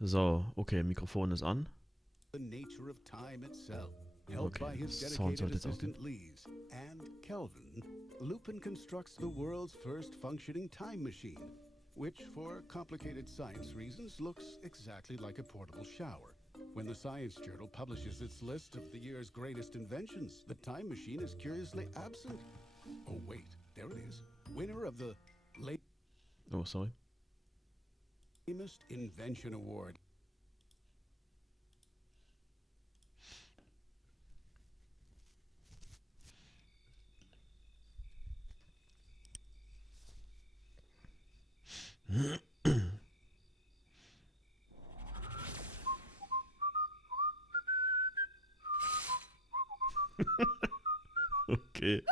So, okay, Mikrofon ist an. The nature of time itself, helped by Okay, his Sound dedicated sollte jetzt auch gehen. assistant Lees and Kelvin, Lupin constructs the world's first functioning time machine, which, for complicated science reasons, looks exactly like a portable shower. When the Science Journal publishes its list of the year's greatest inventions, the time machine is curiously absent. Oh wait, there it is. Winner of the Oh, sorry. lamest invention award. Okay.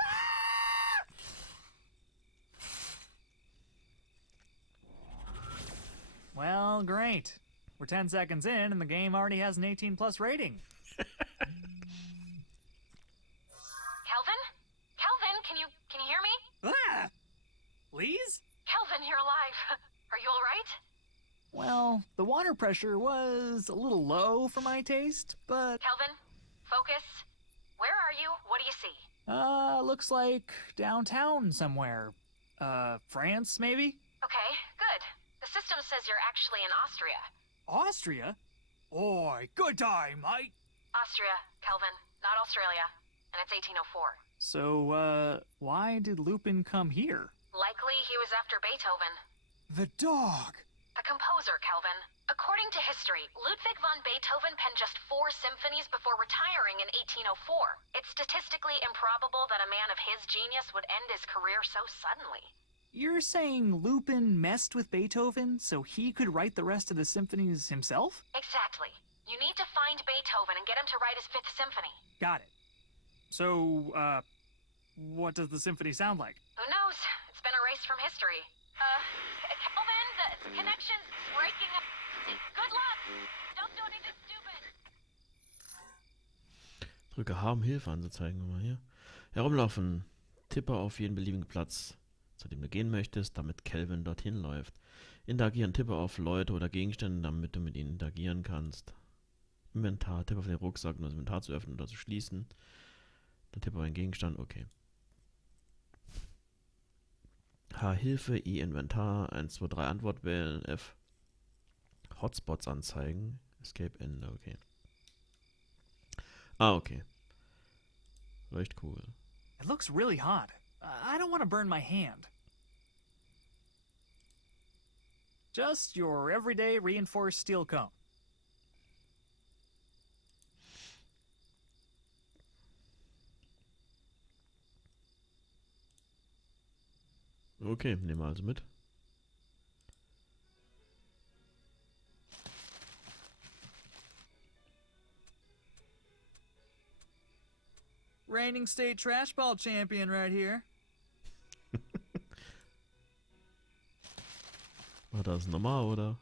Well, great. We're 10 seconds in and the game already has an 18 plus rating. Kelvin? Kelvin, can you hear me? Ah! Lees? Kelvin, you're alive. Are you all right? Well, the water pressure was a little low for my taste, but Kelvin, focus. Where are you? What do you see? looks like downtown somewhere. France maybe? Okay, good. The system says you're actually in Austria. Austria? Oi, good time, mate. Austria, Kelvin, not Australia. And it's 1804. So, why did Lupin come here? Likely he was after Beethoven. The dog! The composer, Kelvin. According to history, Ludwig van Beethoven penned just 4 symphonies before retiring in 1804. It's statistically improbable that a man of his genius would end his career so suddenly. You're saying Lupin messed with Beethoven so he could write the rest of the symphonies himself? Exactly. You need to find Beethoven and get him to write his 5th symphony. Got it. So, what does the symphony sound like? Who knows? It's been erased from history. Kelvin, the connection's breaking up. Good luck! Don't do anything stupid! Drücke H, um Hilfe anzuzeigen. Guck mal hier. Herumlaufen. Tippe auf jeden beliebigen Platz, zu dem du gehen möchtest, damit Kelvin dorthin läuft. Interagieren. Tippe auf Leute oder Gegenstände, damit du mit ihnen interagieren kannst. Inventar. Tippe auf den Rucksack, um das Inventar zu öffnen oder zu schließen. Dann tippe auf einen Gegenstand. Okay. H. Hilfe. I. Inventar. 1, 2, 3 Antwort wählen. F. Hotspots anzeigen. Escape Ende. Okay. Ah, okay. Recht cool. It looks really hot. I don't want to burn my hand. Just your everyday reinforced steel cone. Okay, nehmen wir also mit. Reigning state trash ball champion right here. War das normal, oder?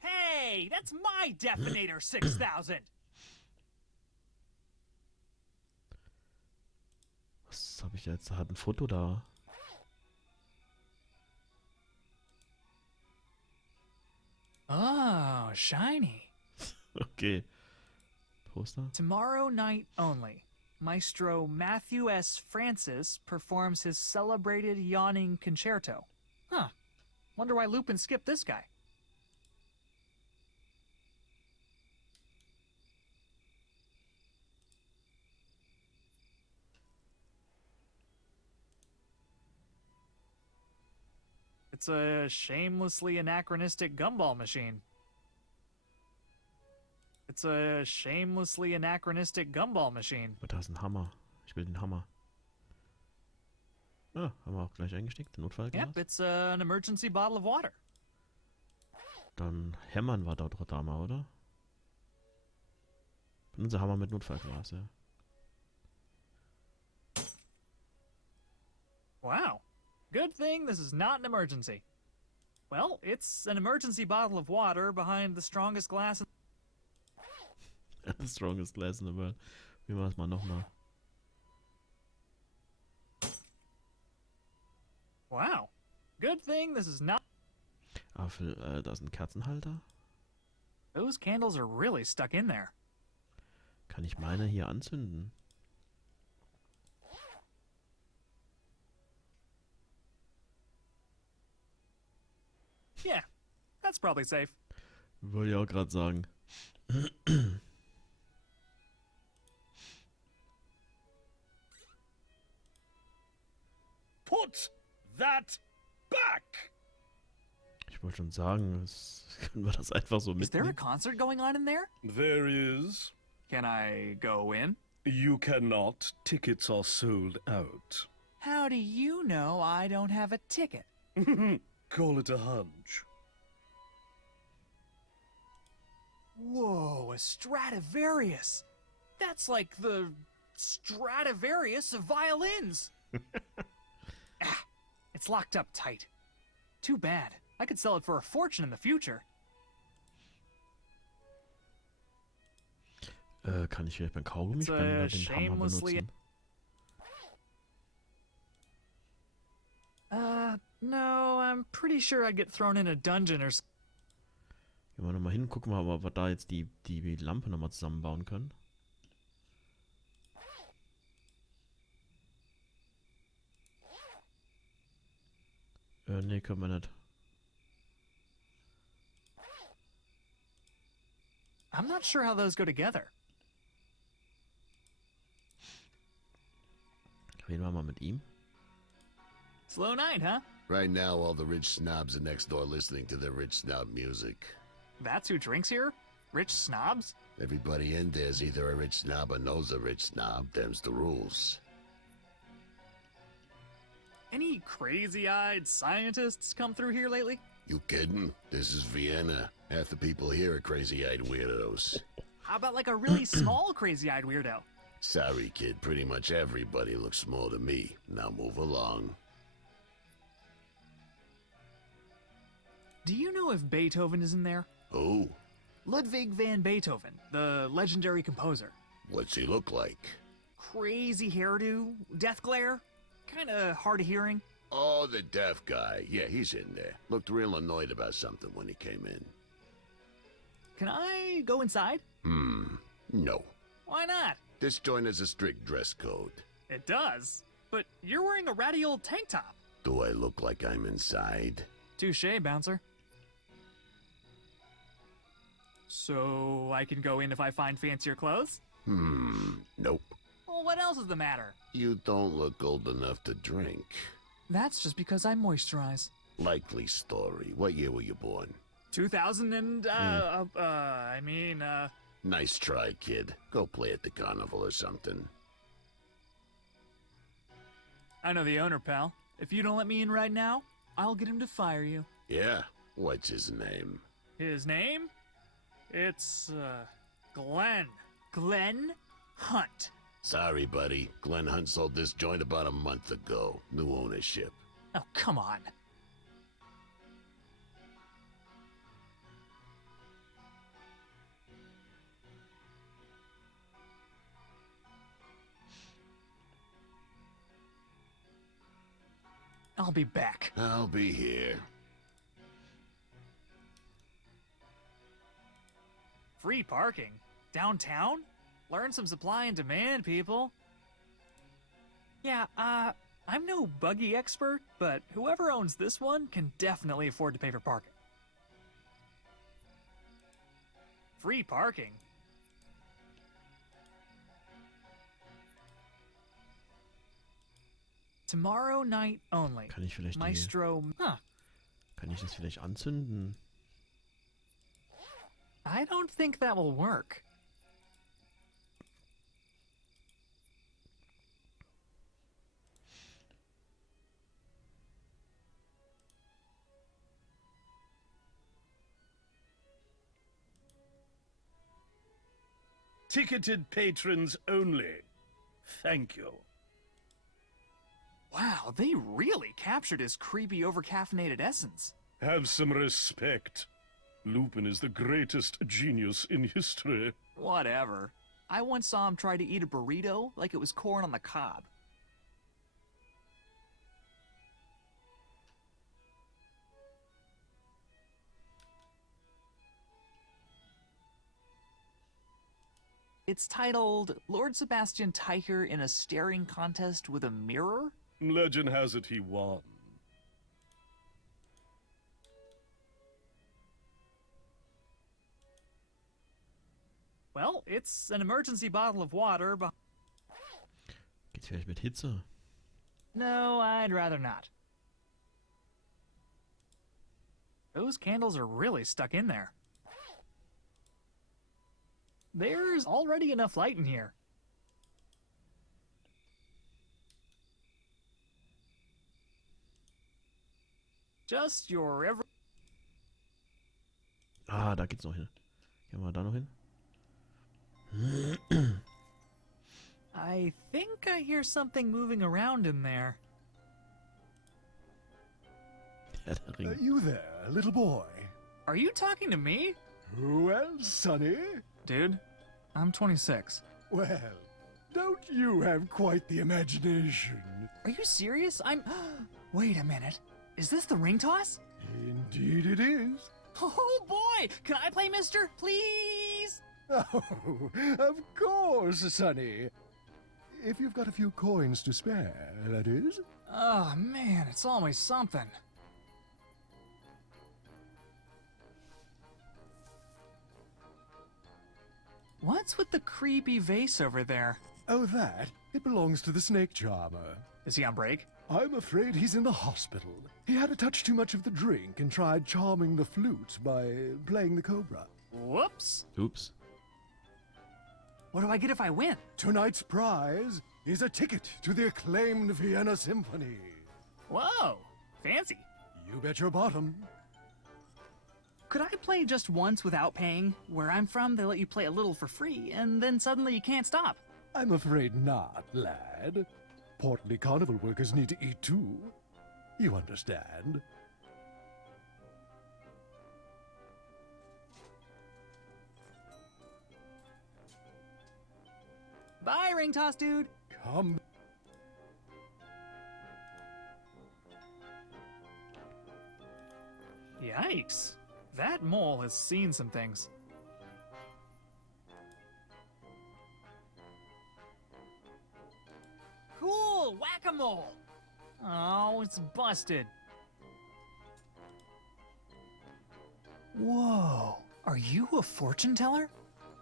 Hey, that's my Definator 6000. Was habe ich jetzt? Da hat ein Foto da. Oh, shiny. Okay. Poster? Tomorrow night only. Maestro Matthew S. Francis performs his celebrated yawning concerto. Huh. Wonder why Lupin skipped this guy. It's a shamelessly anachronistic gumball machine. It's a shamelessly anachronistic gumball machine. Aber da ist ein Hammer. Ich will den Hammer. Ah, haben wir auch gleich eingesteckt. Notfallglas. Yep, it's an emergency bottle of water. Dann hämmern wir dort da mal, oder? Unser Hammer mit Notfallglas, ja. Wow. Good thing this is not an emergency. Well, it's an emergency bottle of water behind the strongest glass in The strongest glass in the world. Wie machen wir es mal nochmal? Wow. Good thing this is not Da ist ein Kerzenhalter. Those candles are really stuck in there. Kann ich meine hier anzünden? Yeah, that's probably safe. Wollte ich auch gerade sagen. Put that back! Ich wollte schon sagen, können wir das einfach so Is there a mitnehmen? concert going on in there? There is. Can I go in? You cannot. Tickets are sold out. How do you know I don't have a ticket? Call it a hunch. Whoa, a Stradivarius! That's like the Stradivarius of violins! It's locked up tight. Too bad. I could sell it for a fortune in the future. Kann ich vielleicht beim Kaugummi It's a spenden den Hammer shamelessly- benutzen? No, I'm pretty sure I'd get thrown in a dungeon or something. Gehen wir nochmal hin, gucken wir mal, ob wir da jetzt die Lampe nochmal zusammenbauen können. Nee, können wir nicht. I'm not sure how those go together. Reden wir mal mit ihm. Slow night, huh? Right now, all the rich snobs are next door listening to their rich snob music. That's who drinks here? Rich snobs? Everybody in there's either a rich snob or knows a rich snob. Them's the rules. Any crazy-eyed scientists come through here lately? You kidding? This is Vienna. Half the people here are crazy-eyed weirdos. How about like a really small crazy-eyed weirdo? Sorry, kid. Pretty much everybody looks small to me. Now move along. Do you know if Beethoven is in there? Who? Ludwig van Beethoven, the legendary composer. What's he look like? Crazy hairdo, death glare, kinda hard of hearing. Oh, the deaf guy. Yeah, he's in there. Looked real annoyed about something when he came in. Can I go inside? No. Why not? This joint has a strict dress code. It does. But you're wearing a ratty old tank top. Do I look like I'm inside? Touche, bouncer. So I can go in if I find fancier clothes? Nope. Well, what else is the matter? You don't look old enough to drink. That's just because I moisturize. Likely story. What year were you born? 2000 and, Nice try, kid. Go play at the carnival or something. I know the owner, pal. If you don't let me in right now, I'll get him to fire you. Yeah? What's his name? His name? It's, Glenn. Glenn Hunt. Sorry, buddy. Glenn Hunt sold this joint about a month ago. New ownership. Oh, come on. I'll be back. I'll be here. Free parking? Downtown? Learn some supply and demand, people. Yeah, I'm no buggy expert, but whoever owns this one can definitely afford to pay for parking. Free parking? Tomorrow night only. Kann ich vielleicht Maestro. Huh. Kann ich das vielleicht anzünden? I don't think that will work. Ticketed patrons only. Thank you. Wow, they really captured his creepy over-caffeinated essence. Have some respect. Lupin is the greatest genius in history. Whatever. I once saw him try to eat a burrito like it was corn on the cob. It's titled Lord Sebastian Tiger in a Staring Contest with a Mirror? Legend has it he won. Well, it's an emergency bottle of water. Geht's vielleicht mit Hitze? No, I'd rather not. Those candles are really stuck in there. There's already enough light in here. Just your every... Ah, da geht's noch hin. Gehen wir da noch hin? I think I hear something moving around in there. Ja, der Ring. You there, little boy? Are you talking to me? Well, sonny? Dude, I'm 26. Well, don't you have quite the imagination? Are you serious? Wait a minute. Is this the ring toss? Indeed it is. Oh boy! Can I play Mister? Please? Oh, of course, sonny. If you've got a few coins to spare, that is. Oh man, it's always something. What's with the creepy vase over there? Oh, that? It belongs to the snake charmer. Is he on break? I'm afraid he's in the hospital. He had a touch too much of the drink and tried charming the flute by playing the cobra. Whoops. Oops. What do I get if I win? Tonight's prize is a ticket to the acclaimed Vienna Symphony. Whoa, fancy. You bet your bottom. Could I play just once without paying? Where I'm from, they let you play a little for free, and then suddenly you can't stop. I'm afraid not, lad. Portly carnival workers need to eat too. You understand? Bye, ring toss dude. Come. Yikes. That mole has seen some things. Cool, whack-a-mole. Oh, it's busted. Whoa, are you a fortune teller?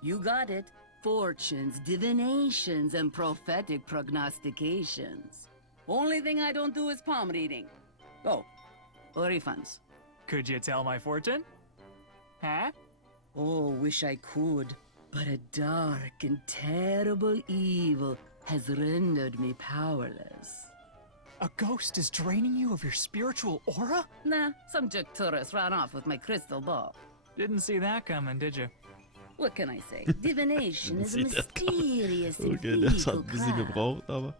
You got it. Fortunes, divinations, and prophetic prognostications. Only thing I don't do is palm reading. Oh, refunds. Could you tell my fortune? Huh? Oh, wish I could. But a dark and terrible evil has rendered me powerless. A ghost is draining you of your spiritual aura? Nah, some jerk tourist ran off with my crystal ball. Didn't see that coming, did you? What can I say? Divination is a Sieht das mysterious and Okay, das hat feeble ein bisschen craft. gebraucht, aber...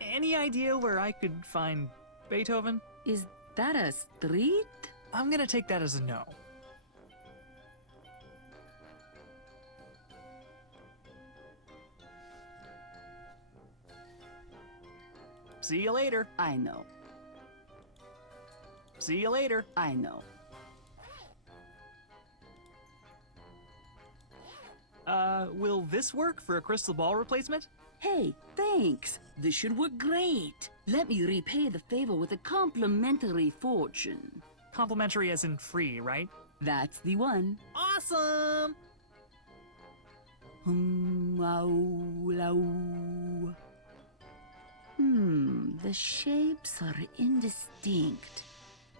Any idea where I could find Beethoven? Is that a street? I'm gonna take that as a no. See you later. I know. See you later. I know. Will this work for a crystal ball replacement? Hey, thanks. This should work great. Let me repay the favor with a complimentary fortune. Complimentary as in free, right? That's the one. Awesome! The shapes are indistinct.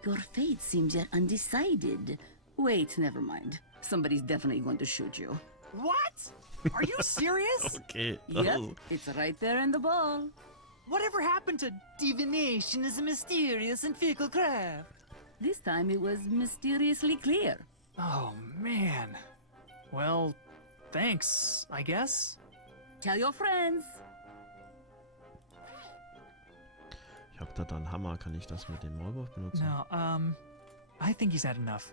Your fate seems yet undecided. Wait, never mind. Somebody's definitely going to shoot you. What? Are you serious? Okay. Yep, Oh. it's right there in the ball. Whatever happened to divination is a mysterious and fickle craft? This time it was mysteriously clear. Oh, man. Well, thanks, I guess. Tell your friends. Ich hab da einen Hammer. Kann ich das mit dem Maulwurf benutzen? No, I think he's had enough.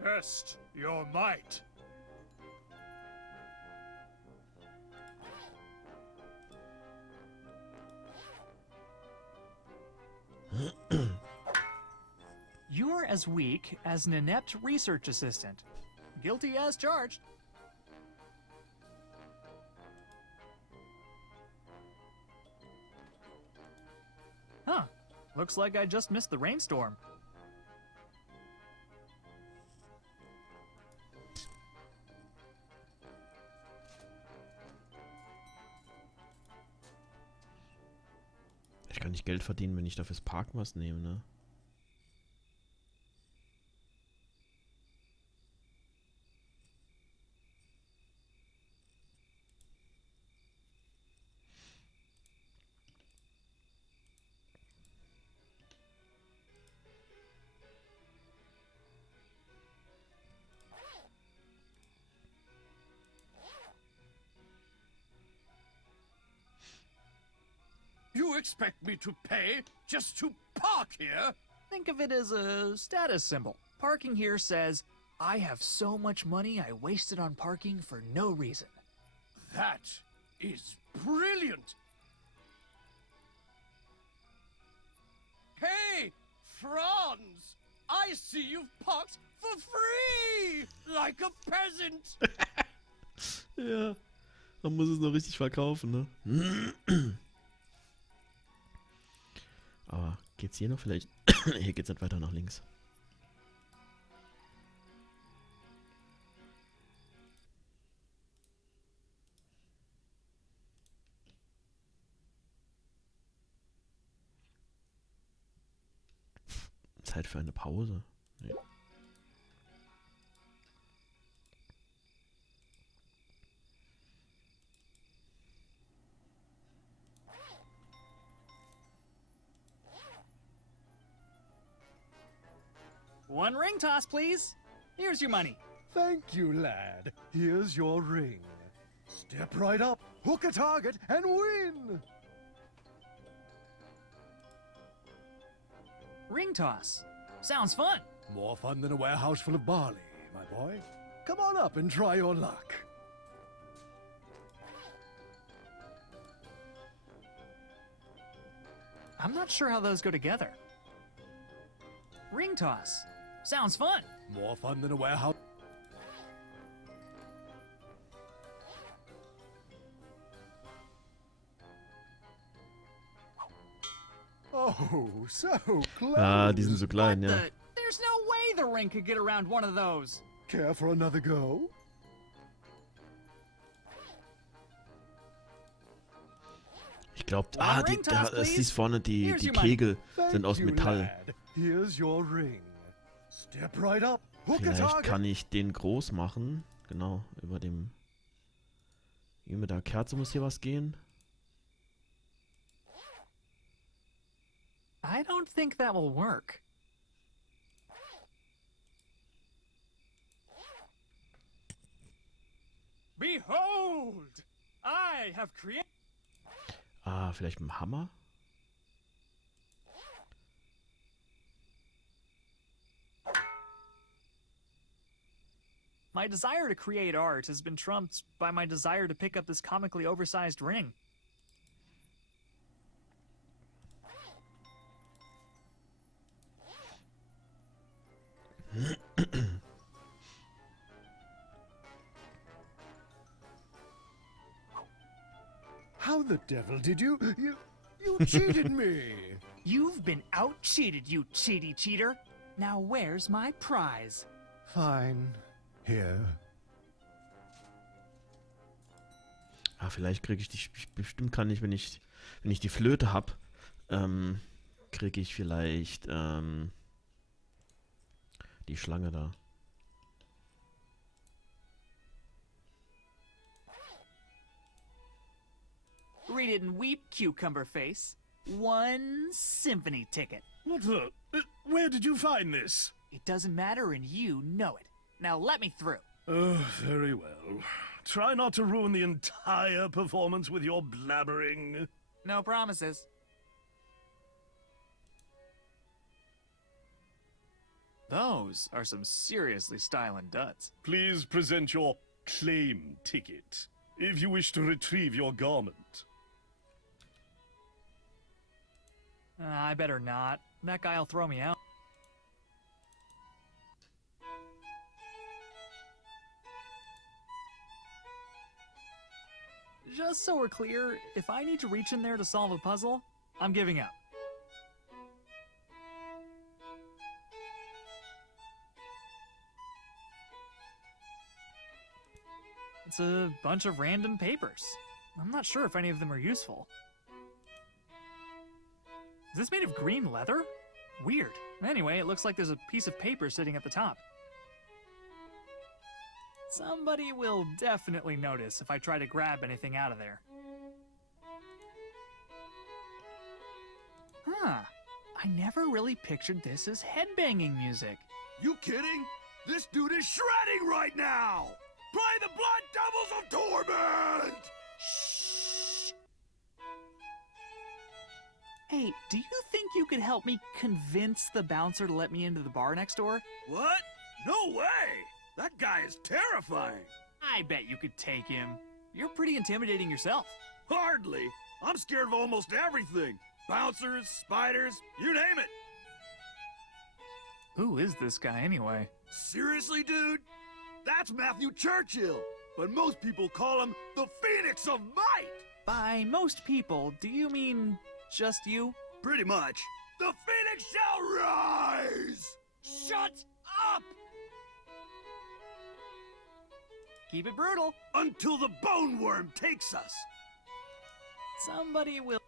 Test your might. You're as weak as an inept research assistant. Guilty as charged. Huh. Looks like I just missed the rainstorm. Ich kann nicht Geld verdienen, wenn ich dafür das Parken was nehme, ne? You expect me to pay just to park here? Think of it as a status symbol. Parking here says, I have so much money I wasted on parking for no reason. That is brilliant. Hey, Franz! I see you've parked for free! Like a peasant! Ja, man muss es noch richtig verkaufen, ne? Aber geht's hier noch vielleicht? Hier geht's nicht weiter nach links. Zeit für eine Pause. Nee. One ring toss, please. Here's your money. Thank you, lad. Here's your ring. Step right up, hook a target, and win! Ring toss. Sounds fun. More fun than a warehouse full of barley, my boy. Come on up and try your luck. I'm not sure how those go together. Ring toss. Sounds fun. More fun than a warehouse. Oh, so close. Ah, die sind so klein, ja. There's no way the ring could get around one of those. Care for another go? Ich glaube, Ring toss, please. siehst vorne, die Here's your Kegel Thank sind aus you, Metall. lad. Here's your ring. Step right up, hook a Vielleicht target. kann ich den groß machen. Genau, über der Kerze muss hier was gehen. I don't think that will work. Behold! I have created... Ah, vielleicht mit dem Hammer? My desire to create art has been trumped by my desire to pick up this comically oversized ring. How the devil did you cheated me? You've been out-cheated, you cheaty cheater. Now where's my prize? Fine. Here. Ah, vielleicht kriege ich die. Bestimmt kann ich, wenn ich die Flöte habe, kriege ich vielleicht die Schlange da. Read it and weep, cucumber face. One symphony ticket. What the? Where did you find this? It doesn't matter and you know it. Now let me through. Oh, very well. Try not to ruin the entire performance with your blabbering. No promises. Those are some seriously styling duds. Please present your claim ticket if you wish to retrieve your garment. I better not. That guy'll throw me out. Just so we're clear, if I need to reach in there to solve a puzzle, I'm giving up. It's a bunch of random papers. I'm not sure if any of them are useful. Is this made of green leather? Weird. Anyway, it looks like there's a piece of paper sitting at the top. Somebody will definitely notice if I try to grab anything out of there. Huh. I never really pictured this as headbanging music. You kidding? This dude is shredding right now! Play the Blood Devils of Torment! Shh. Hey, do you think you could help me convince the bouncer to let me into the bar next door? What? No way! That guy is terrifying! I bet you could take him. You're pretty intimidating yourself. Hardly. I'm scared of almost everything. Bouncers, spiders, you name it. Who is this guy anyway? Seriously, dude? That's Matthew Churchill, but most people call him the Phoenix of Might! By most people, do you mean just you? Pretty much. The Phoenix shall rise! Shut up! Keep it brutal. Until the bone worm takes us! Somebody will...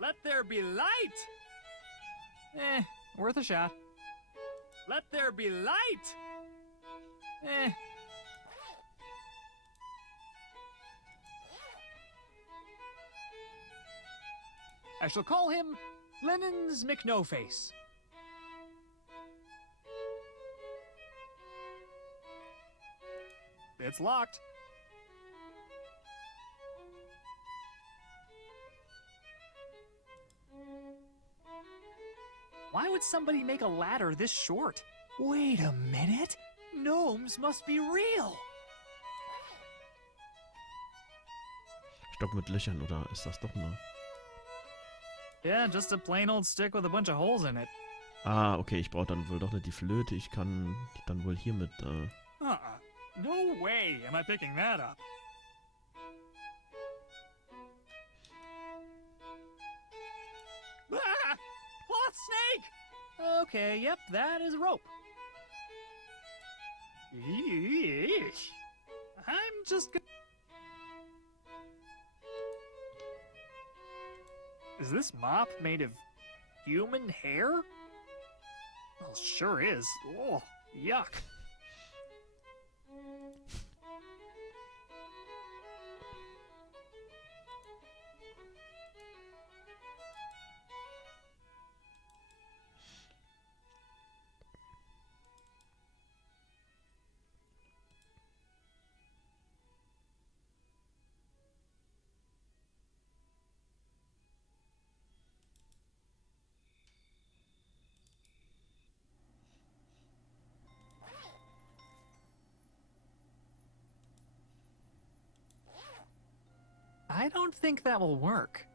Let there be light! Worth a shot. Let there be light! I shall call him Lennon's McNoface. It's locked. Why would somebody make a ladder this short? Wait a minute. Gnomes must be real. Stock mit Löchern, oder ist das doch eine... Yeah, just a plain old stick with a bunch of holes in it. Ah, okay, ich brauche dann wohl doch nicht die Flöte. Ich kann dann wohl hiermit... No way am I picking that up. Ah! Cloth snake! Okay, yep, that is rope. Eesh. I'm just... Is this mop made of human hair? Well, sure is. Oh, yuck. I don't think that will work.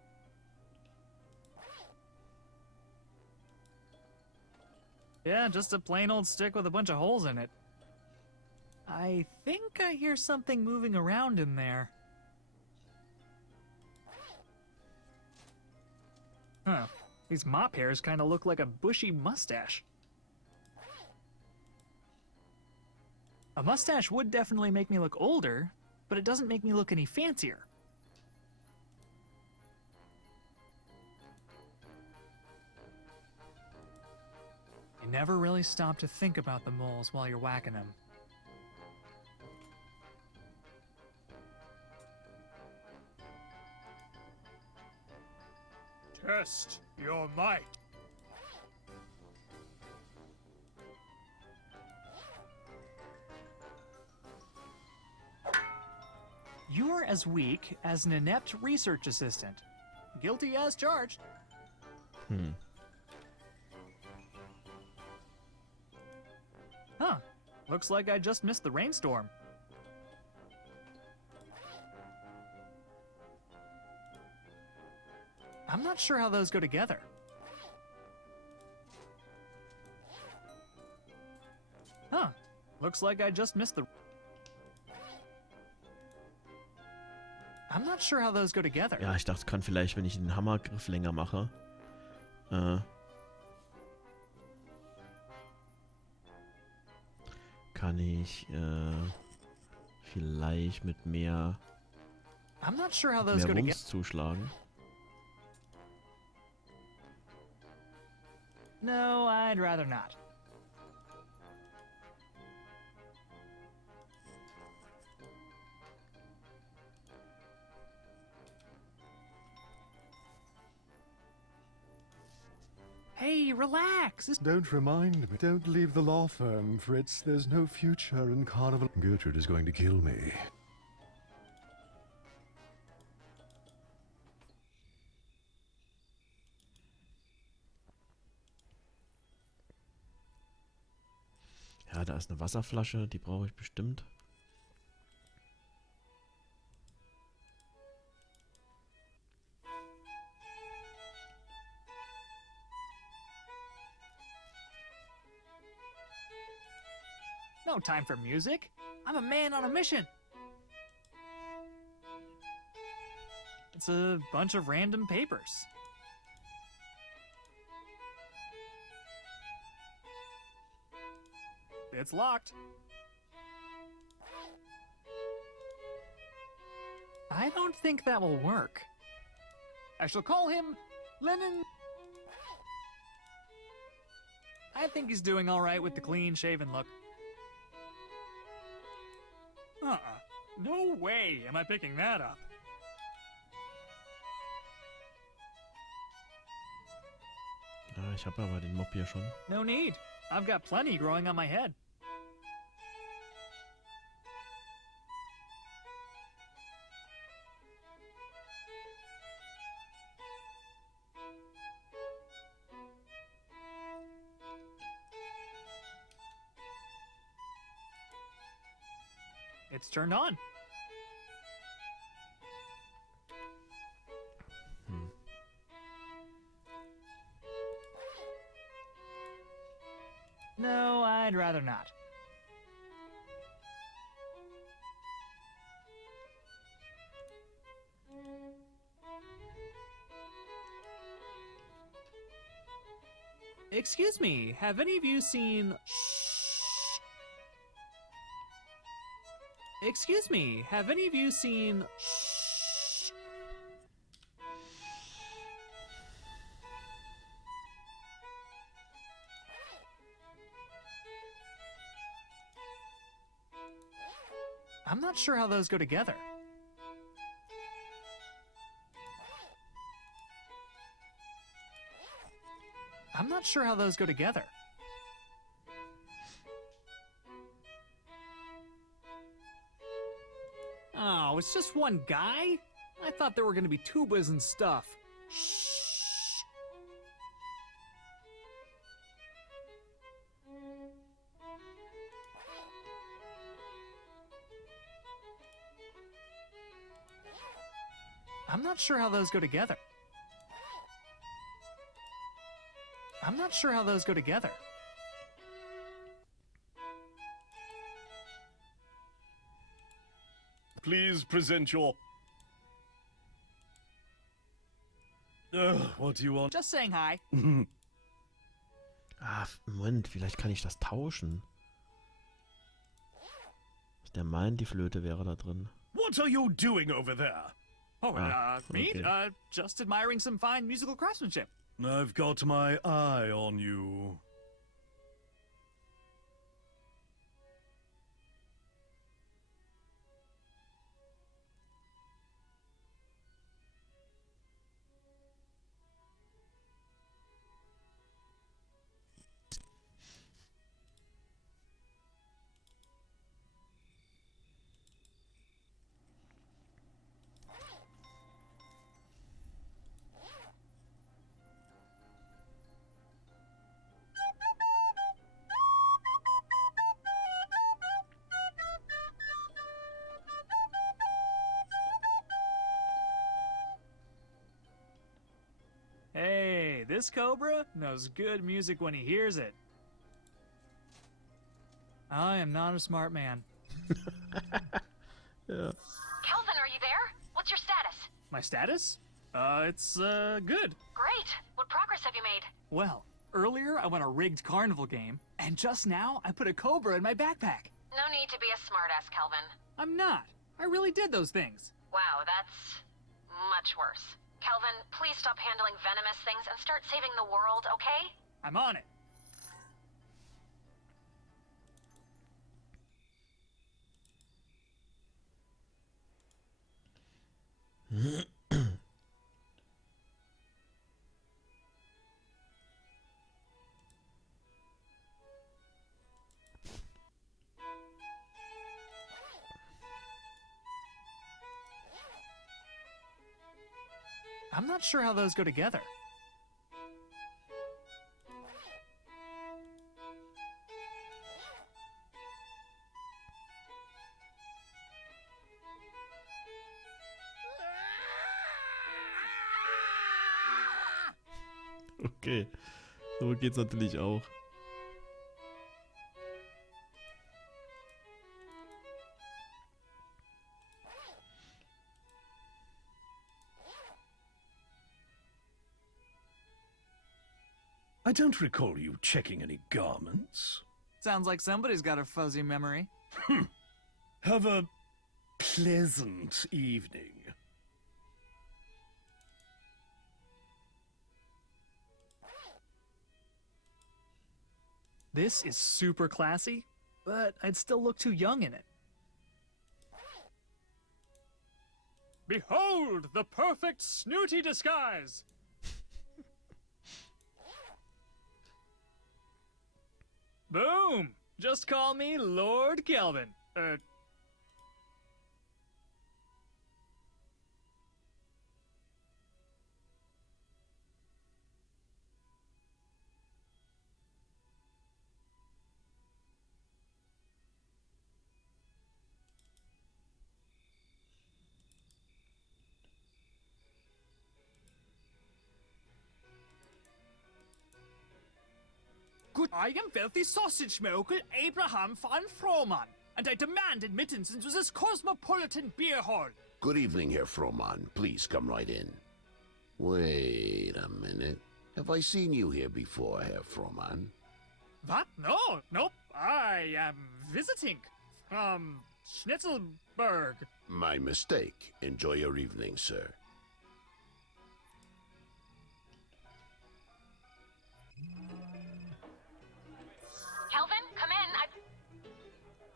Yeah, just a plain old stick with a bunch of holes in it. I think I hear something moving around in there. Huh. These mop hairs kind of look like a bushy mustache. A mustache would definitely make me look older, but it doesn't make me look any fancier. You never really stop to think about the moles while you're whacking them. Test your might. You're as weak as an inept research assistant. Guilty as charged. Huh. Looks like I just missed the rainstorm. I'm not sure how those go together. Huh. Looks like I just missed the... I'm not sure how those go together. Ja, ich dachte, es kann vielleicht, wenn ich den Hammergriff länger mache. Kann ich vielleicht mit mehr, I'm not sure how those mehr go together. Wumms zuschlagen. No, I'd rather not. Hey, relax. Don't remind me. Don't leave the law firm, Fritz. There's no future in Carnival. Gertrude is going to kill me. Ja, da ist eine Wasserflasche, die brauche ich bestimmt. No time for music. I'm a man on a mission. It's a bunch of random papers. It's locked. I don't think that will work. I shall call him Lennon. I think he's doing all right with the clean-shaven look. No way am I picking that up. Ja, ich habe aber den Mob hier schon. No need. I've got plenty growing on my head. It's turned on. No, I'd rather not. Excuse me, have any of you seen... Excuse me, have any of you seen... I'm not sure how those go together. I'm not sure how those go together. Oh, it's just one guy? I thought there were gonna be tubas and stuff. Shh. I'm not sure how those go together. I'm not sure how those go together. Please present your... what do you want? Just saying hi. Ah, Moment, vielleicht kann ich das tauschen. Der meint, die Flöte wäre da drin. What are you doing over there? Oh, me? okay. Just admiring some fine musical craftsmanship. I've got my eye on you. this cobra knows good music when he hears it. I am not a smart man. Ja. Kelvin, are you there? What's your status? My status? It's good. Great. What progress have you made? Well, earlier I won a rigged carnival game, and just now I put a cobra in my backpack. No need to be a smartass, Kelvin. I'm not. I really did those things. Wow, that's much worse. Kelvin, please stop handling venomous things and start saving the world, okay? I'm on it. I'm not sure how those go together. Okay. So geht's natürlich auch. I don't recall you checking any garments. Sounds like somebody's got a fuzzy memory. Have a pleasant evening. This is super classy, but I'd still look too young in it. Behold the perfect snooty disguise! Boom! Just call me Lord Kelvin. Good, I am wealthy sausage mogul Abraham von Frohman, and I demand admittance into this cosmopolitan beer hall. Good evening, Herr Frohman. Please come right in. Wait a minute. Have I seen you here before, Herr Frohman? What? No, nope. I am visiting from Schnitzelberg. My mistake. Enjoy your evening, sir. Kelvin, come in.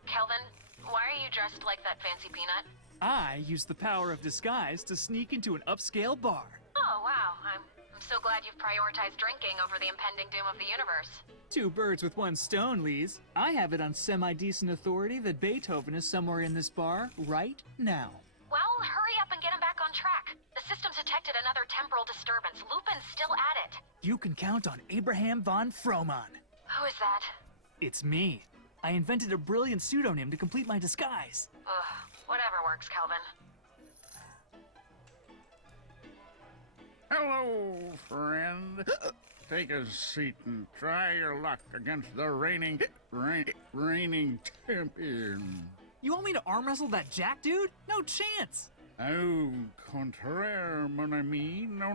Kelvin, why are you dressed like that fancy peanut? I use the power of disguise to sneak into an upscale bar. Oh, wow. I'm so glad you've prioritized drinking over the impending doom of the universe. Two birds with one stone, Lise. I have it on semi-decent authority that Beethoven is somewhere in this bar right now. Well, hurry up and get him back on track. The system's detected another temporal disturbance. Lupin's still at it. You can count on Abraham von Frohman. Who is that? It's me. I invented a brilliant pseudonym to complete my disguise. Ugh, whatever works, Kelvin. Hello, friend. Take a seat and try your luck against the reigning champion. You want me to arm wrestle that Jack dude? No chance! Au contraire, mon ami. No.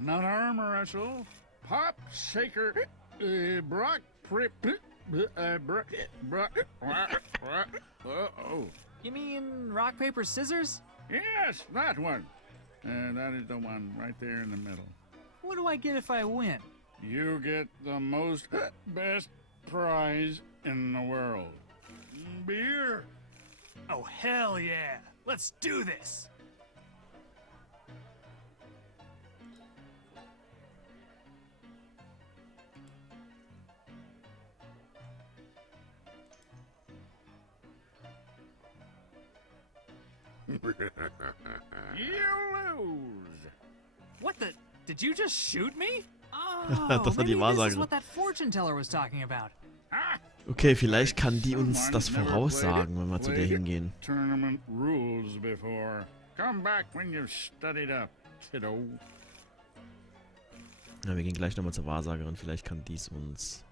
Not arm wrestle. Pop, shaker, Brock, uh-oh. You mean rock, paper, scissors? Yes, that one. That is the one right there in the middle. What do I get if I win? You get the most best prize in the world. Beer. Oh, hell yeah! Let's do this! You lose. What the? Did you just shoot me? Das war die maybe this is Wahrsagerin. what that fortune teller was talking about. Okay, vielleicht kann die uns das voraussagen, wenn wir zu der hingehen. Tournament rules before. Come back when you've studied up, kiddo. Ja, wir gehen gleich nochmal zur Wahrsagerin. Vielleicht kann dies uns...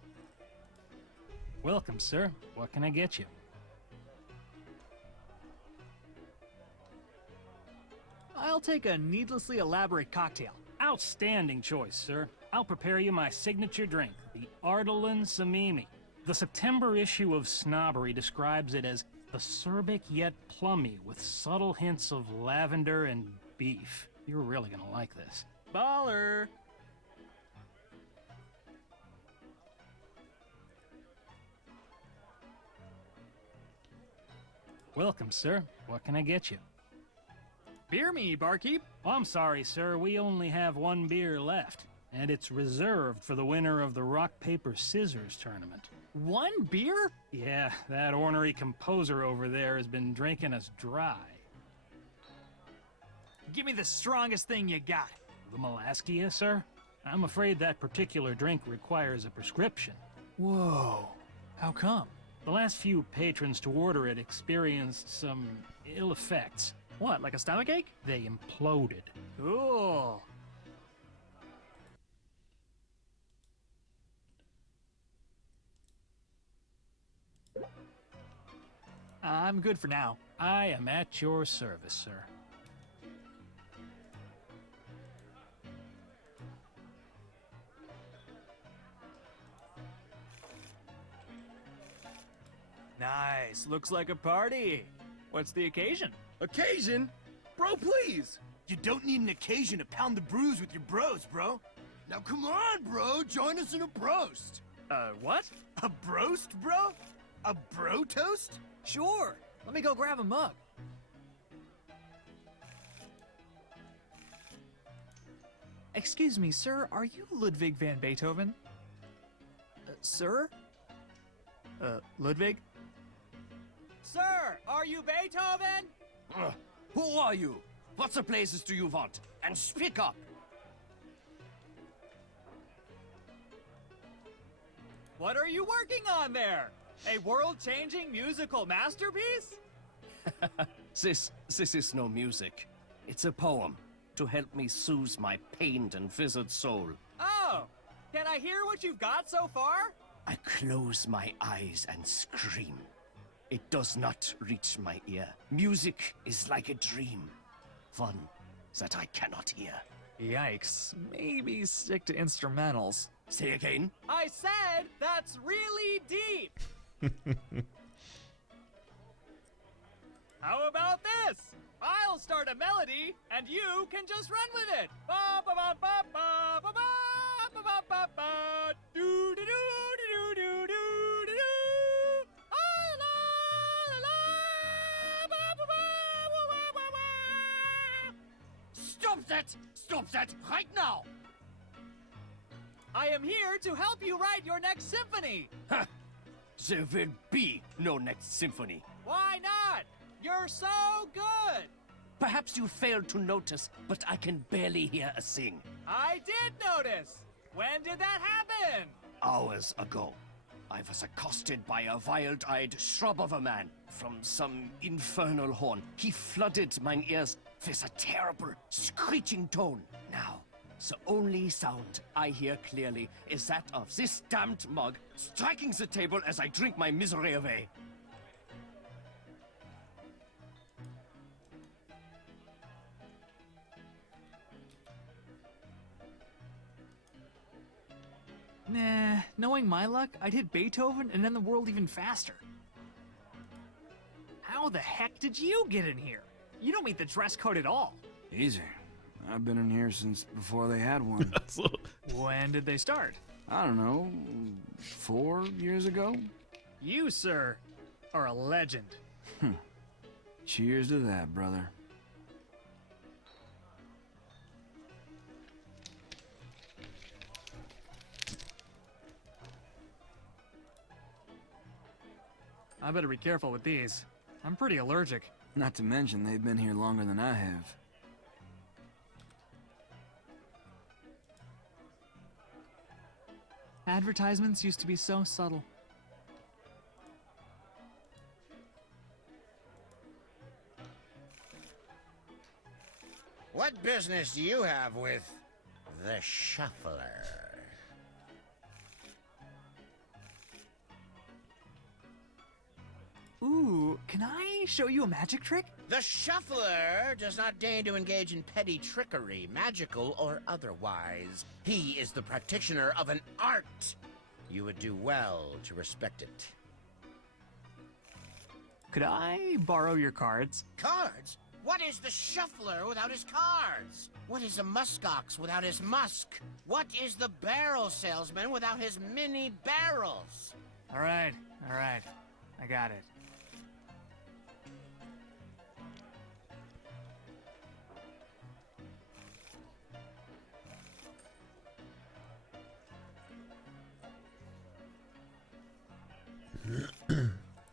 Welcome, sir. What can I get you? I'll take a needlessly elaborate cocktail. Outstanding choice, sir. I'll prepare you my signature drink, the Ardalan Samimi. The September issue of Snobbery describes it as acerbic yet plummy with subtle hints of lavender and beef. You're really gonna like this. Baller! Welcome, sir. What can I get you? Beer me, barkeep. Oh, I'm sorry, sir. We only have one beer left, and it's reserved for the winner of the rock, paper, scissors tournament. One beer? Yeah, that ornery composer over there has been drinking us dry. Give me the strongest thing you got. The Molaskia, sir? I'm afraid that particular drink requires a prescription. Whoa. How come? The last few patrons to order it experienced some ill effects. What, like a stomachache? They imploded. Cool. I'm good for now. I am at your service, sir. Nice. Looks like a party. What's the occasion? Occasion? Bro, please! You don't need an occasion to pound the brews with your bros, bro. Now come on, bro, join us in a broast. What? A broast, bro? A bro toast? Sure. Let me go grab a mug. Excuse me, sir. Are you Ludwig van Beethoven? Sir? Ludwig? Sir, are you Beethoven? Who are you? What the places do you want? And speak up! What are you working on there? A world-changing musical masterpiece? This is no music. It's a poem to help me soothe my pained and withered soul. Oh! Can I hear what you've got so far? I close my eyes and scream. It does not reach my ear. Music is like a dream. One that I cannot hear. Yikes. Maybe stick to instrumentals. Say again? I said that's really deep! How about this? I'll start a melody, and you can just run with it. Ba ba ba ba ba ba ba ba ba ba ba. Do do do do do do do do. Ah la la la. Ba ba ba ba ba ba ba. Stop that! Stop that right now! I am here to help you write your next symphony. Ha! There will be no next symphony. Why not? You're so good. Perhaps you failed to notice, but I can barely hear a thing. I did notice. When did that happen? Hours ago, I was accosted by a wild-eyed shrub of a man from some infernal horn. He flooded mine ears with a terrible, screeching tone. Now, the only sound I hear clearly is that of this damned mug striking the table as I drink my misery away. Nah, knowing my luck, I'd hit Beethoven and end the world even faster. How the heck did you get in here? You don't meet the dress code at all. Easy. I've been in here since before they had one. When did they start? I don't know, 4 years ago? You, sir, are a legend. Cheers to that, brother. I better be careful with these. I'm pretty allergic. Not to mention, they've been here longer than I have. Advertisements used to be so subtle. What business do you have with The Shuffler. Ooh, can I show you a magic trick? The Shuffler does not deign to engage in petty trickery, magical or otherwise. He is the practitioner of an art. You would do well to respect it. Could I borrow your cards? Cards? What is the Shuffler without his cards? What is a muskox without his musk? What is the barrel salesman without his mini barrels? All right. I got it.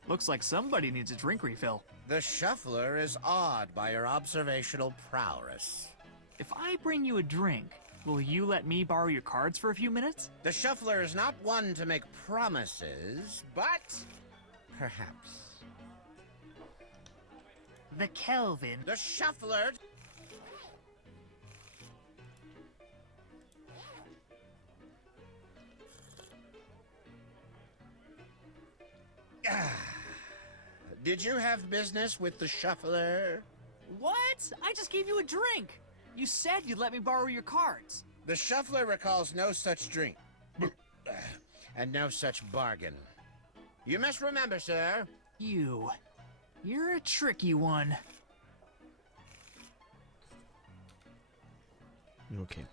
Looks like somebody needs a drink refill. The Shuffler is awed by your observational prowess. If I bring you a drink, will you let me borrow your cards for a few minutes? The Shuffler is not one to make promises, but perhaps. The Kelvin. The Shuffler... Did you have business with the Shuffler? What? I just gave you a drink. You said you'd let me borrow your cards. The Shuffler recalls no such drink. And no such bargain. You must remember, sir. You're a tricky one. Okay.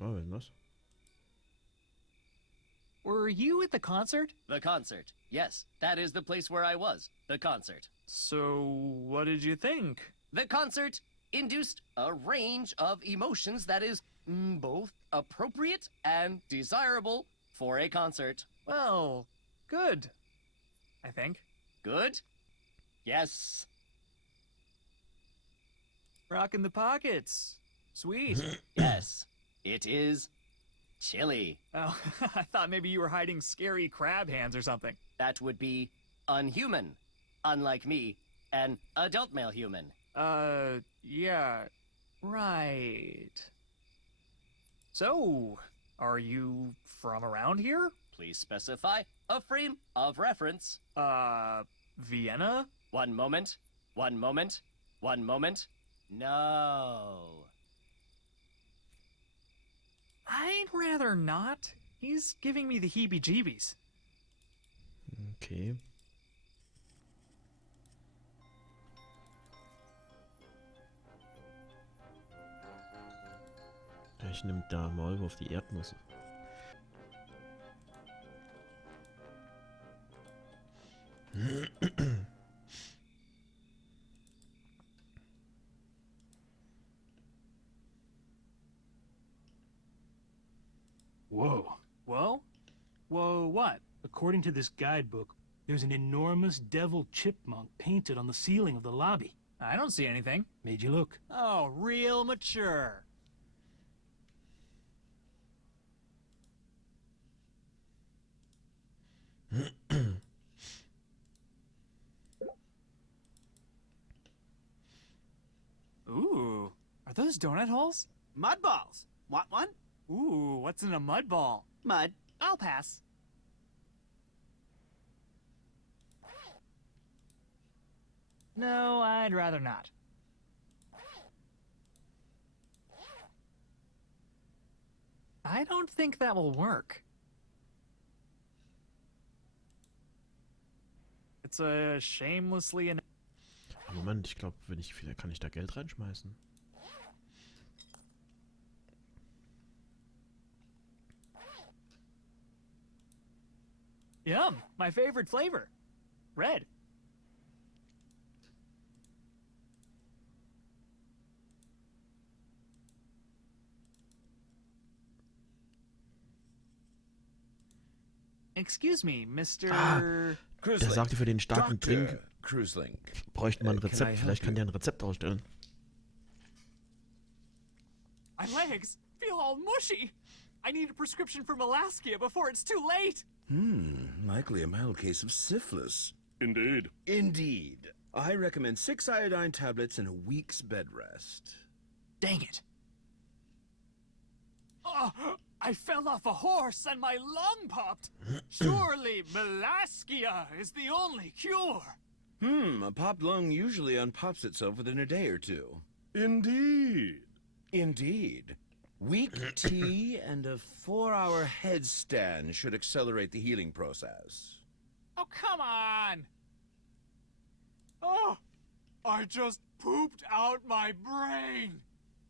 Oh, was denn das? Were you at the concert? The concert. Yes, that is the place where I was. The concert. So, what did you think? The concert induced a range of emotions that is both appropriate and desirable for a concert. Well, good. I think. Good? Yes. Rockin' the pockets. Sweet. Yes. It is chilly. Oh, I thought maybe you were hiding scary crab hands or something. That would be unhuman. Unlike me, an adult male human. Yeah. Right. So, are you from around here? Please specify a frame of reference. Vienna? One moment. No. I'd rather not. He's giving me the heebie-jeebies. Okay. Gleich nimmt der Maulwurf die Erdnüsse. Whoa. Whoa? Whoa, what? According to this guidebook, there's an enormous devil chipmunk painted on the ceiling of the lobby. I don't see anything. Made you look. Oh, real mature. Ooh, are those donut holes? Mud balls. Want one? Ooh, what's in a mud ball? Mud. I'll pass. No, I'd rather not. I don't think that will work. It's a shamelessly... Moment, ich glaube, wenn ich vielleicht kann ich da Geld reinschmeißen. Yum, my favorite flavor. Red. Excuse me, Mr. Der sagte, für den starken Drink Cruiselink. bräuchte man ein Rezept. Vielleicht kann der ein Rezept ausstellen. My legs feel all mushy. I need a prescription for Malaskia before it's too late. Likely a mild case of syphilis. Indeed. Indeed. I recommend 6 iodine tablets and a week's bed rest. Dang it. Oh, I fell off a horse and my lung popped. Surely Melaskia is the only cure. A popped lung usually unpops itself within a day or two. Indeed. Indeed. Weak tea and a 4-hour headstand should accelerate the healing process. Oh, come on. Oh, I just pooped out my brain.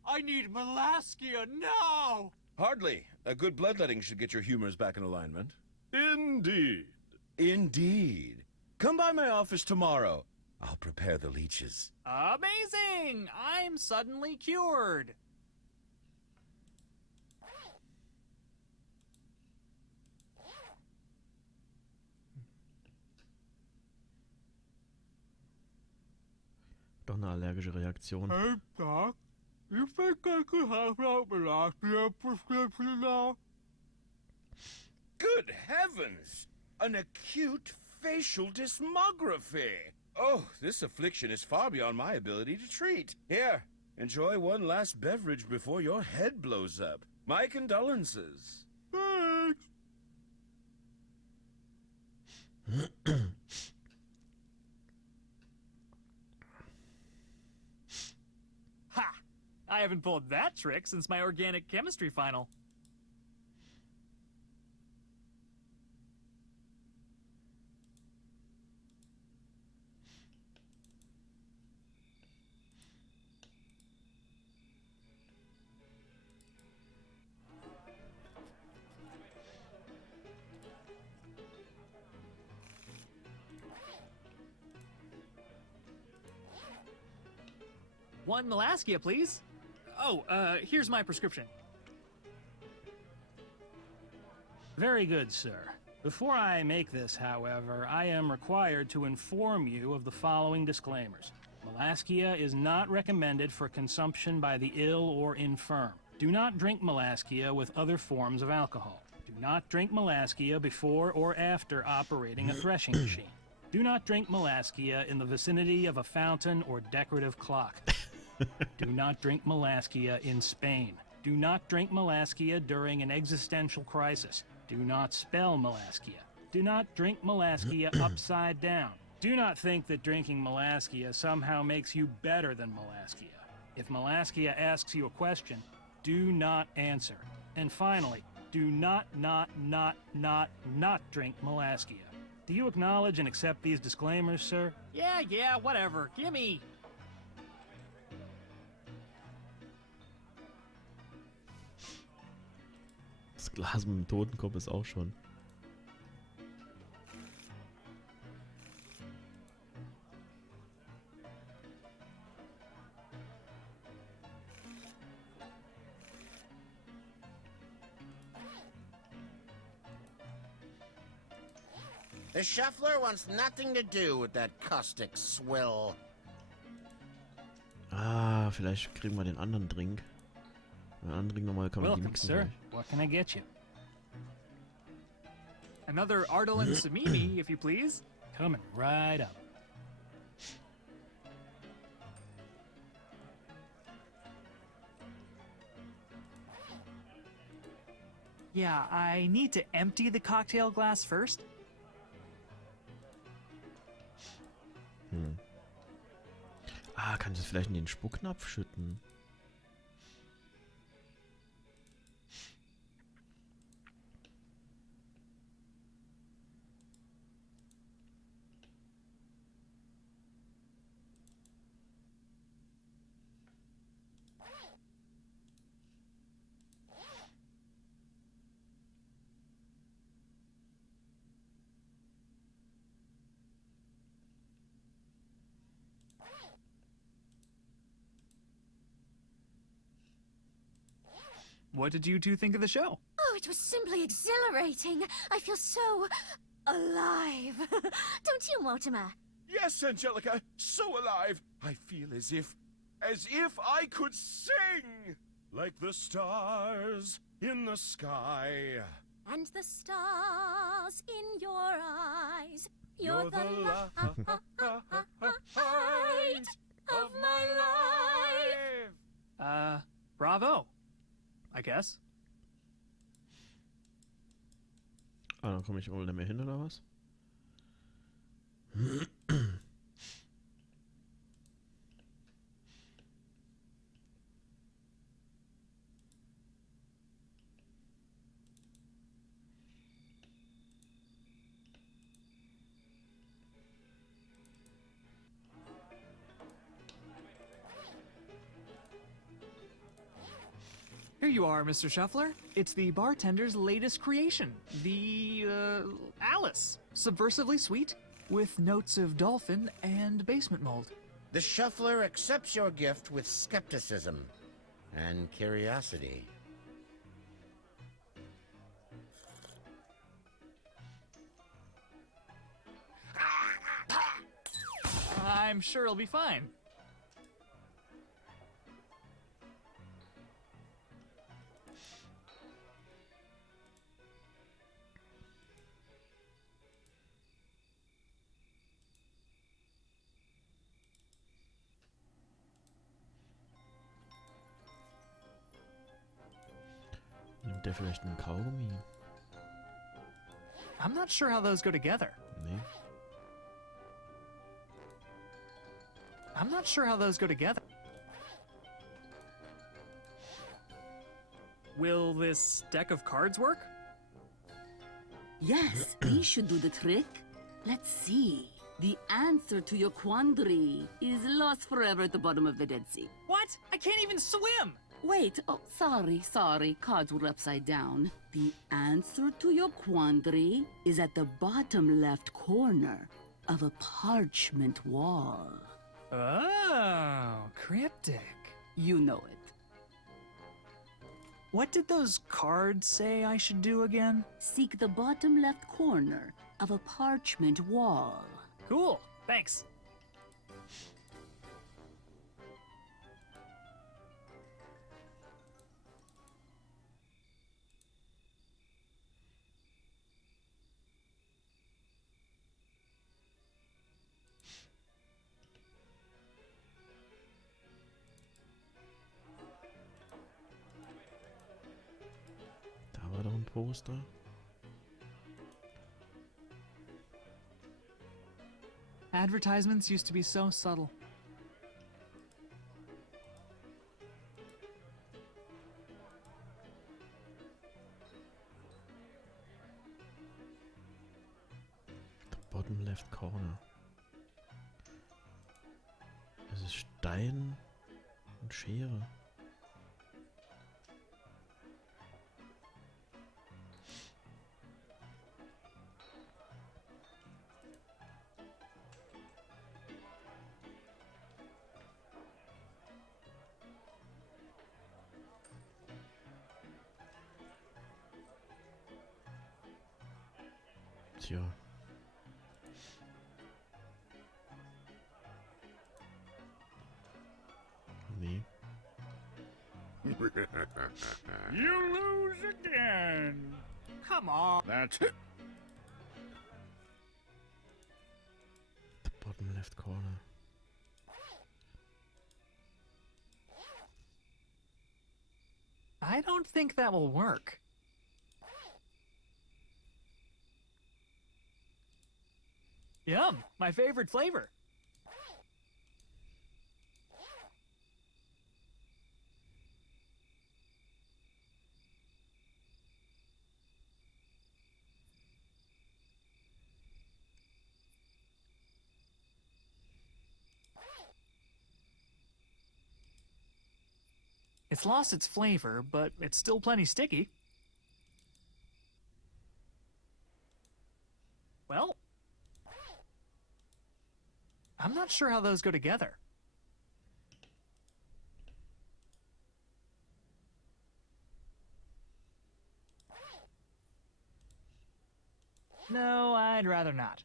I need Melaskia now. Hardly. A good bloodletting should get your humors back in alignment. Indeed. Indeed. Come by my office tomorrow. I'll prepare the leeches. Amazing! I'm suddenly cured. Doch eine allergische Reaktion. Hey, Doc, you think I could have that Melaskia prescription now? Good heavens! An acute facial dysmography! Oh, this affliction is far beyond my ability to treat. Here, enjoy one last beverage before your head blows up. My condolences. Thanks. Ha! I haven't pulled that trick since my organic chemistry final. One Melaskia, please. Oh, here's my prescription. Very good, sir. Before I make this, however, I am required to inform you of the following disclaimers. Melaskia is not recommended for consumption by the ill or infirm. Do not drink Melaskia with other forms of alcohol. Do not drink Melaskia before or after operating a threshing machine. Do not drink Melaskia in the vicinity of a fountain or decorative clock. Do not drink Melaskia in Spain. Do not drink Melaskia during an existential crisis. Do not spell Melaskia. Do not drink Melaskia upside down. Do not think that drinking Melaskia somehow makes you better than Melaskia. If Melaskia asks you a question, do not answer. And finally, do not drink Melaskia. Do you acknowledge and accept these disclaimers, sir? Yeah, whatever. Gimme. Das Glas mit dem Totenkopf ist auch schon. The shuffler wants nothing to do with that caustic swill. Ah, vielleicht kriegen wir den anderen Drink. Den anderen Drink nochmal kann man die Welcome, mixen. sir. Gleich. What can I get you? Another Ardalin Samimi, if you please. Coming right up. Yeah, I need to empty the cocktail glass first. Ah, kann ich das vielleicht in den Spucknapf schütten? What did you two think of the show? Oh, it was simply exhilarating. I feel so alive. Don't you, Mortimer? Yes, Angelica, so alive. I feel as if I could sing. Like the stars in the sky. and the stars in your eyes. You're the light of my life. Bravo, I guess. Ah, dann komme ich wohl nicht mehr hin, oder was? Here you are, Mr. Shuffler. It's the bartender's latest creation, the, Alice. Subversively sweet, with notes of dolphin and basement mold. The Shuffler accepts your gift with skepticism and curiosity. I'm sure it'll be fine. Nimmt der vielleicht einen Kaugummi? I'm not sure how those go together. Nee. I'm not sure how those go together. Will this deck of cards work? Yes, these should do the trick. Let's see. The answer to your quandary is lost forever at the bottom of the Dead Sea. What? I can't even swim! Wait, oh, sorry. Cards were upside down. The answer to your quandary is at the bottom left corner of a parchment wall. Oh, cryptic. You know it. What did those cards say I should do again? Seek the bottom left corner of a parchment wall. Cool, thanks. Da war doch ein Poster. Advertisements used to be so subtle. The bottom left corner. Es ist Stein und Schere. Tja. Nee. You lose again. Come on. That's it. The bottom left corner. I don't think that will work. Yum, my favorite flavor. It's lost its flavor, but it's still plenty sticky. Well, I'm not sure how those go together. No, I'd rather not.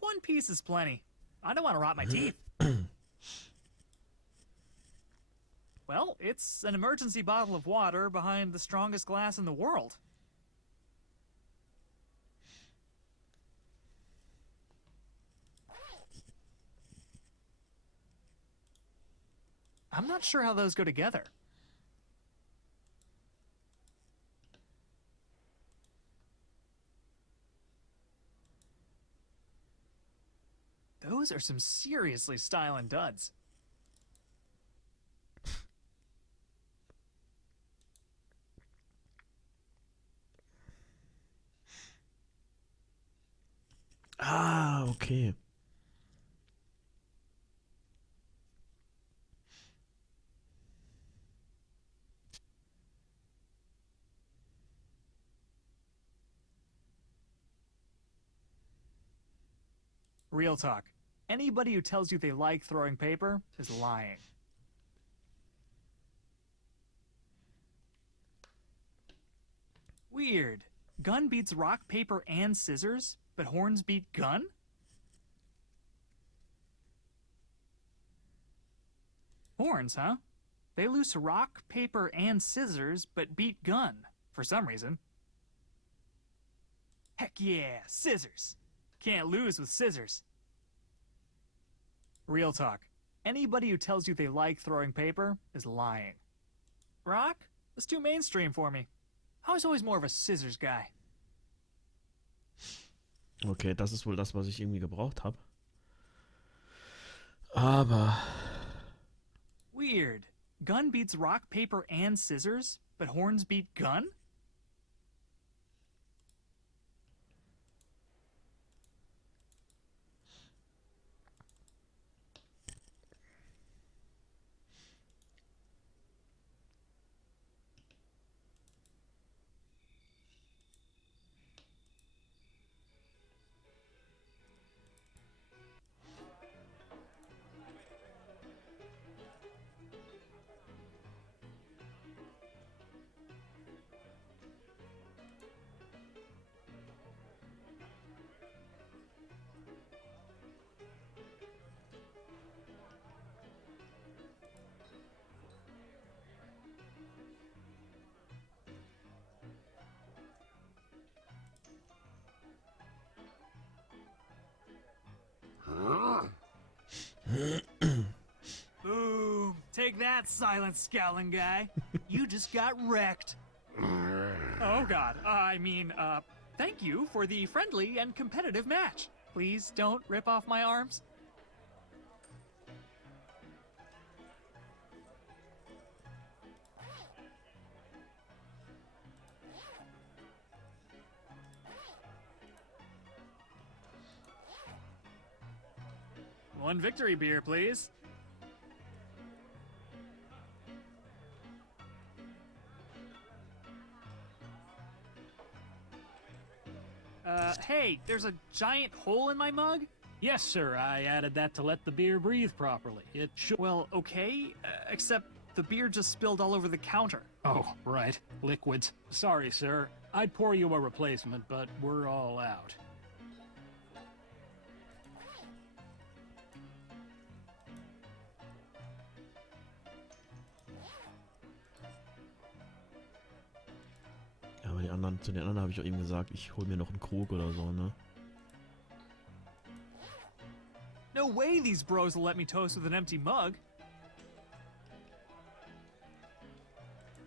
One piece is plenty. I don't want to rot my teeth. it's an emergency bottle of water behind the strongest glass in the world. I'm not sure how those go together. Those are some seriously styling duds. Ah, okay. Real talk. Anybody who tells you they like throwing paper is lying. Weird. Gun beats rock, paper, and scissors, but horns beat gun? Horns, huh? They lose to rock, paper, and scissors, but beat gun, for some reason. Heck yeah, scissors! Can't lose with scissors. Real talk. Anybody who tells you they like throwing paper is lying. Rock? That's too mainstream for me. I was always more of a scissors guy. Okay, das ist wohl das, was ich irgendwie gebraucht habe. Aber... Weird. Gun beats rock, paper, and scissors, but horns beat gun? Boom! Take that, silent scowling guy. You just got wrecked. Oh god, thank you for the friendly and competitive match. Please don't rip off my arms. One victory beer, please. Hey, there's a giant hole in my mug? Yes, sir. I added that to let the beer breathe properly. It should... Well, okay, except the beer just spilled all over the counter. Oh, right. Liquids. Sorry, sir. I'd pour you a replacement, but we're all out. Aber zu den anderen habe ich auch eben gesagt, ich hole mir noch einen Krug oder so, ne? No way these bros will let me toast with an empty mug.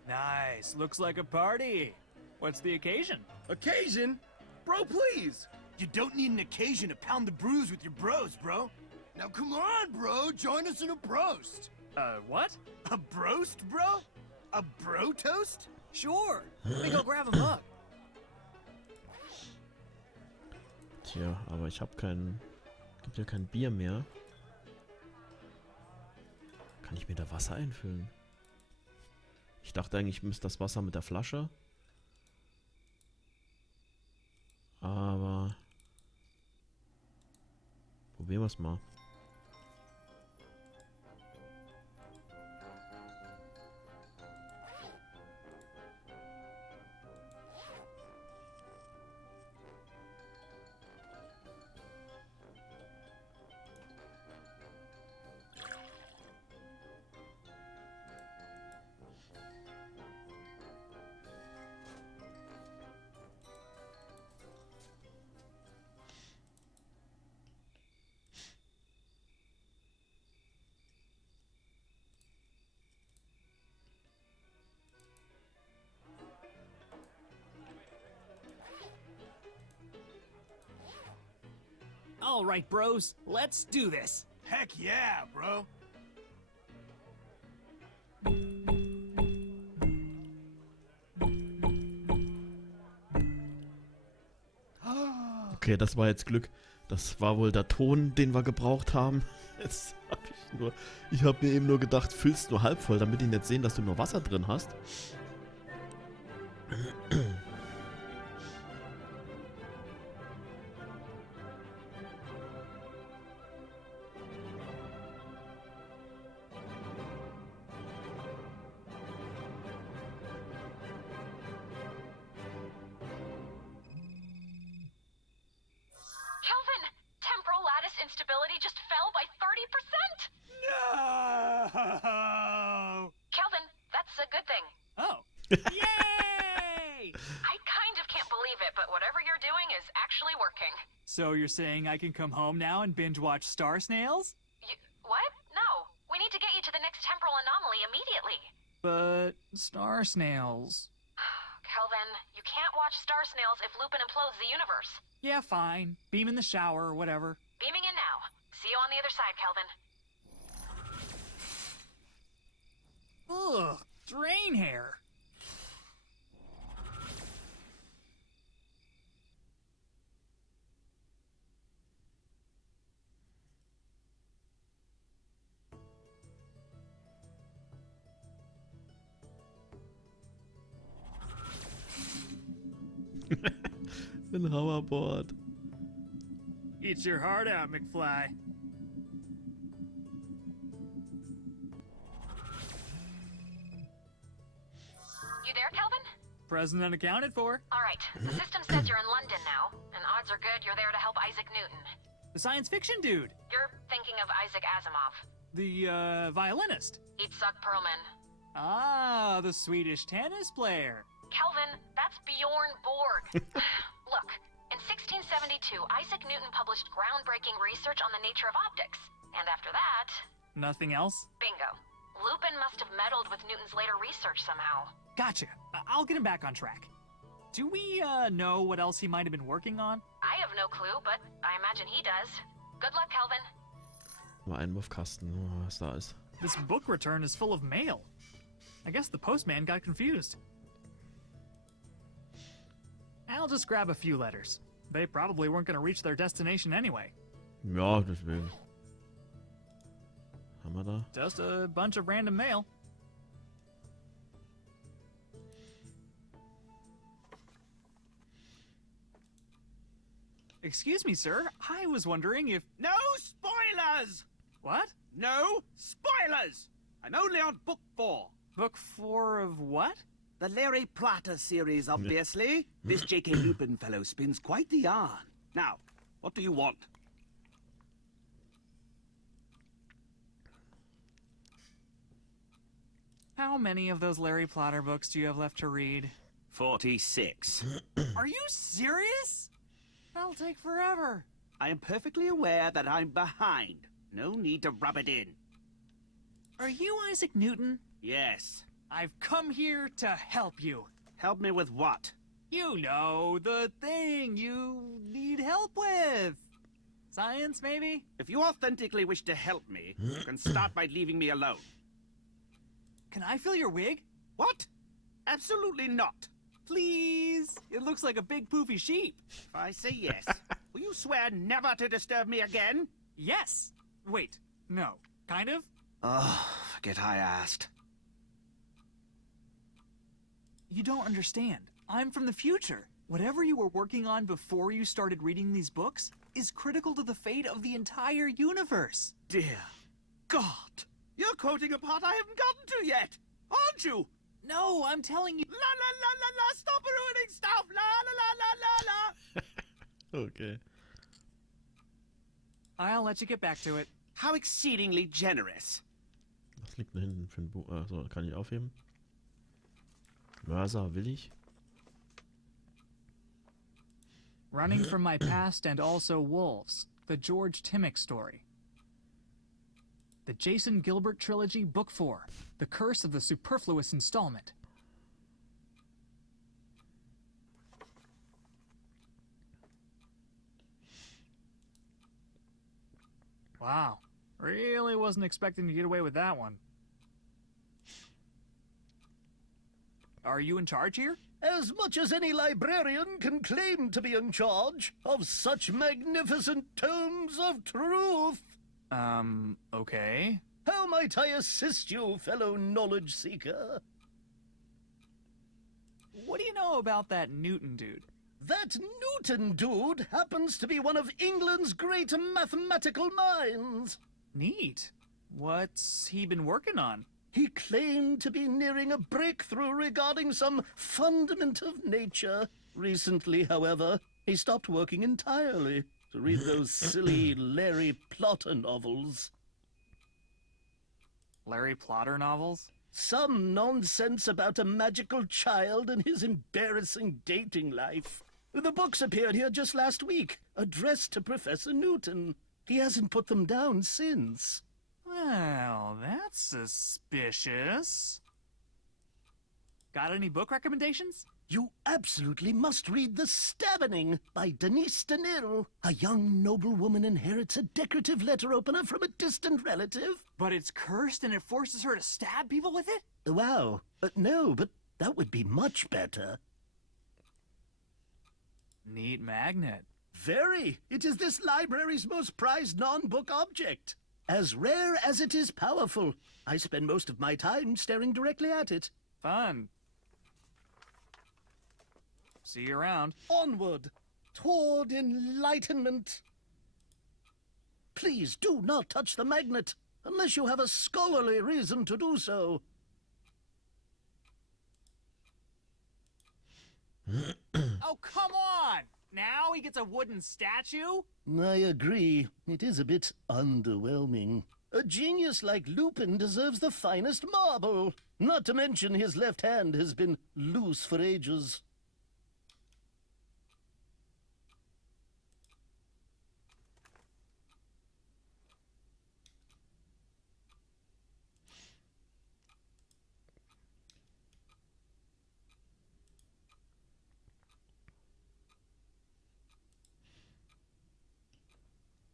Nice. Looks like a party. What's the occasion? Occasion? Bro, please! You don't need an occasion to pound the brews with your bros, bro. Now come on, bro. Join us in a broast. What? A broast, bro? A bro toast? Sure. Let me go grab a mug. Tja, aber ich habe gibt ja kein Bier mehr. Kann ich mir da Wasser einfüllen? Ich dachte eigentlich, ich müsste das Wasser mit der Flasche. Aber... Probieren wir es mal. All right, bros, let's do this. Heck yeah, bro. Okay, das war jetzt Glück. Das war wohl der Ton, den wir gebraucht haben. Jetzt hab ich habe mir eben nur gedacht, füllst nur halb voll, damit die nicht sehen, dass du nur Wasser drin hast. Kelvin, temporal lattice instability just fell by 30%. No! Kelvin, that's a good thing. Oh. Yay! I kind of can't believe it, but whatever you're doing is actually working. So you're saying I can come home now and binge watch Star Snails? What? No. We need to get you to the next temporal anomaly immediately. But Star Snails... Kelvin, you can't watch Star Snails if Lupin implodes the universe. Yeah, fine. Beam in the shower or whatever. Beaming in now. See you on the other side, Kelvin. Ugh, drain hair. Ein Hoverboard. Eat your heart out, McFly. You there, Kelvin? Present unaccounted for. All right. The system says you're in London now, and odds are good you're there to help Isaac Newton. The science fiction dude. You're thinking of Isaac Asimov. The, violinist. He'd suck Perlman. Ah, the Swedish tennis player. Kelvin, that's Bjorn Borg. Look, in 1672, Isaac Newton published groundbreaking research on the nature of optics. And after that... Nothing else? Bingo. Lupin must have meddled with Newton's later research somehow. Gotcha. I'll get him back on track. Do we, know what else he might have been working on? I have no clue, but I imagine he does. Good luck, Kelvin. Mal Einwurfkasten, was da ist. This book return is full of mail. I guess the postman got confused. I'll just grab a few letters. They probably weren't going to reach their destination anyway. Ja, deswegen. Haben wir da? Just a bunch of random mail. Excuse me, sir. I was wondering if... No spoilers! What? No spoilers! I'm only on book 4. Book 4 of what? The Larry Platter series, obviously. This J.K. Lupin fellow spins quite the yarn. Now, what do you want? How many of those Larry Platter books do you have left to read? 46. Are you serious? That'll take forever. I am perfectly aware that I'm behind. No need to rub it in. Are you Isaac Newton? Yes. I've come here to help you. Help me with what? You know, the thing you need help with. Science, maybe? If you authentically wish to help me, you can start by leaving me alone. Can I fill your wig? What? Absolutely not. Please. It looks like a big poofy sheep. If I say yes, will you swear never to disturb me again? Yes. Wait, no. Kind of? Oh, forget I asked. You don't understand. I'm from the future. Whatever you were working on before you started reading these books is critical to the fate of the entire universe. Dear God. You're quoting a part I haven't gotten to yet, aren't you? No, I'm telling you. La la la la la, stop ruining stuff! La la la la la la! Okay. I'll let you get back to it. How exceedingly generous. Was liegt da hinten für ein Buch? So, kann ich aufheben? Mörser, will ich? Running from My Past and Also Wolves, the George Timmick story. The Jason Gilbert Trilogy, Book 4, The Curse of the Superfluous Installment. Wow. Really wasn't expecting to get away with that one. Are you in charge here? As much as any librarian can claim to be in charge of such magnificent tomes of truth. Okay. How might I assist you, fellow knowledge seeker? What do you know about that Newton dude? That Newton dude happens to be one of England's great mathematical minds. Neat. What's he been working on? He claimed to be nearing a breakthrough regarding some fundament of nature. Recently, however, he stopped working entirely to read those silly Larry Plotter novels. Larry Plotter novels? Some nonsense about a magical child and his embarrassing dating life. The books appeared here just last week, addressed to Professor Newton. He hasn't put them down since. Well, that's suspicious. Got any book recommendations? You absolutely must read The Stabbening by Denise Danil. A young noblewoman inherits a decorative letter opener from a distant relative. But it's cursed and it forces her to stab people with it? Wow. No, but that would be much better. Neat magnet. Very. It is this library's most prized non-book object. As rare as it is powerful. I spend most of my time staring directly at it. Fun. See you around. Onward, toward enlightenment. Please do not touch the magnet, unless you have a scholarly reason to do so. Oh, come on! Now he gets a wooden statue? I agree. It is a bit underwhelming. A genius like Lupin deserves the finest marble. Not to mention his left hand has been loose for ages.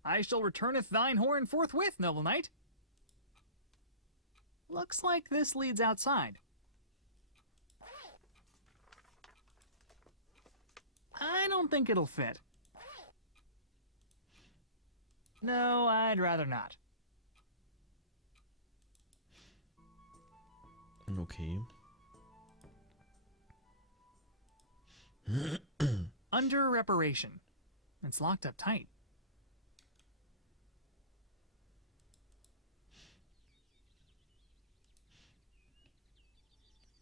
I shall returneth thine horn forthwith, noble knight. Looks like this leads outside. I don't think it'll fit. No, I'd rather not. Okay. Under reparation. It's locked up tight.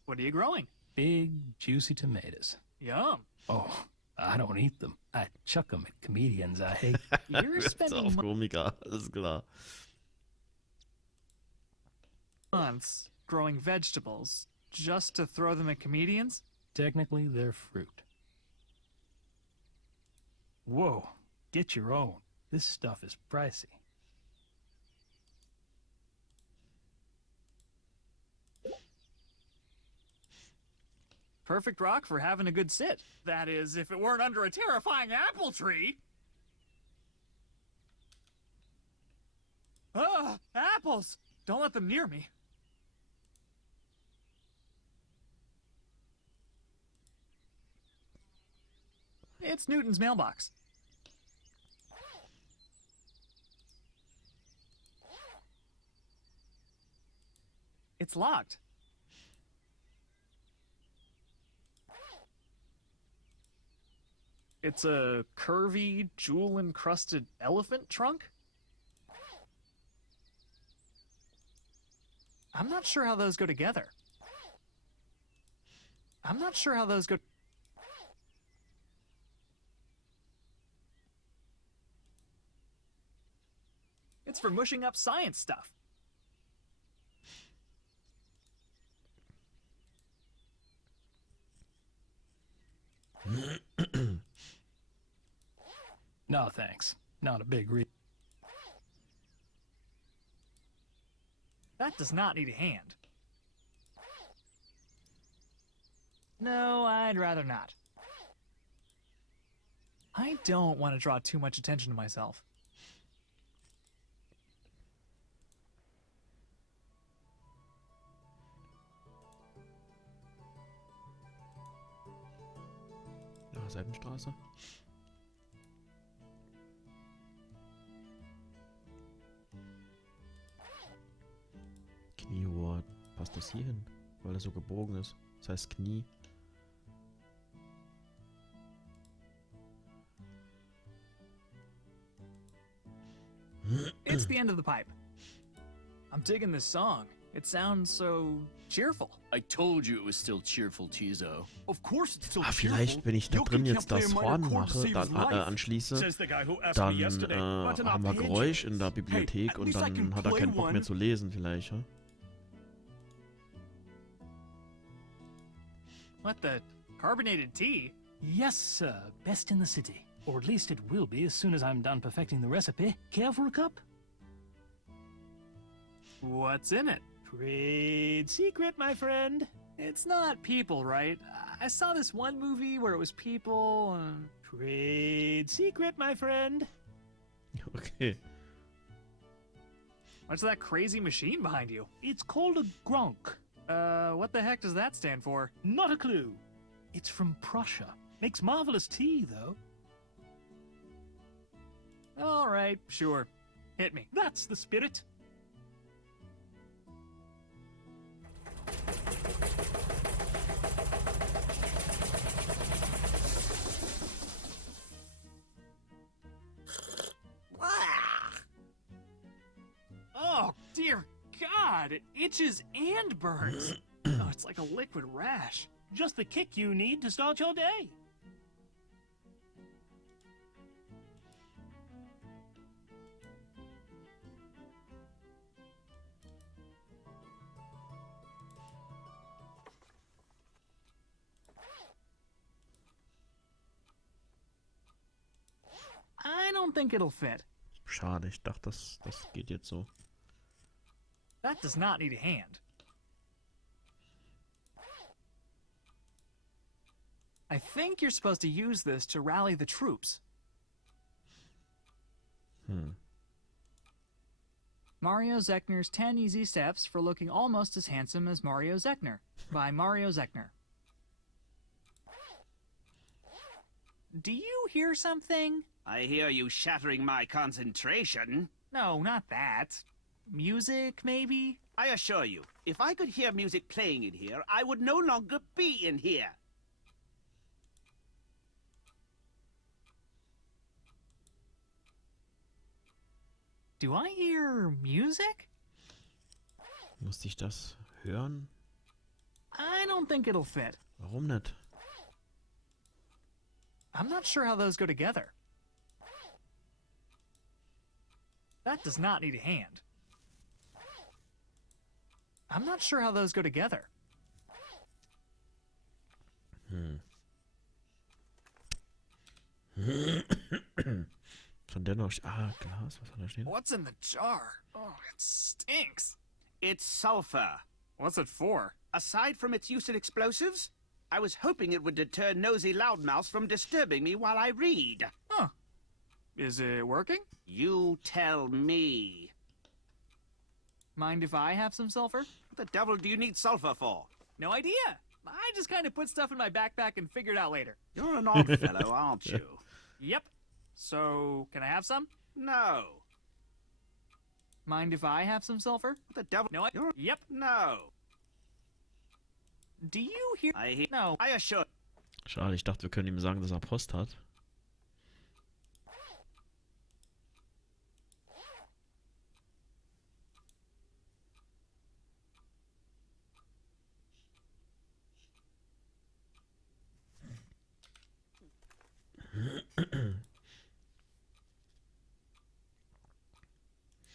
What are you growing? Big, juicy tomatoes. Yum. Oh, I don't eat them. I chuck them at comedians I hate. You're spending Komiker, alles klar. months growing vegetables just to throw them at comedians? Technically, they're fruit. Whoa, get your own. This stuff is pricey. Perfect rock for having a good sit. That is, if it weren't under a terrifying apple tree. Ah, apples! Don't let them near me. It's Newton's mailbox. It's locked. It's a curvy, jewel-encrusted elephant trunk? I'm not sure how those go together. I'm not sure how those go... It's for mushing up science stuff. No, thanks. Not a big read. That does not need a hand. No, I'd rather not. I don't want to draw too much attention to myself. Seidenstraße. Knie, wo passt das hier hin? Weil das so gebogen ist. Das heißt Knie. It's the end of the pipe. I'm digging this song. It sounds so cheerful. I told you it was still cheerful, Chizo. Of course it's still Vielleicht, wenn ich da drin jetzt das Horn mache, dann anschließe, dann haben wir Geräusch in der Bibliothek und dann hat er keinen Bock mehr zu lesen vielleicht. Ja? What the? Carbonated tea? Yes, sir. Best in the city. Or at least it will be as soon as I'm done perfecting the recipe. Care for a cup? What's in it? Trade secret, my friend. It's not people, right? I saw this one movie where it was people. Trade secret, my friend. Okay. What's that crazy machine behind you? It's called a gronk. What the heck does that stand for? Not a clue. It's from Prussia. Makes marvelous tea, though. All right, sure. Hit me. That's the spirit. Oh, dear God! It itches and burns. Oh, it's like a liquid rash. Just the kick you need to start your day. I don't think it'll fit. Schade, ich dachte, das geht jetzt so. That does not need a hand. I think you're supposed to use this to rally the troops. Mario Zechner's 10 Easy Steps for Looking Almost as Handsome as Mario Zechner by Mario Zechner. Do you hear something? I hear you shattering my concentration. No, not that. Music, maybe? I assure you, if I could hear music playing in here, I would no longer be in here. Do I hear music? Musste ich das hören? I don't think it'll fit. Warum nicht? I'm not sure how those go together. That does not need a hand. I'm not sure how those go together. Von der noch... Glas, was hat da stehen? What's in the jar? Oh, it stinks. It's sulfur. What's it for? Aside from its use in explosives, I was hoping it would deter nosy loudmouths from disturbing me while I read. Huh. Is it working? You tell me. Mind if I have some sulfur? What the devil do you need sulfur for? No idea. I just kind of put stuff in my backpack and figured out later. You're an odd fellow, aren't you? Yep. So, can I have some? No. Mind if I have some sulfur? What the devil? No, Yep. No. Do you hear? I hear. No. I assure. Schade, ich dachte, wir können ihm sagen, dass er Post hat.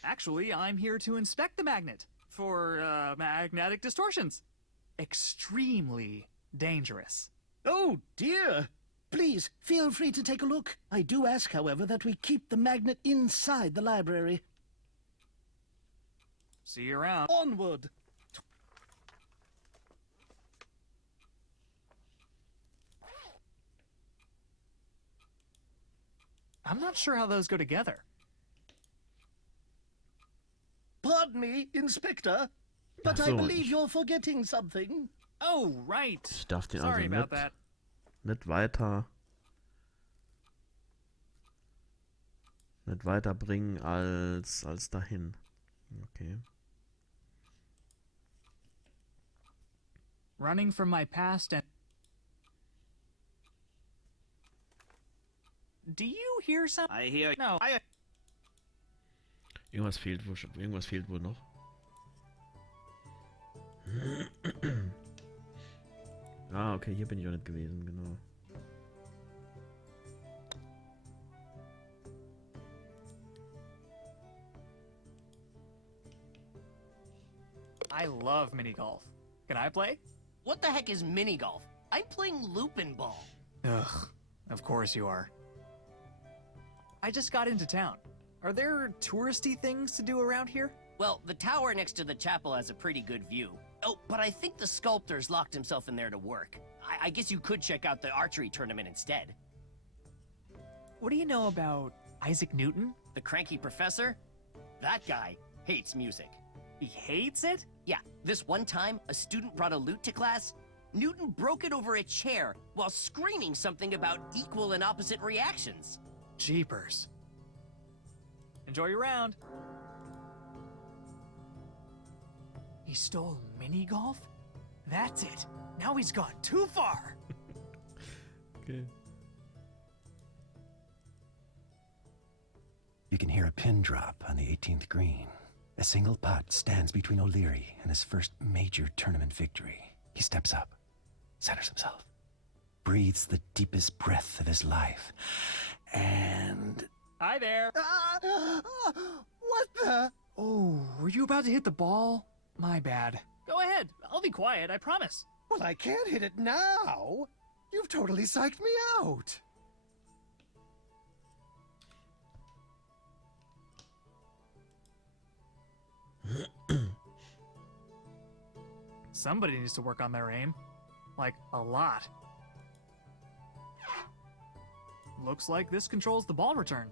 Actually, I'm here to inspect the magnet for magnetic distortions. Extremely dangerous. Oh, dear. Please, feel free to take a look. I do ask, however, that we keep the magnet inside the library. See you around. Onward. I'm not sure how those go together. Pardon me, Inspector, but I believe you're forgetting something. Oh, right. Ich darf den Sorry also about that. nicht weiter Nicht weiterbringen als dahin. Okay. Running from my past and... Do you hear something? I hear... No, I... Irgendwas fehlt wohl noch. Ah, okay, hier bin ich auch nicht gewesen, genau. I love mini golf. Can I play? What the heck is mini golf? I'm playing Lupin Ball. Ugh, of course you are. I just got into town. Are there touristy things to do around here? Well, the tower next to the chapel has a pretty good view. Oh, but I think the sculptor's locked himself in there to work. I guess you could check out the archery tournament instead. What do you know about Isaac Newton? The cranky professor? That guy hates music. He hates it? Yeah, this one time, a student brought a lute to class. Newton broke it over a chair while screaming something about equal and opposite reactions. Jeepers. Enjoy your round. He stole mini golf? That's it. Now he's gone too far. Okay. You can hear a pin drop on the 18th green. A single putt stands between O'Leary and his first major tournament victory. He steps up, centers himself, breathes the deepest breath of his life, and... Hi there. What the? Oh, were you about to hit the ball? My bad. Go ahead. I'll be quiet, I promise. Well, I can't hit it now. You've totally psyched me out. Somebody needs to work on their aim. Like, a lot. Looks like this controls the ball return.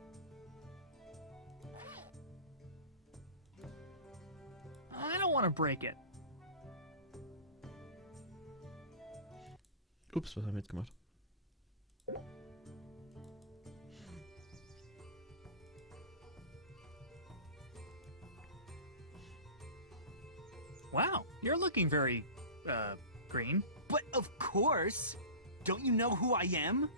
I don't want to break it. Ups, was haben wir jetzt gemacht? Wow, you're looking very, green. But of course. Don't you know who I am?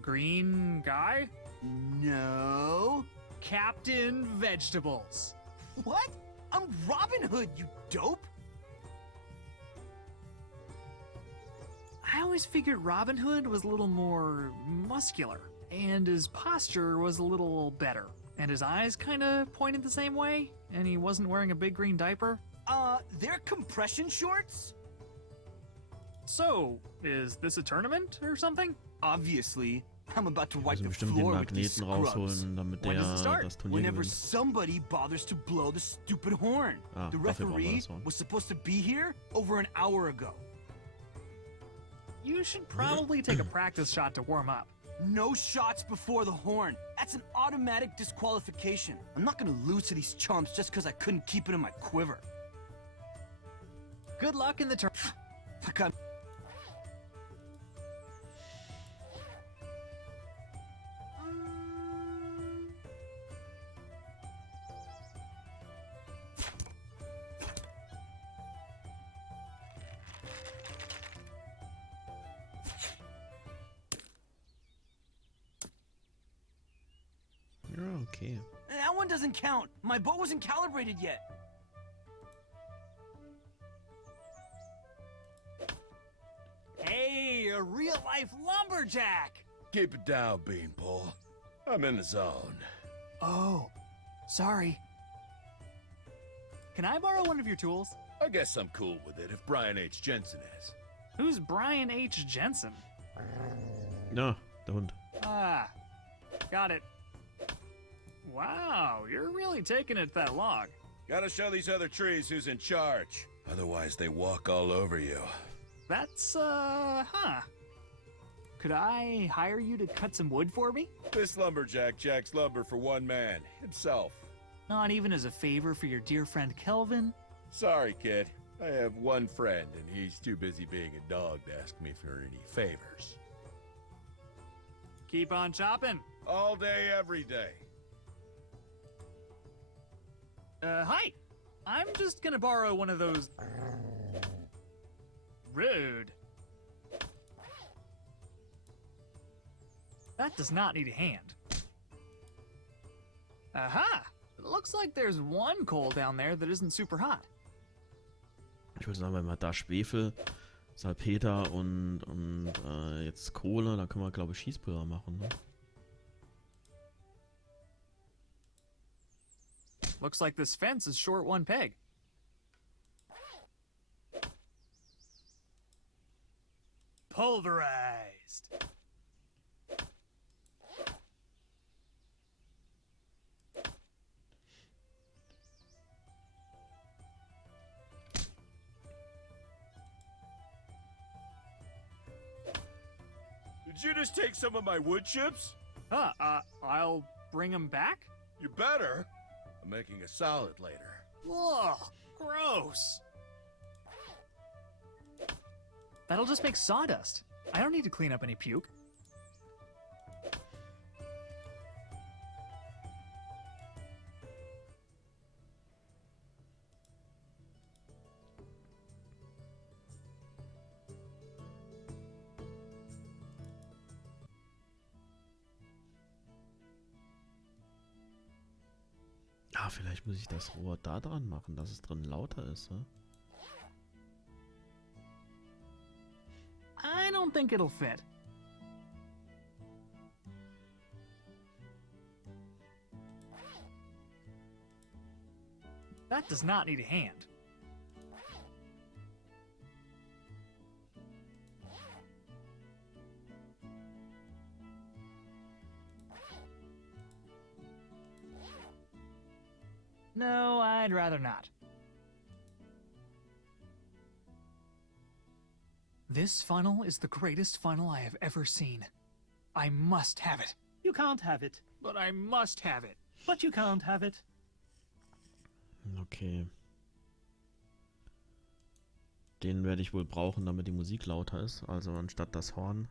Green guy? No. Captain Vegetables. What? I'm Robin Hood, you dope! I always figured Robin Hood was a little more muscular, and his posture was a little better, and his eyes kinda pointed the same way, and he wasn't wearing a big green diaper. They're compression shorts? So, is this a tournament or something? Obviously. I'm about to wipe Also the bestimmt den floor with these Magneten scrubs. rausholen, damit When der does it start? das Turnier Whenever gewinnt. somebody bothers to blow the stupid horn. Ah, The dafür brauchen wir referee das Horn. was supposed to be here over an hour ago. You should probably take a practice shot to warm up. No shots before the horn. That's an automatic disqualification. I'm not gonna lose to these chumps just because I couldn't keep it in my quiver. Good luck in the turn. Like I'm... Ja, okay. That one doesn't count. My bow wasn't calibrated yet. Hey, a real-life lumberjack! Keep it down, Beanpole. I'm in the zone. Oh, sorry. Can I borrow one of your tools? I guess I'm cool with it if Brian H. Jensen is. Who's Brian H. Jensen? Ja, der Hund. Ah, got it. Wow, you're really taking it that long. Gotta show these other trees who's in charge. Otherwise, they walk all over you. That's, huh. Could I hire you to cut some wood for me? This lumberjack jacks lumber for one man, himself. Not even as a favor for your dear friend Kelvin? Sorry, kid. I have one friend, and he's too busy being a dog to ask me for any favors. Keep on chopping. All day, every day. Hi. I'm just gonna borrow one of those... Rude. That does not need a hand. Aha! Looks like there's one coal down there that isn't super hot. Ich würde sagen, wenn wir da Schwefel, Salpeter und jetzt Kohle, dann können wir, glaube ich, Schießpulver machen, ne? Looks like this fence is short one peg. Pulverized. Did you just take some of my wood chips? I'll bring them back? You better. I'm making a salad later. Ugh, gross. That'll just make sawdust. I don't need to clean up any puke. Ah, vielleicht muss ich das Rohr da dran machen, dass es drin lauter ist, ne? I don't think it'll fit. That does not need a hand. No, I'd rather not. This funnel is the greatest funnel I have ever seen. I must have it. You can't have it. But I must have it. But you can't have it. Okay. Den werde ich wohl brauchen, damit die Musik lauter ist. Also anstatt das Horn.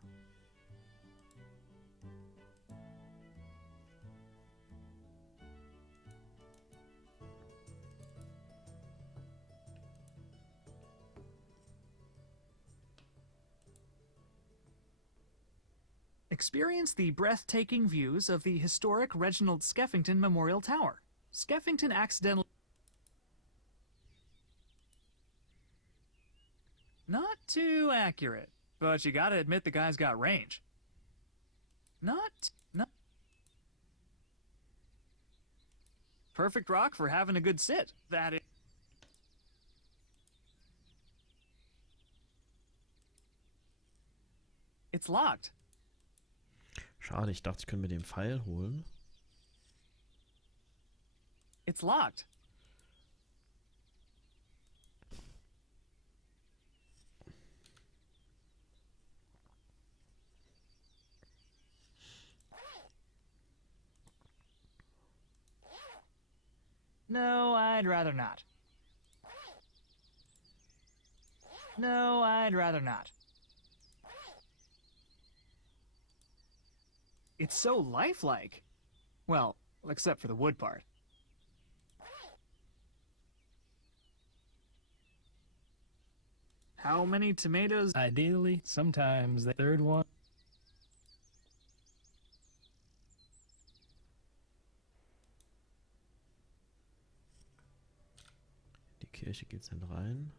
Experience the breathtaking views of the historic Reginald Skeffington Memorial Tower. Skeffington accidentally... Not too accurate, but you gotta admit the guy's got range. Not... Perfect rock for having a good sit. That is... It's locked. Schade, ich dachte, ich könnte mir den Pfeil holen. It's locked. No, I'd rather not. No, I'd rather not. It's so lifelike. Well, except for the wood part. How many tomatoes? Ideally, sometimes the third one. Die Kirche geht's dann rein.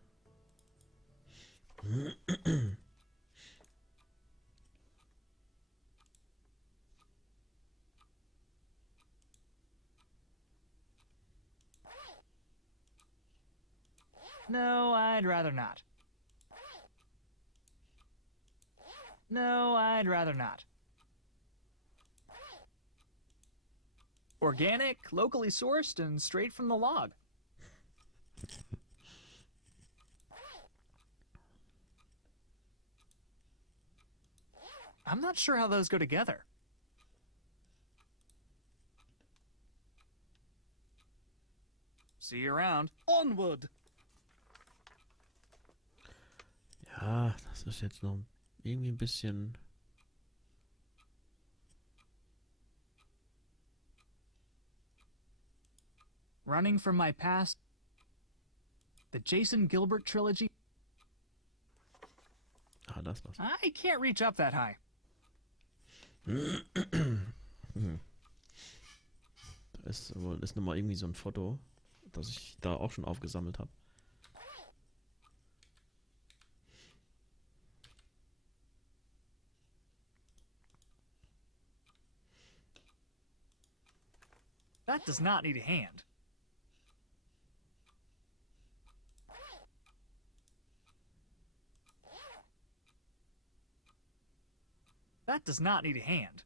No, I'd rather not. No, I'd rather not. Organic, locally sourced, and straight from the log. I'm not sure how those go together. See you around. Onward! Ja, das ist jetzt noch irgendwie ein bisschen... Running from my past. The Jason Gilbert trilogy. Ah, das war's. I can't reach up that high. Da ist nochmal irgendwie so ein Foto, das ich da auch schon aufgesammelt habe. That does not need a hand. That does not need a hand.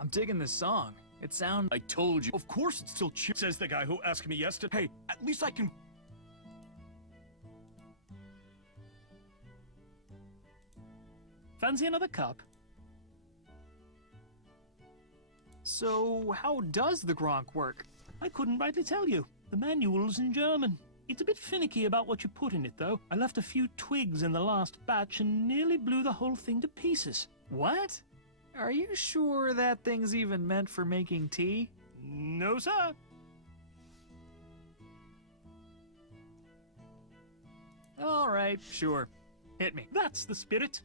I'm digging this song. It sounds... I told you. Of course it's still cheap. Says the guy who asked me yesterday. Hey, at least I can... Fancy another cup? So, how does the Gronk work? I couldn't rightly tell you. The manual's in German. It's a bit finicky about what you put in it, though. I left a few twigs in the last batch and nearly blew the whole thing to pieces. What? Are you sure that thing's even meant for making tea? No, sir. All right, sure. Hit me. That's the spirit.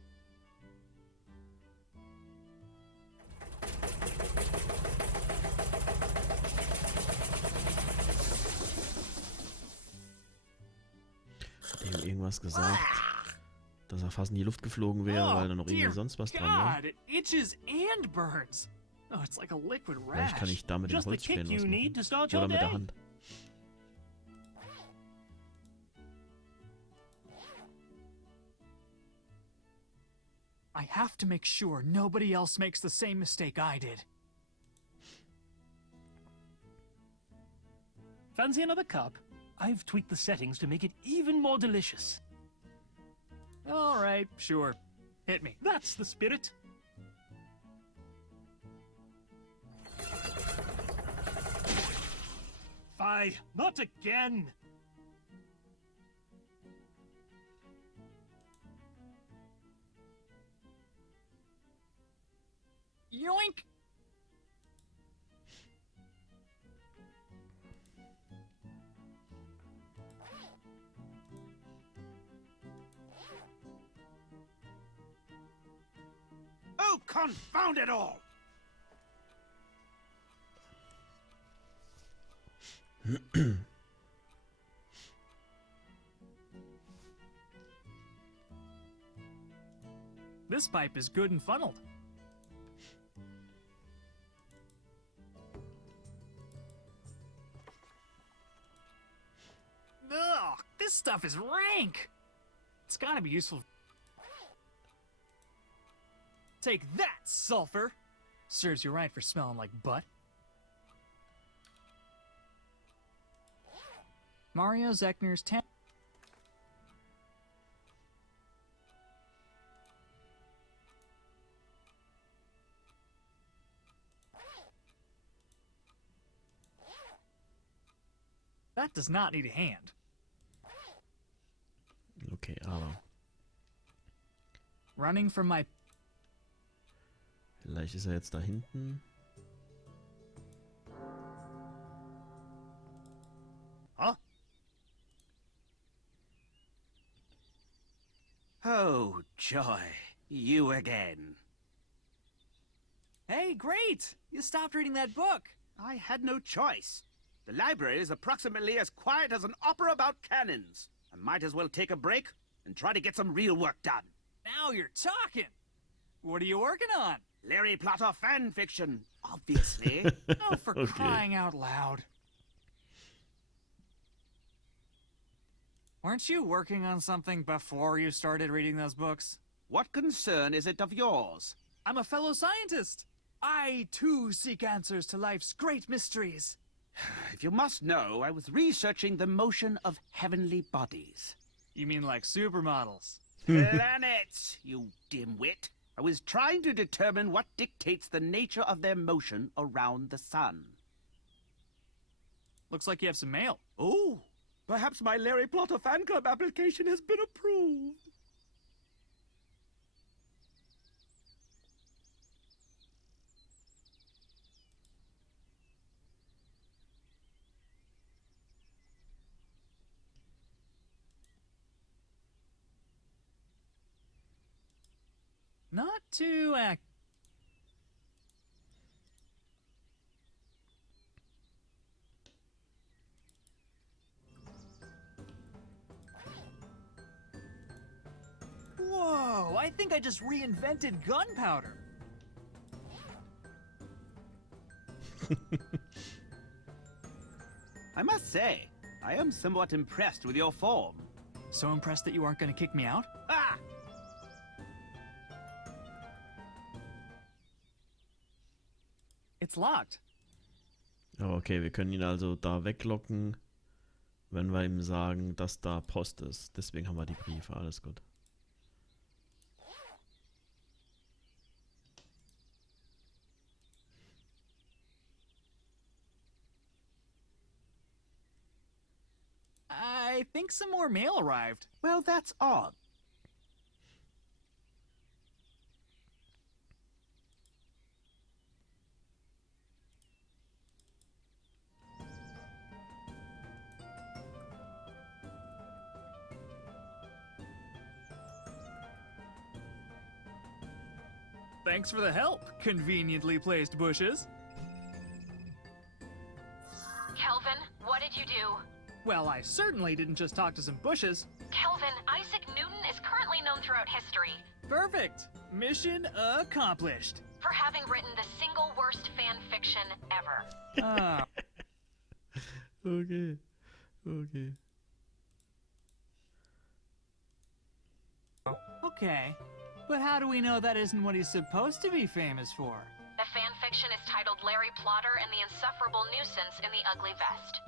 Hat ihm irgendwas gesagt, dass er fast in die Luft geflogen wäre, weil da noch irgendwie sonst was dran war. God, it itches and burns. Oh, it's like a liquid rash. Vielleicht kann ich da mit dem Just the Holzspänen kick was you need to start your machen. Oder mit der day. Hand. I have to make sure nobody else makes the same mistake I did. Fancy another cup? I've tweaked the settings to make it even more delicious. All right, sure. Hit me. That's the spirit. Fie, not again! Yoink! Oh, confound it all! This pipe is good and funneled. Ugh, this stuff is rank. It's gotta be useful. Take that, sulfur! Serves you right for smelling like butt. Mario Zechner's 10. That does not need a hand. Okay, aber Running from my... vielleicht ist er jetzt da hinten. Huh? Oh, joy. You again. Hey, great! You stopped reading that book. I had no choice. The library is approximately as quiet as an opera about cannons. I might as well take a break and try to get some real work done. Now you're talking! What are you working on? Larry Plotter fan fiction, obviously. Oh, for crying out loud. Weren't you working on something before you started reading those books? What concern is it of yours? I'm a fellow scientist. I, too, seek answers to life's great mysteries. If you must know, I was researching the motion of heavenly bodies. You mean like supermodels? Planets, you dimwit. I was trying to determine what dictates the nature of their motion around the sun. Looks like you have some mail. Oh, Perhaps my Larry Plotter fan club application has been approved. Not too Whoa, I think I just reinvented gunpowder. I must say, I am somewhat impressed with your form. So impressed that you aren't going to kick me out? Ah! It's locked. Oh, okay, wir können ihn also da weglocken, wenn wir ihm sagen, dass da Post ist. Deswegen haben wir die Briefe, alles gut. I think some more mail arrived. Well, that's odd. Thanks for the help, conveniently placed bushes. Kelvin, what did you do? Well, I certainly didn't just talk to some bushes. Kelvin, Isaac Newton is currently known throughout history Perfect! Mission accomplished. for having written the single worst fan fiction ever. Ah. Okay. Okay. Okay, but how do we know that isn't what he's supposed to be famous for? The fan fiction is titled Larry Plotter and the Insufferable Nuisance in the Ugly Vest.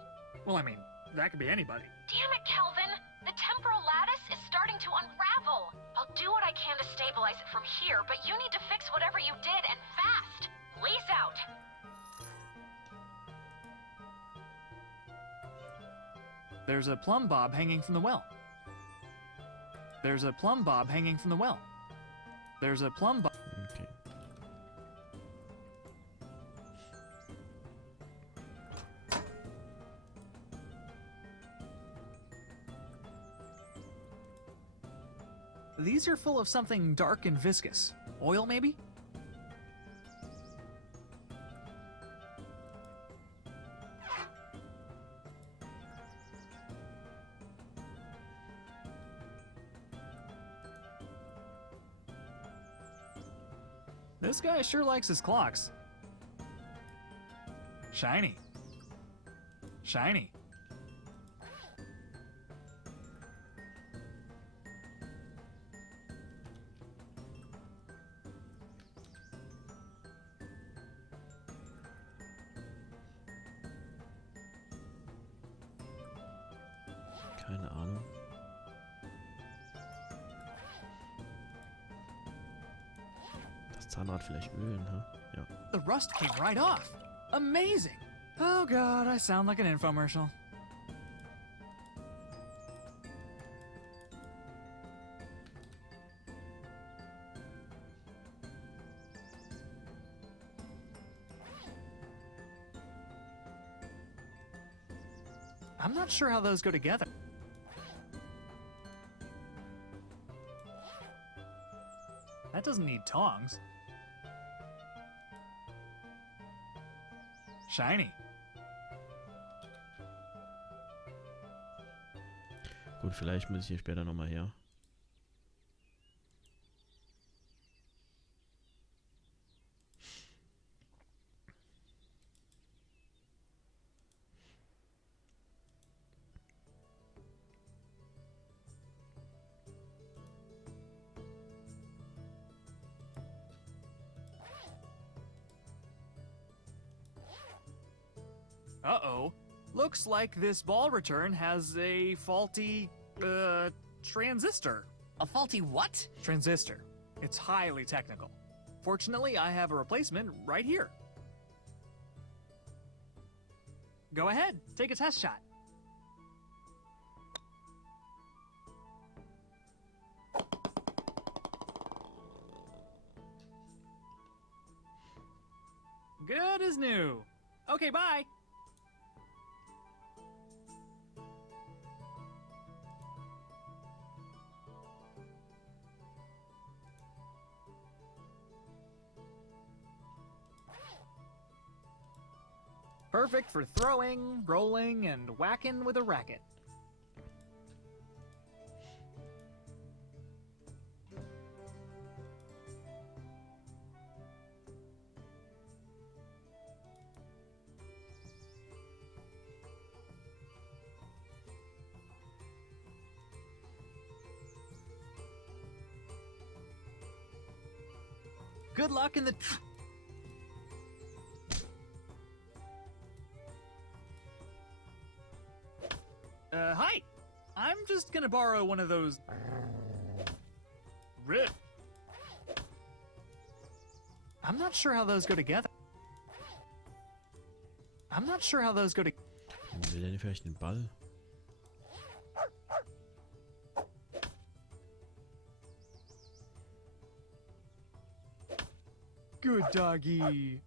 Well, I mean, that could be anybody. Damn it, Kelvin! The temporal lattice is starting to unravel. I'll do what I can to stabilize it from here, but you need to fix whatever you did, and fast! Lease out! There's a plumb bob hanging from the well. There's a plumb bob hanging from the well. There's a plumb bob. Okay. These are full of something dark and viscous. Oil, maybe? This guy sure likes his clocks. Shiny. Shiny. Keine Ahnung. Das Zahnrad vielleicht ölen, ne? Ja. The rust came right off. Amazing. Oh god, I sound like an infomercial. I'm not sure how those go together. That doesn't need tongs. Shiny. Gut, vielleicht muss ich hier später nochmal her. Uh-oh. Looks like this ball return has a faulty, transistor. A faulty what? Transistor. It's highly technical. Fortunately, I have a replacement right here. Go ahead, take a test shot. Good as new. Okay, bye. Perfect for throwing, rolling, and whacking with a racket. Good luck in the... Hi! I'm just gonna borrow one of those... Rip. I'm not sure how those go together. I'm not sure how those go to... Will der nicht vielleicht den Ball? Good doggy.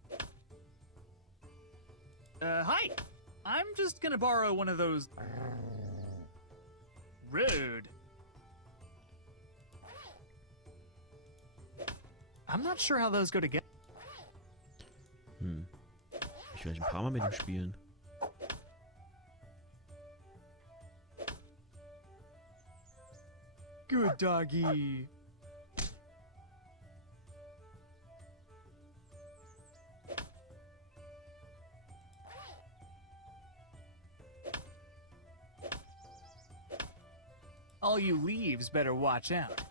Hi! I'm just gonna borrow one of those... Rude. I'm not sure how those go together. Ich werde ein paar Mal mit ihm spielen. Good doggy. All you leaves better watch out.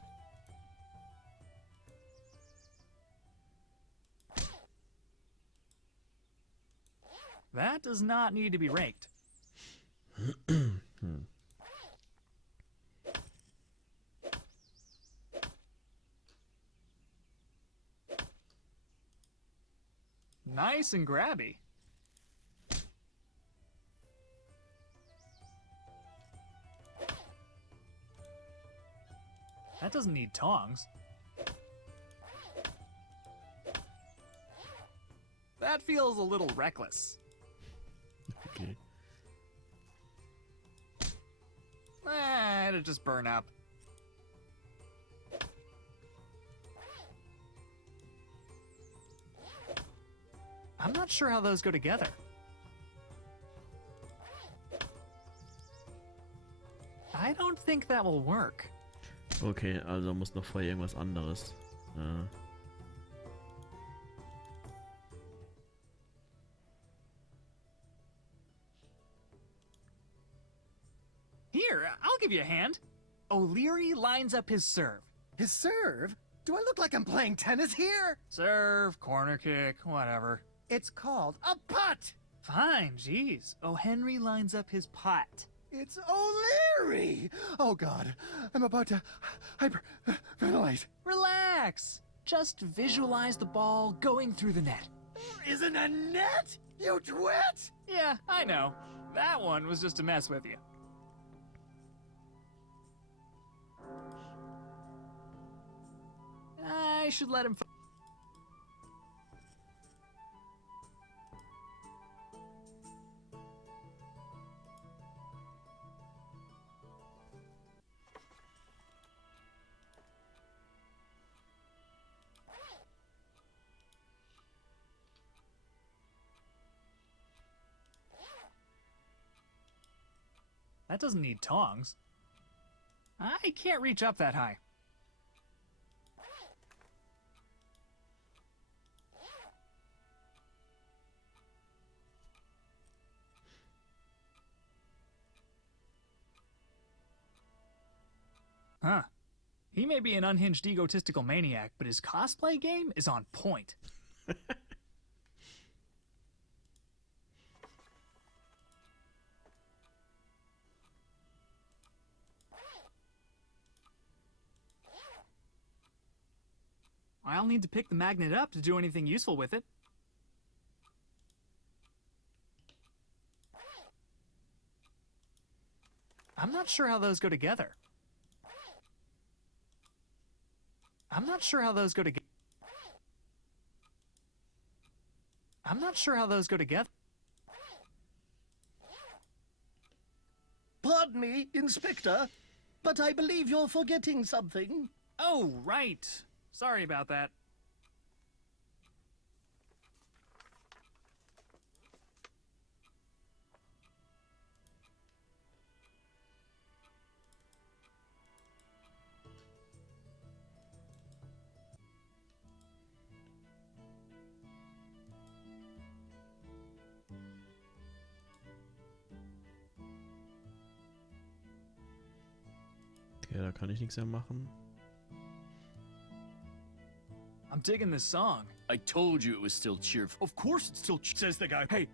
That does not need to be raked. Nice and grabby. That doesn't need tongs. That feels a little reckless. Okay. It'll just burn up. I'm not sure how those go together. I don't think that will work. Okay, also muss noch vorher irgendwas anderes. Ja. Here, I'll give you a hand. O'Leary lines up his serve. His serve? Do I look like I'm playing tennis here? Serve, corner kick, whatever. It's called a putt! Fine, jeez. O'Henry lines up his pot. It's O'Leary! Oh god, I'm about to hyperventilate. Relax. Just visualize the ball going through the net. There isn't a net, you twit! Yeah, I know. That one was just to mess with you. I should let him... That doesn't need tongs. I can't reach up that high. Huh. He may be an unhinged egotistical maniac, but his cosplay game is on point. I'll need to pick the magnet up to do anything useful with it. I'm not sure how those go together. I'm not sure how those go together. I'm not sure how those go together. Pardon me, Inspector, but I believe you're forgetting something. Oh, right. Sorry about that. Okay, da kann ich nichts mehr machen. I'm digging this song. I told you it was still cheerful. Of course it's still says the guy. Hey,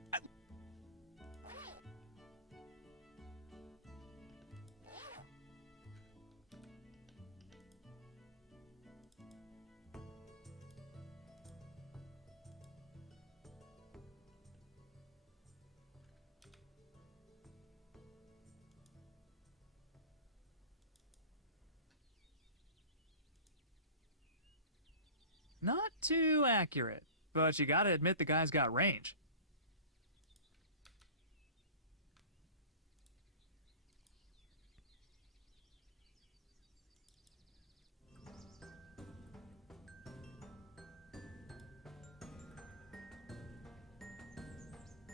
Not too accurate, but you gotta admit the guy's got range.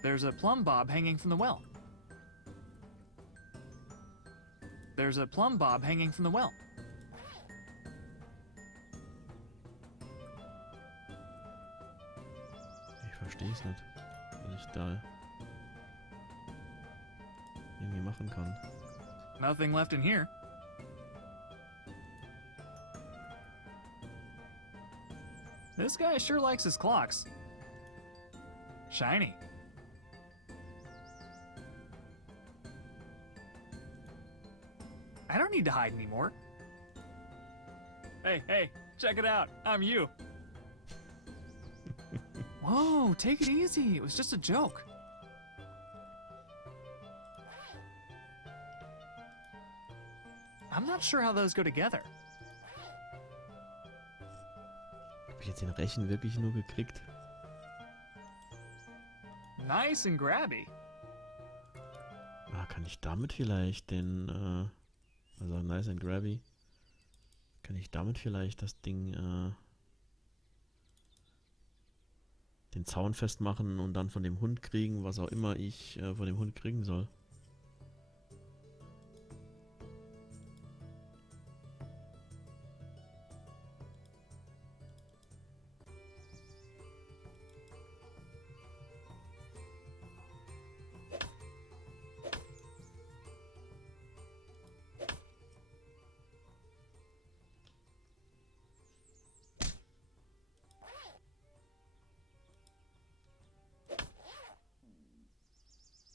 There's a plumb bob hanging from the well. There's a plumb bob hanging from the well. Ich verstehe es nicht, was ich da irgendwie machen kann. Nothing left in here. This guy sure likes his clocks. Shiny. I don't need to hide anymore. Hey, check it out. I'm you. Whoa, take it easy. It was just a joke. I'm not sure how those go together. Hab ich jetzt den Rechen wirklich nur gekriegt? Nice and grabby. Ah, kann ich damit vielleicht den, also nice and grabby, kann ich damit vielleicht das Ding, den Zaun festmachen und dann von dem Hund kriegen, was auch immer ich von dem Hund kriegen soll.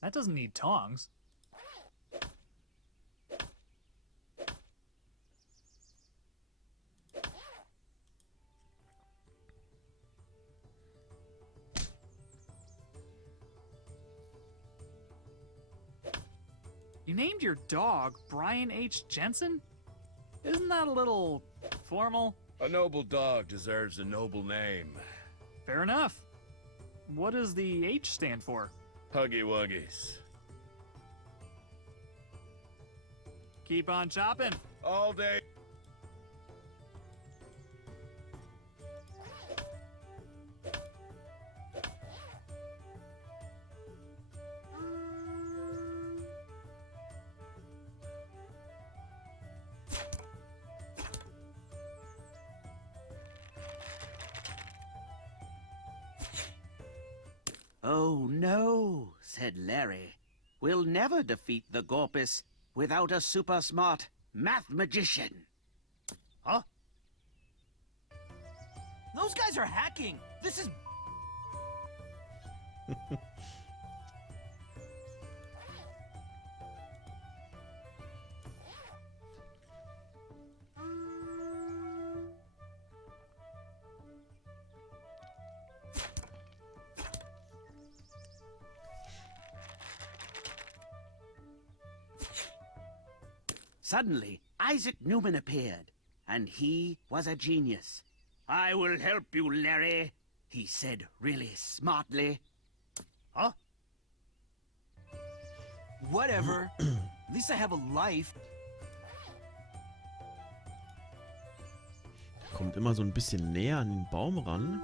That doesn't need tongs. You named your dog Brian H. Jensen? Isn't that a little formal? A noble dog deserves a noble name. Fair enough. What does the H stand for? Huggy Wuggies. Keep on chopping. All day. Oh no, said Larry. We'll never defeat the Gorpus without a super smart math magician. Huh? Those guys are hacking. This is... Suddenly, Isaac Newman appeared, and he was a genius. I will help you, Larry. He said really smartly. Huh? Whatever. At least I have a life. Kommt immer so ein bisschen näher an den Baum ran.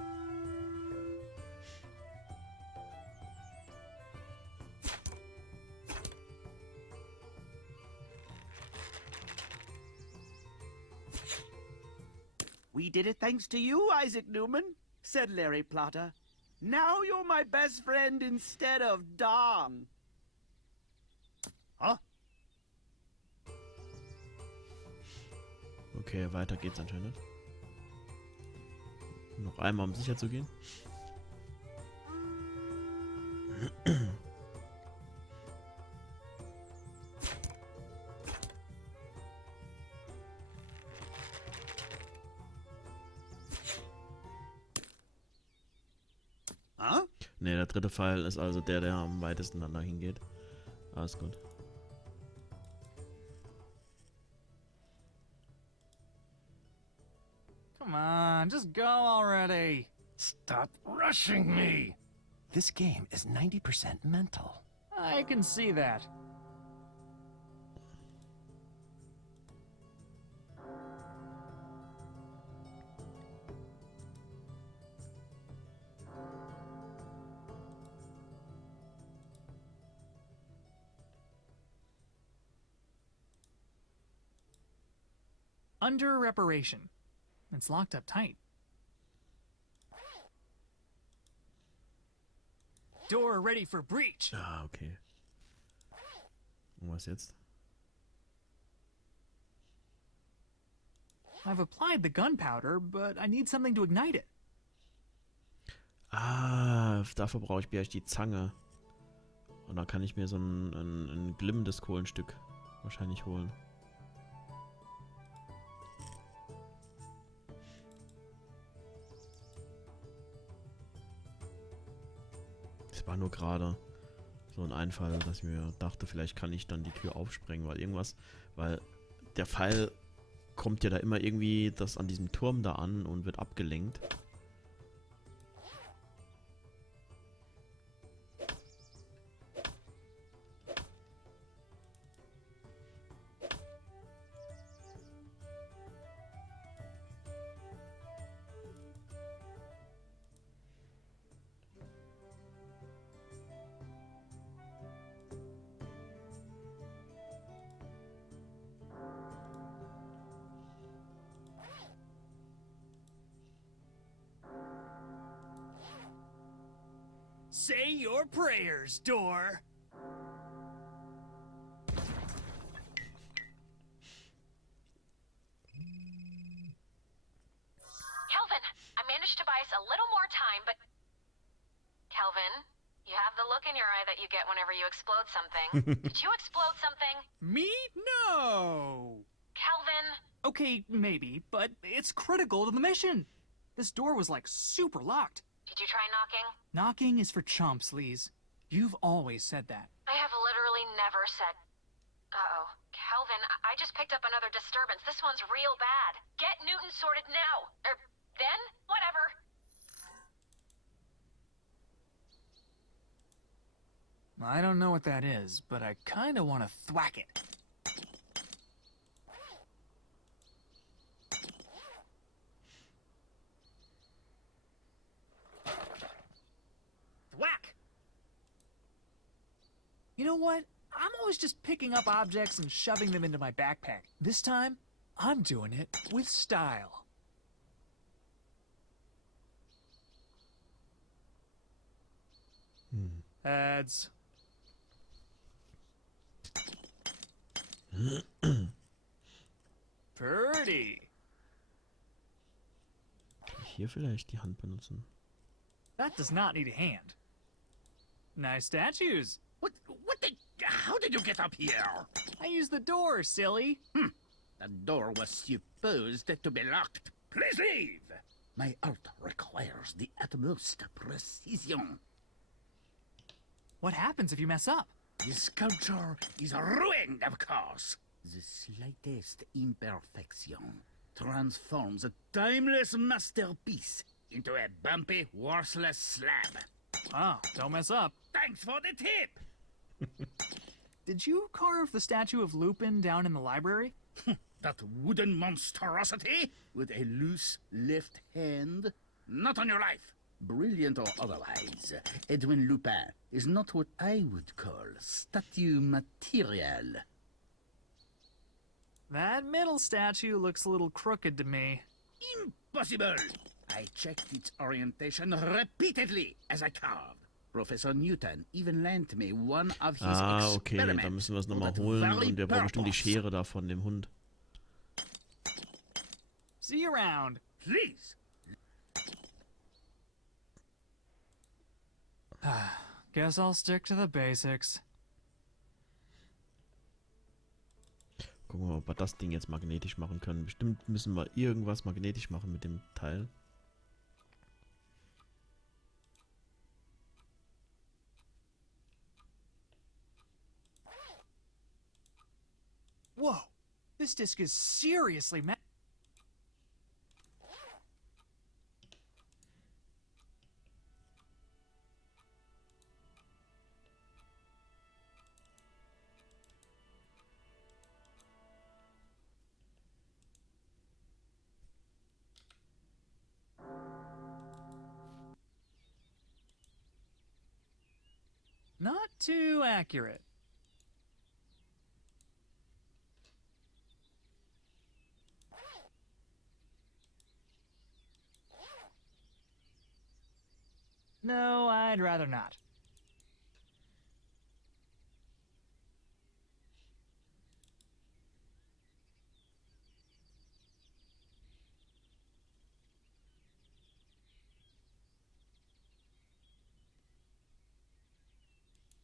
We did it thanks to you, Isaac Newman, said Larry Plotter. Now you're my best friend instead of Don. Huh? Okay, weiter geht's anscheinend. Noch einmal, um sicher zu gehen. Huh? Ne, der dritte Pfeil ist also der am weitesten dann dahin geht. Alles gut. Come on, just go already. Stop rushing me. This game is 90% mental. I can see that. Under reparation. It's locked up tight. Door ready for breach. Ah, okay. Und was jetzt? I've applied the gunpowder, but I need something to ignite it. Ah, dafür brauche ich vielleicht die Zange. Und dann kann ich mir so ein glimmendes Kohlenstück wahrscheinlich holen. Das war nur gerade so ein Einfall, dass ich mir dachte, vielleicht kann ich dann die Tür aufsprengen, weil der Pfeil kommt ja da immer irgendwie an diesem Turm da an und wird abgelenkt. Say your prayers, door. Kelvin, I managed to buy us a little more time, but... Kelvin, you have the look in your eye that you get whenever you explode something. Did you explode something? Me? No. Kelvin? Okay, maybe, but it's critical to the mission. This door was like super locked. Did you try knocking? Knocking is for chumps, Lise. You've always said that. I have literally never said... Uh-oh. Kelvin, I just picked up another disturbance. This one's real bad. Get Newton sorted now. Then? Whatever. I don't know what that is, but I kinda want to thwack it. Thwack! You know what? I'm always just picking up objects and shoving them into my backpack. This time, I'm doing it with style. Ads. Pretty. Kann ich hier vielleicht die Hand benutzen? That does not need a hand. Nice statues. How did you get up here? I used the door, silly. The door was supposed to be locked. Please leave! My art requires the utmost precision. What happens if you mess up? The sculpture is ruined, of course. The slightest imperfection transforms a timeless masterpiece into a bumpy, worthless slab. Wow, don't mess up. Thanks for the tip! Did you carve the statue of Lupin down in the library? That wooden monstrosity with a loose left hand? Not on your life. Brilliant or otherwise, Edwin Lupin is not what I would call statue material. That middle statue looks a little crooked to me. Impossible! I checked its orientation repeatedly as I carved. Professor Newton even lent me one of his okay, dann müssen wir es nochmal holen und wir brauchen bestimmt die Schere da von dem Hund. See you around. Please. Guess I'll stick to the basics. Gucken wir mal, ob wir das Ding jetzt magnetisch machen können. Bestimmt müssen wir irgendwas magnetisch machen mit dem Teil. Whoa, this disc is seriously not too accurate. No, I'd rather not.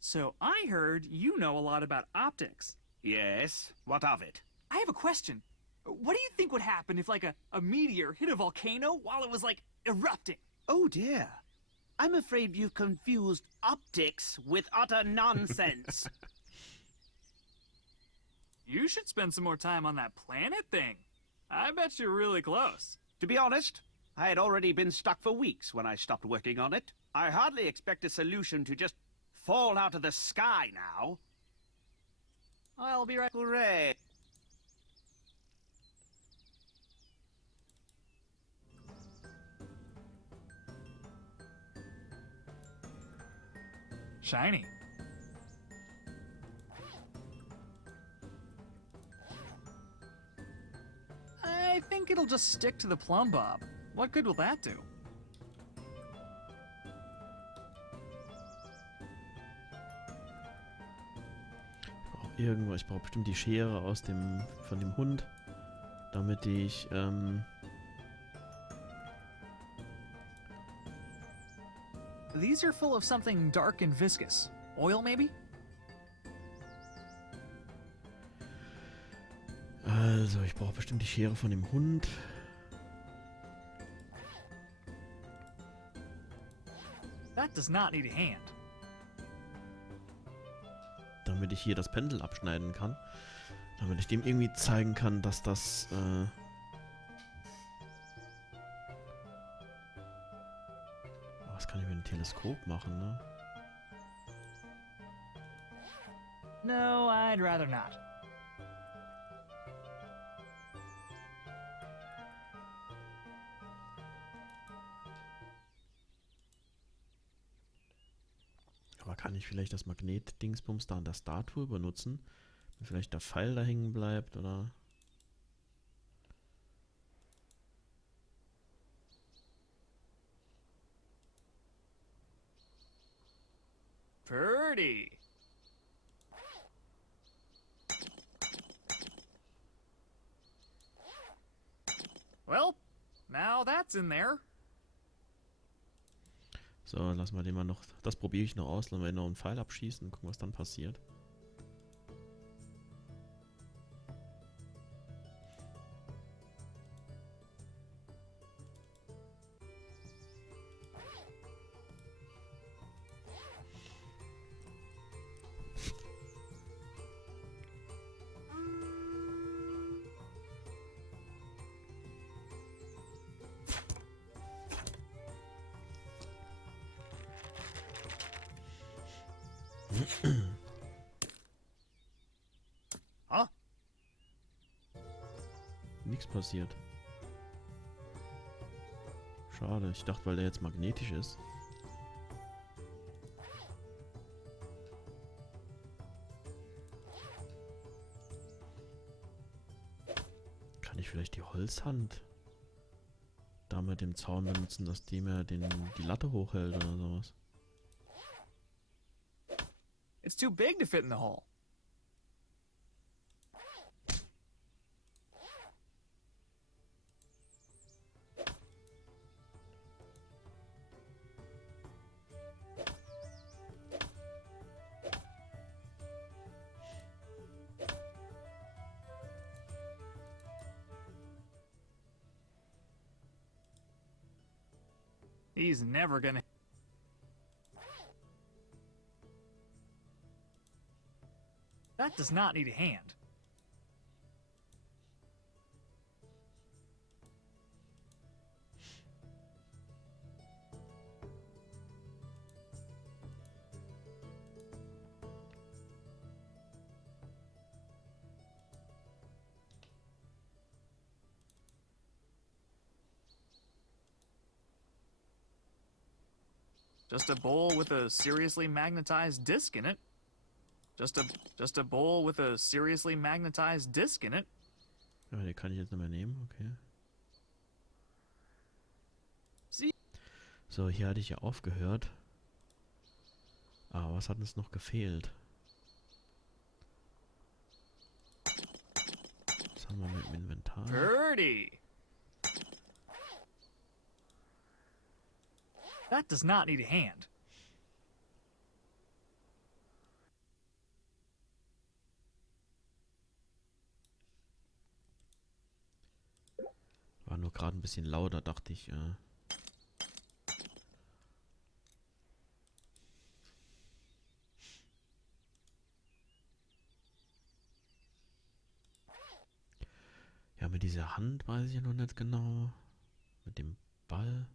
So I heard you know a lot about optics. Yes, what of it? I have a question. What do you think would happen if, like, a meteor hit a volcano while it was, like, erupting? Oh dear. I'm afraid you've confused optics with utter nonsense. You should spend some more time on that planet thing. I bet you're really close. To be honest, I had already been stuck for weeks when I stopped working on it. I hardly expect a solution to just fall out of the sky now. I'll be right. Hooray. Shiny. I think it'll just stick to the plumb bob. What good will that do? Ich brauche bestimmt die Schere von dem Hund, damit ich, These are full of something dark and viscous. Oil, maybe? Also, ich brauche bestimmt die Schere von dem Hund. That does not need a hand. Damit ich hier das Pendel abschneiden kann. Damit ich dem irgendwie zeigen kann, dass das, was kann ich mit dem Teleskop machen, ne? No, I'd rather not. Aber kann ich vielleicht das Magnet-Dingsbums da an der Statue benutzen? Wenn vielleicht der Pfeil da hängen bleibt, oder? Purdy. Well, now that's in there. So, lassen wir den mal noch. Das probiere ich noch aus. Lassen wir noch einen Pfeil abschießen und gucken, was dann passiert. Huh? Nichts passiert. Schade, ich dachte, weil der jetzt magnetisch ist. Kann ich vielleicht die Holzhand da mit dem Zaun benutzen, dass die mir die Latte hochhält oder sowas? It's too big to fit in the hole. He's never gonna... That does not need a hand. Just a bowl with a seriously magnetized disc in it. Just a bowl with a seriously magnetized disc in it. Aber den kann ich jetzt nicht mehr nehmen, okay. So, hier hatte ich ja aufgehört. Aber was hat uns noch gefehlt? Was haben wir mit dem Inventar? Birdie! That does not need a hand. War nur gerade ein bisschen lauter, dachte ich. Ja, mit dieser Hand weiß ich ja noch nicht genau. Mit dem Ball.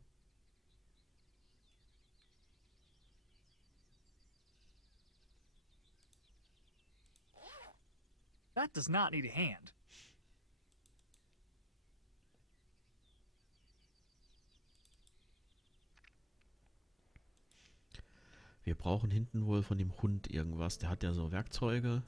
That does not need a hand. Wir brauchen hinten wohl von dem Hund irgendwas. Der hat ja so Werkzeuge.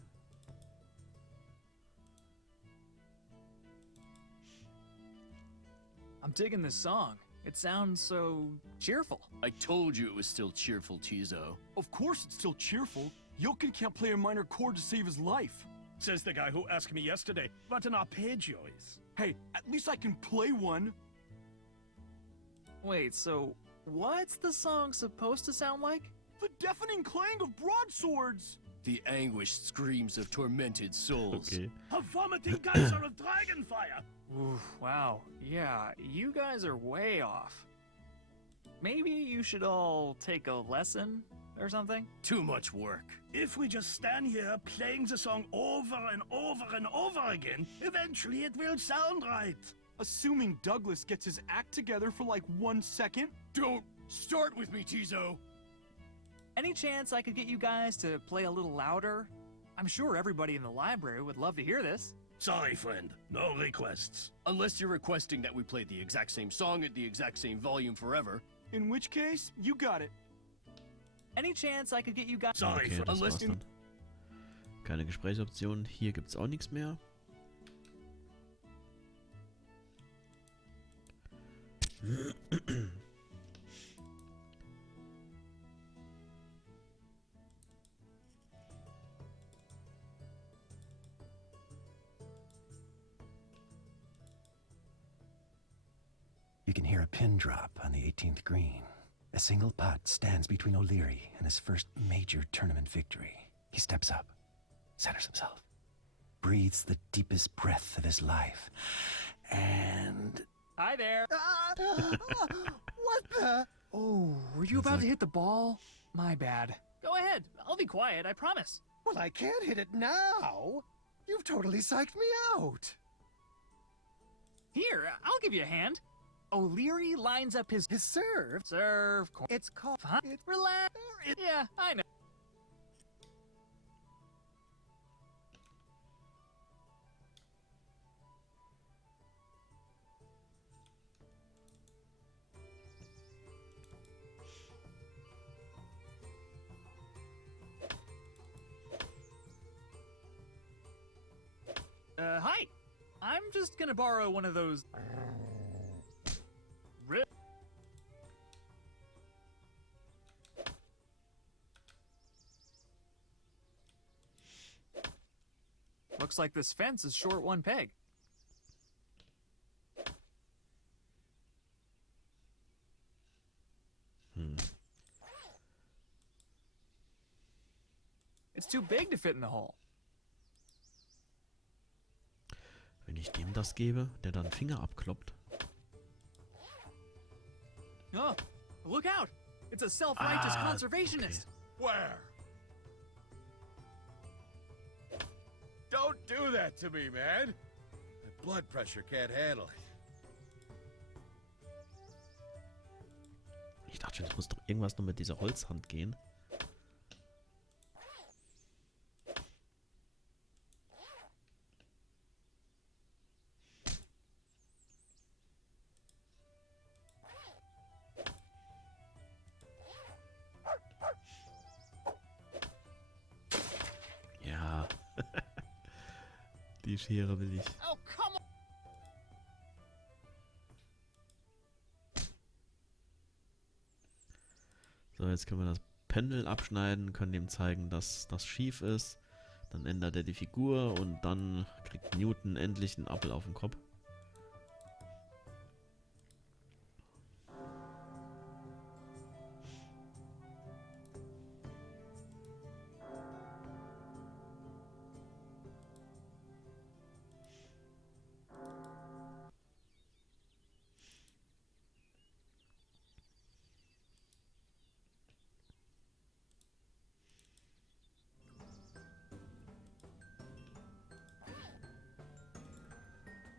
I'm digging this song. It sounds so cheerful. I told you it was still cheerful, Tizo. Of course it's still cheerful. Jochen can't play a minor chord to save his life. Says the guy who asked me yesterday what an arpeggio is. Hey, at least I can play one. Wait, so what's the song supposed to sound like? The deafening clang of broadswords. The anguished screams of tormented souls. Okay. A vomiting geyser of dragon fire. Oof, wow. Yeah, you guys are way off. Maybe you should all take a lesson or something? Too much work. If we just stand here playing the song over and over and over again, eventually it will sound right. Assuming Douglas gets his act together for like 1 second. Don't start with me, Tizo. Any chance I could get you guys to play a little louder? I'm sure everybody in the library would love to hear this. Sorry, friend. No requests. Unless you're requesting that we play the exact same song at the exact same volume forever. In which case, you got it. Any chance I could get you guys... Sorry, Okay, das war's unless... dann. Keine Gesprächsoption. Hier gibt's auch nichts mehr. You can hear a pin drop on the 18th green. A single putt stands between O'Leary and his first major tournament victory. He steps up, centers himself, breathes the deepest breath of his life, and... Hi there! What the? Oh, were you about to hit the ball? My bad. Go ahead. I'll be quiet, I promise. Well, I can't hit it now. You've totally psyched me out. Here, I'll give you a hand. O'Leary lines up his serve. Serve. It's called... Huh? Relax. Yeah, I know. Hi. I'm just gonna borrow one of those. Looks like this fence is short one peg. It's too big to fit in the hole. Wenn ich dem das gebe, der dann Finger abkloppt. Oh, look out! It's a self-righteous conservationist. Okay. Where? Don't do that to me, man. My blood pressure can't handle it. Ich dachte schon, es muss doch irgendwas noch mit dieser Holzhand gehen. Ja. Die Schere will ich. Oh, come on! So, jetzt können wir das Pendel abschneiden, können dem zeigen, dass das schief ist. Dann ändert er die Figur und dann kriegt Newton endlich einen Appel auf den Kopf.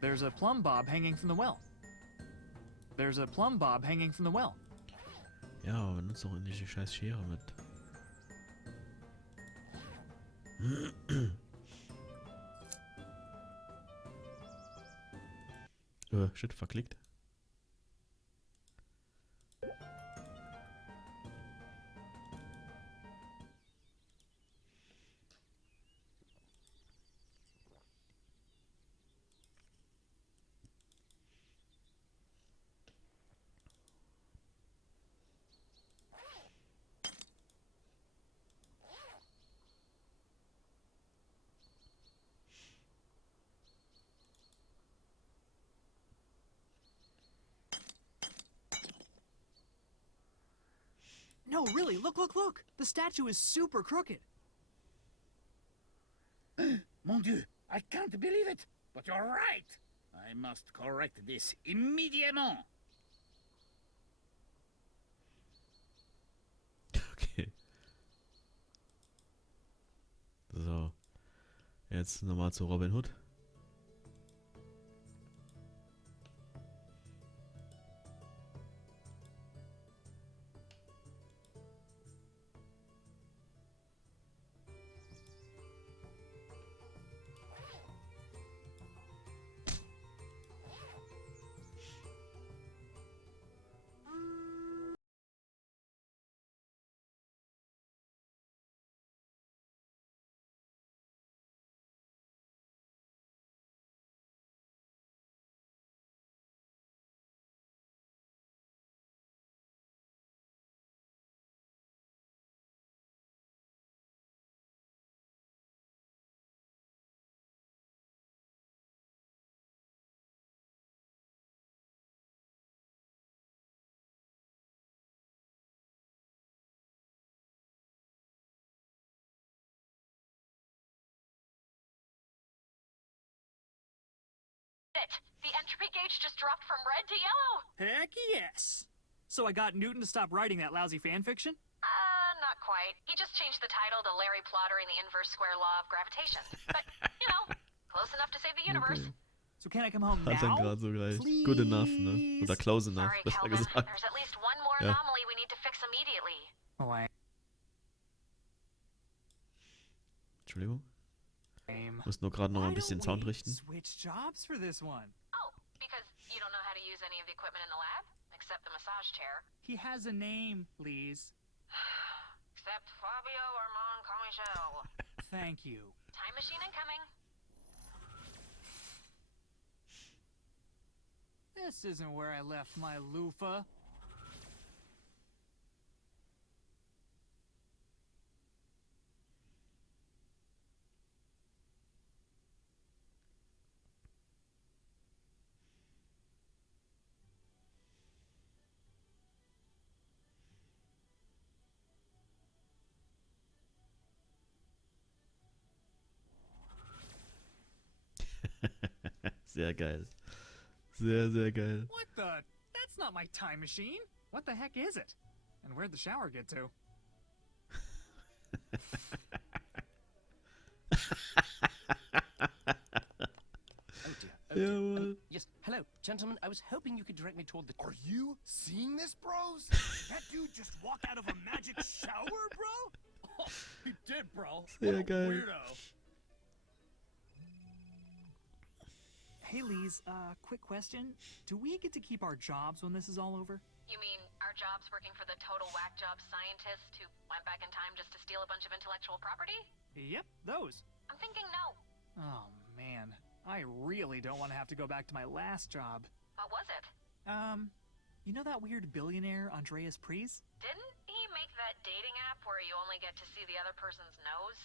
There's a plumb bob hanging from the well. There's a plumb bob hanging from the well. Ja, aber benutzt doch endlich die scheiß Schere mit. Shit, verklickt. No, really, look, look, look! The statue is super crooked. Mon Dieu, I can't believe it, but you're right. I must correct this immediately. Okay. So. Jetzt nochmal zu Robin Hood. The entropy gauge just dropped from red to yellow. Heck yes! So I got Newton to stop writing that lousy fanfiction? Not quite. He just changed the title to Larry Plotter and the Inverse Square Law of Gravitation. But, you know, close enough to save the universe. Okay. So can I come home Hat dann now? gerade so gereicht. Good enough, ne? Oder close enough, Sorry, besser Kelvin. gesagt. There's at least one more Ja. anomaly we need to fix immediately. Oh, Entschuldigung. Muss nur gerade noch mal ein bisschen Sound richten. Switch jobs for this one. Oh, because you don't know how to use any of the equipment in the lab? Except the massage chair. He has a name, please. Except Fabio Armand Comichel. Thank you. Time machine incoming. This isn't where I left my loofah. Sehr geil. Sehr, sehr geil. What the? That's not my time machine. What the heck is it? And where'd the shower get to? Oh dear. Oh dear. Yes, hello, gentlemen. I was hoping you could direct me toward the... Are you seeing this, bros? That dude just walked out of a magic shower, bro? Oh, he did, bro. Sehr What a geil. weirdo. Hey, Lise, quick question. Do we get to keep our jobs when this is all over? You mean our jobs working for the total whack job scientist who went back in time just to steal a bunch of intellectual property? Yep, those. I'm thinking no. Oh, man. I really don't want to have to go back to my last job. What was it? You know that weird billionaire, Andreas Priest? Didn't he make that dating app where you only get to see the other person's nose?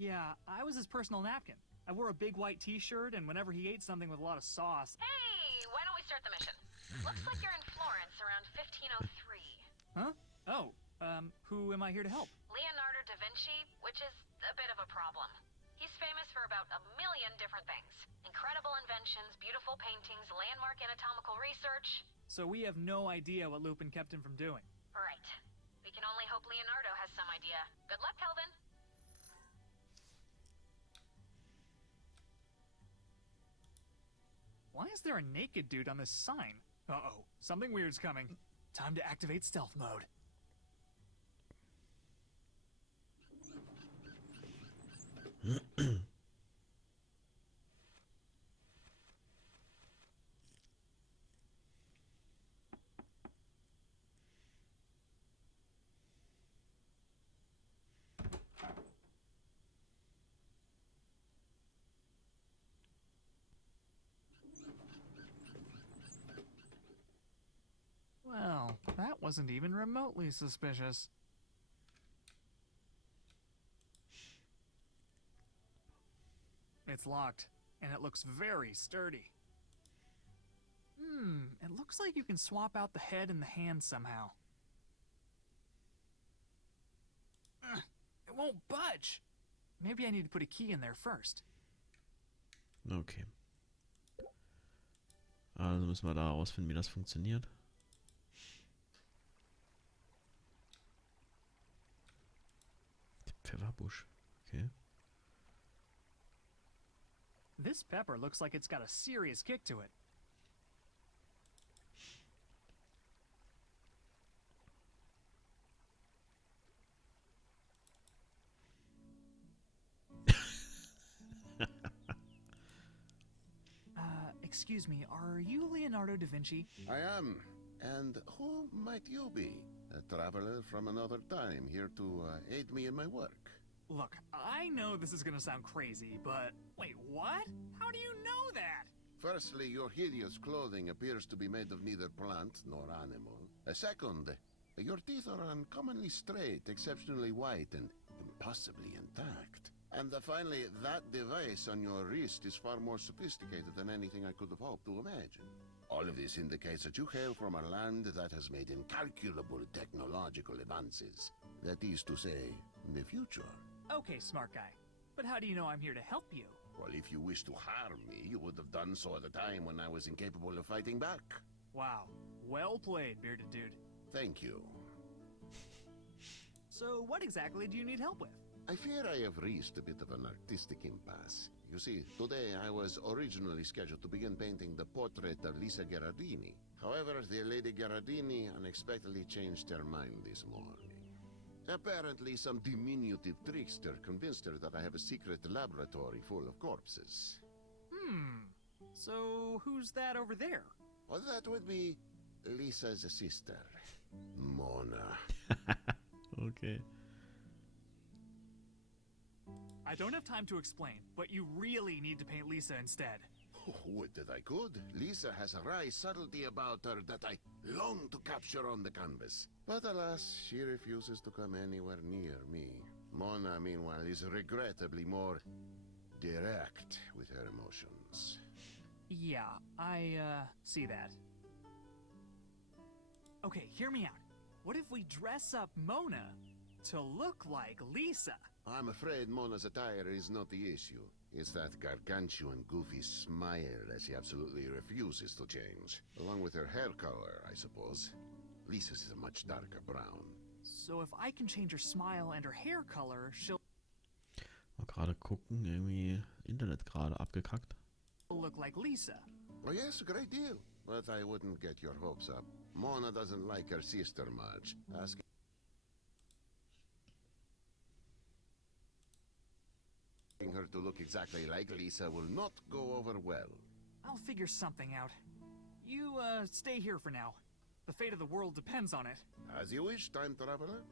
Yeah, I was his personal napkin. I wore a big white t-shirt, and whenever he ate something with a lot of sauce... Hey, why don't we start the mission? Looks like you're in Florence around 1503. Huh? Oh, who am I here to help? Leonardo da Vinci, which is a bit of a problem. He's famous for about 1 million different things. Incredible inventions, beautiful paintings, landmark anatomical research. So we have no idea what Lupin kept him from doing. Right. We can only hope Leonardo has some idea. Good luck, Kelvin. Why is there a naked dude on this sign? Uh-oh, something weird's coming. Time to activate stealth mode. Well, that wasn't even remotely suspicious. It's locked, and it looks very sturdy. It looks like you can swap out the head and the hand somehow. It won't budge. Maybe I need to put a key in there first. Okay. Also müssen wir da herausfinden, wie das funktioniert. Pfefferbusch. Okay. This pepper looks like it's got a serious kick to it. Excuse me, are you Leonardo da Vinci? I am. And who might you be? A traveler from another time, here to aid me in my work. Look, I know this is gonna sound crazy, but... Wait, what? How do you know that? Firstly, your hideous clothing appears to be made of neither plant nor animal. Second, your teeth are uncommonly straight, exceptionally white, and impossibly intact. And finally, that device on your wrist is far more sophisticated than anything I could have hoped to imagine. All of this indicates that you hail from a land that has made incalculable technological advances. That is to say, the future. Okay, smart guy. But how do you know I'm here to help you? Well, if you wish to harm me, you would have done so at a time when I was incapable of fighting back. Wow. Well played, bearded dude. Thank you. So what exactly do you need help with? I fear I have reached a bit of an artistic impasse. You see, today I was originally scheduled to begin painting the portrait of Lisa Gherardini. However, the Lady Gherardini unexpectedly changed her mind this morning. Apparently, some diminutive trickster convinced her that I have a secret laboratory full of corpses. So who's that over there? Well, that would be Lisa's sister, Mona. Okay. I don't have time to explain, but you really need to paint Lisa instead. Would that I could. Lisa has a wry subtlety about her that I long to capture on the canvas. But alas, she refuses to come anywhere near me. Mona, meanwhile, is regrettably more direct with her emotions. Yeah, I, see that. Okay, hear me out. What if we dress up Mona to look like Lisa? I'm afraid Mona's attire is not the issue. It's that gargantuan, goofy smile that she absolutely refuses to change. Along with her hair color, I suppose. Lisa's is a much darker brown. So if I can change her smile and her hair color, she'll Mal gerade gucken, irgendwie Internet gerade abgekackt. look like Lisa. Oh yes, a great deal. But I wouldn't get your hopes up. Mona doesn't like her sister much. Asking her to look exactly like Lisa will not go over well. I'll figure something out. You, stay here for now. The fate of the world depends on it. As you wish, time traveler.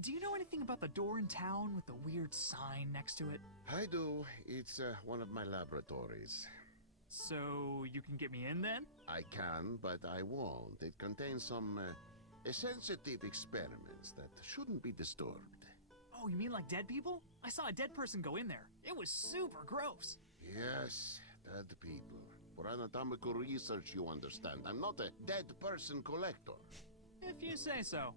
Do you know anything about the door in town with the weird sign next to it? I do. It's one of my laboratories. So you can get me in then? I can, but I won't. It contains some sensitive experiments that shouldn't be disturbed. Oh, you mean like dead people? I saw a dead person go in there. It was super gross. Yes, dead people. For anatomical research, you understand. I'm not a dead person collector. If you say so.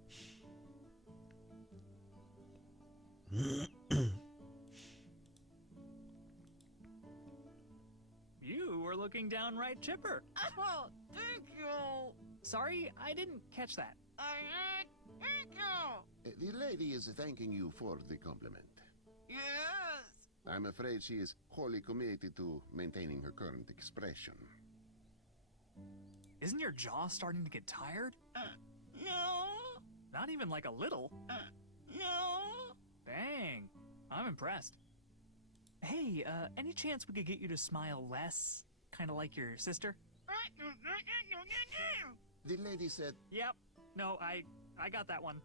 You were looking downright chipper. Oh, thank you. Sorry, I didn't catch that. Thank you. The lady is thanking you for the compliment. Yes. I'm afraid she is wholly committed to maintaining her current expression. Isn't your jaw starting to get tired? No. Not even like a little. No. Dang, I'm impressed. Hey, any chance we could get you to smile less? Kind of like your sister? The lady said... Yep. No, I got that one.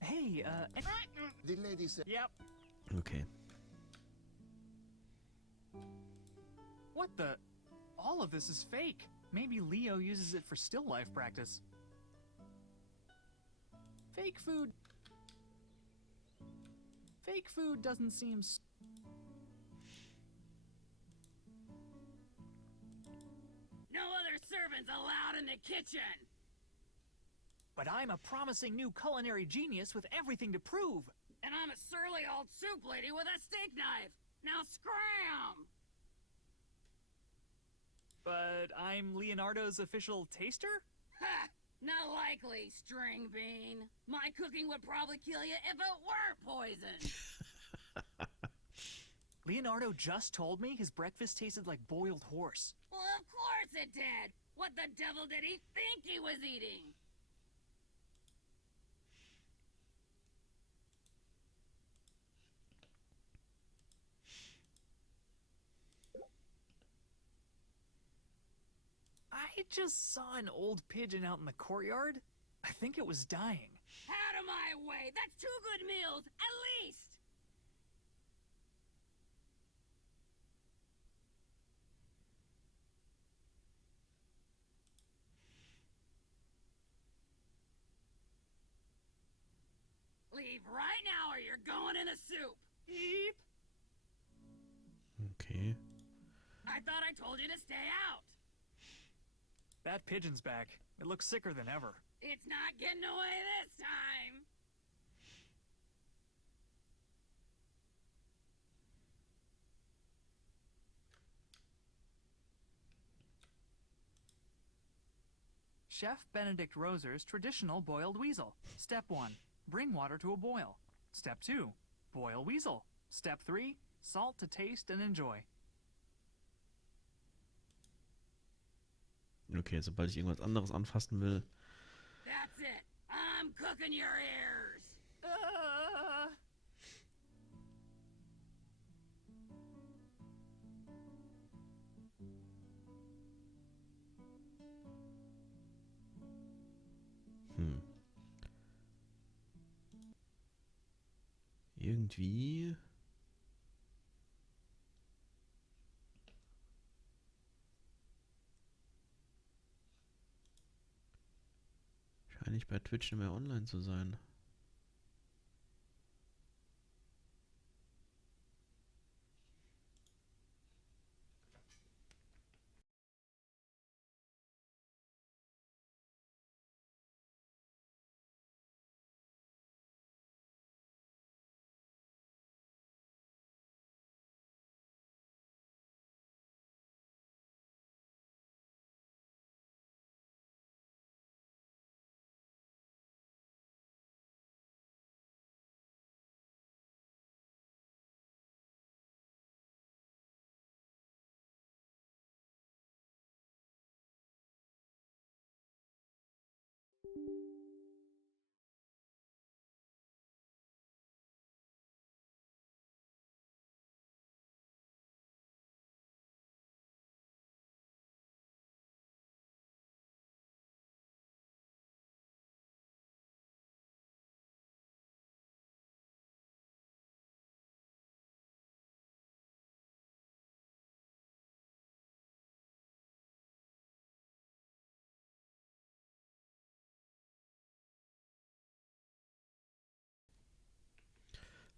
Hey, The lady said... Yep. Okay. What the? All of this is fake. Maybe Leo uses it for still life practice. Fake food doesn't seem... No other servants allowed in the kitchen! But I'm a promising new culinary genius with everything to prove. And I'm a surly old soup lady with a steak knife! Now scram! But I'm Leonardo's official taster? Ha! Not likely, string bean. My cooking would probably kill you if it were poison. Leonardo just told me his breakfast tasted like boiled horse. Well, of course it did. What the devil did he think he was eating? I just saw an old pigeon out in the courtyard. I think it was dying. Out of my way! That's 2 good meals, at least! Leave right now or you're going in the soup! Beep! Okay. I thought I told you to stay out! That pigeon's back. It looks sicker than ever. It's not getting away this time! Chef Benedict Roser's traditional boiled weasel. Step 1, bring water to a boil. Step 2, boil weasel. Step 3, salt to taste and enjoy. Okay, sobald ich irgendwas anderes anfassen will. That's it! I'm cooking your ears! Irgendwie bei Twitch nicht mehr online zu sein.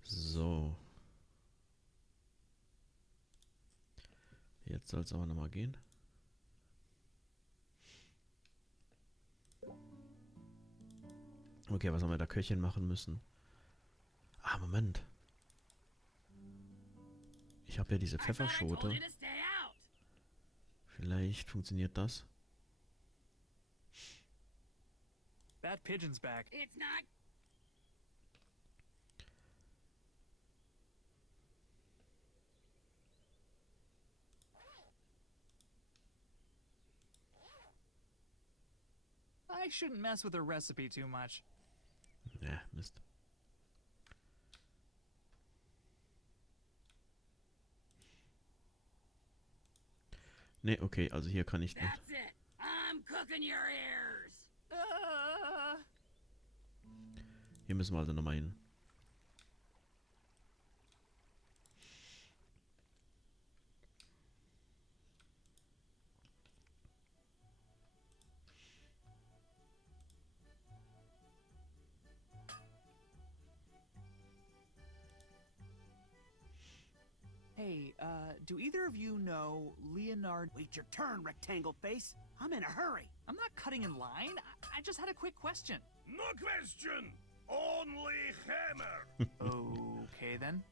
So. Jetzt soll es aber nochmal gehen. Okay, was haben wir da Köchin machen müssen? Ah, Moment. Ich habe ja diese Pfefferschote. Vielleicht funktioniert das. That pigeon's back. It's not. I shouldn't mess with her recipe too much. Ja, Mist. Ne, okay, also hier kann ich nicht. That's it. I'm cooking your ears. Hier müssen wir also nochmal hin. Hey, do either of you know Leonard? Wait your turn, rectangle face. I'm in a hurry. I'm not cutting in line. I just had a quick question. No question! Only hammer! Okay, then.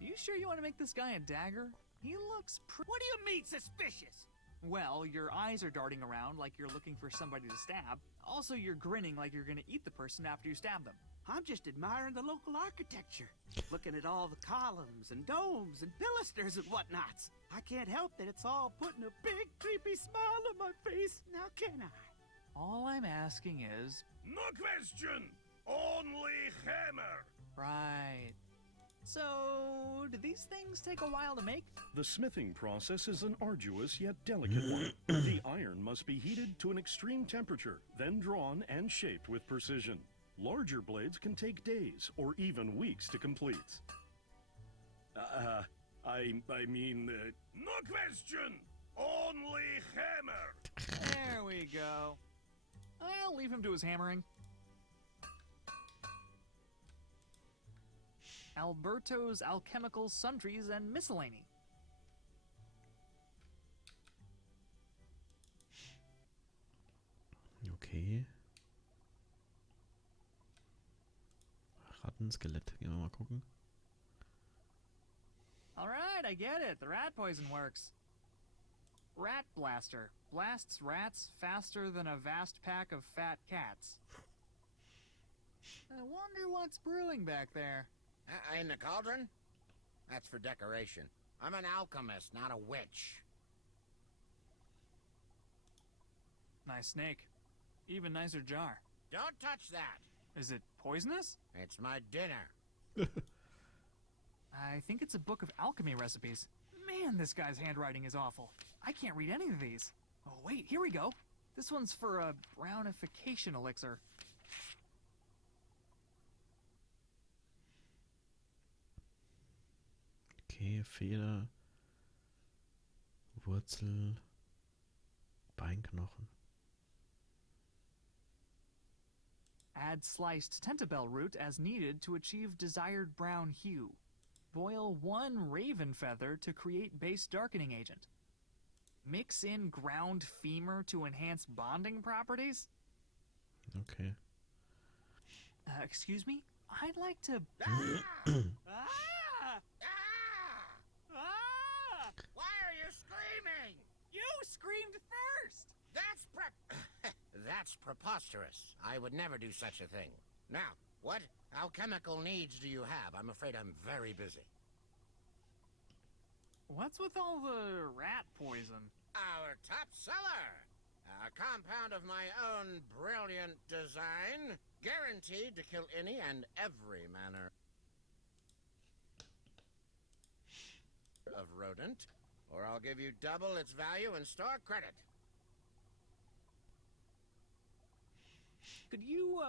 You sure you want to make this guy a dagger? He looks What do you mean, suspicious? Well, your eyes are darting around like you're looking for somebody to stab. Also, you're grinning like you're gonna eat the person after you stab them. I'm just admiring the local architecture. Looking at all the columns and domes and pilasters and whatnots. I can't help that it's all putting a big, creepy smile on my face. Now can I? All I'm asking is... No question! Only hammer! Right. So, do these things take a while to make? The smithing process is an arduous yet delicate one. The iron must be heated to an extreme temperature, then drawn and shaped with precision. Larger blades can take days or even weeks to complete. I mean... No question! Only hammer! There we go. I'll leave him to his hammering. Alberto's Alchemical Sundries and Miscellany. Okay. Rattenskelett. Gehen wir mal gucken. Alright, I get it. The rat poison works. Rat Blaster. Blasts rats faster than a vast pack of fat cats. I wonder what's brewing back there. In the cauldron? That's for decoration. I'm an alchemist, not a witch. Nice snake. Even nicer jar. Don't touch that. Is it poisonous? It's my dinner. I think it's a book of alchemy recipes. Man, this guy's handwriting is awful. I can't read any of these. Oh, wait, here we go. This one's for a brownification elixir. Okay, Feder, Wurzel, Beinknochen. Add sliced tentabell root as needed to achieve desired brown hue. Boil 1 raven feather to create base darkening agent. Mix in ground femur to enhance bonding properties? Okay. Excuse me? I'd like to... Why are you screaming? You screamed first! That's preposterous. I would never do such a thing. Now, what alchemical needs do you have? I'm afraid I'm very busy. What's with all the rat poison? Our top seller! A compound of my own brilliant design, guaranteed to kill any and every manner of rodent, or I'll give you double its value in store credit. Could you,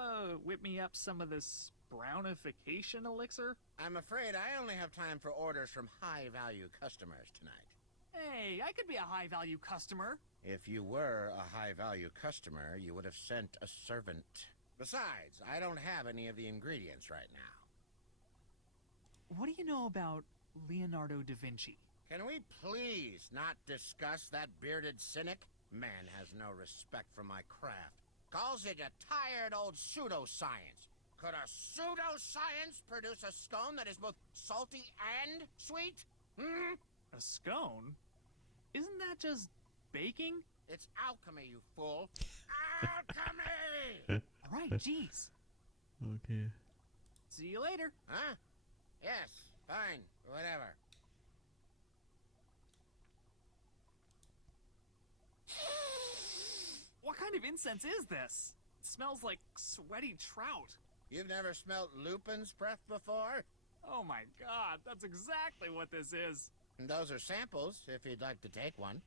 whip me up some of this brownification elixir? I'm afraid I only have time for orders from high-value customers tonight. Hey, I could be a high-value customer. If you were a high-value customer, you would have sent a servant. Besides, I don't have any of the ingredients right now. What do you know about Leonardo da Vinci? Can we please not discuss that bearded cynic? Man has no respect for my craft. Calls it a tired old pseudoscience. Could a pseudoscience produce a scone that is both salty and sweet? Hmm? A scone? Isn't that just baking? It's alchemy, you fool. Alchemy! Right, jeez. Okay. See you later. Huh? Yes, fine, whatever. What kind of incense is this? It smells like sweaty trout. You've never smelled Lupin's breath before? Oh my god, that's exactly what this is. And those are samples, if you'd like to take one.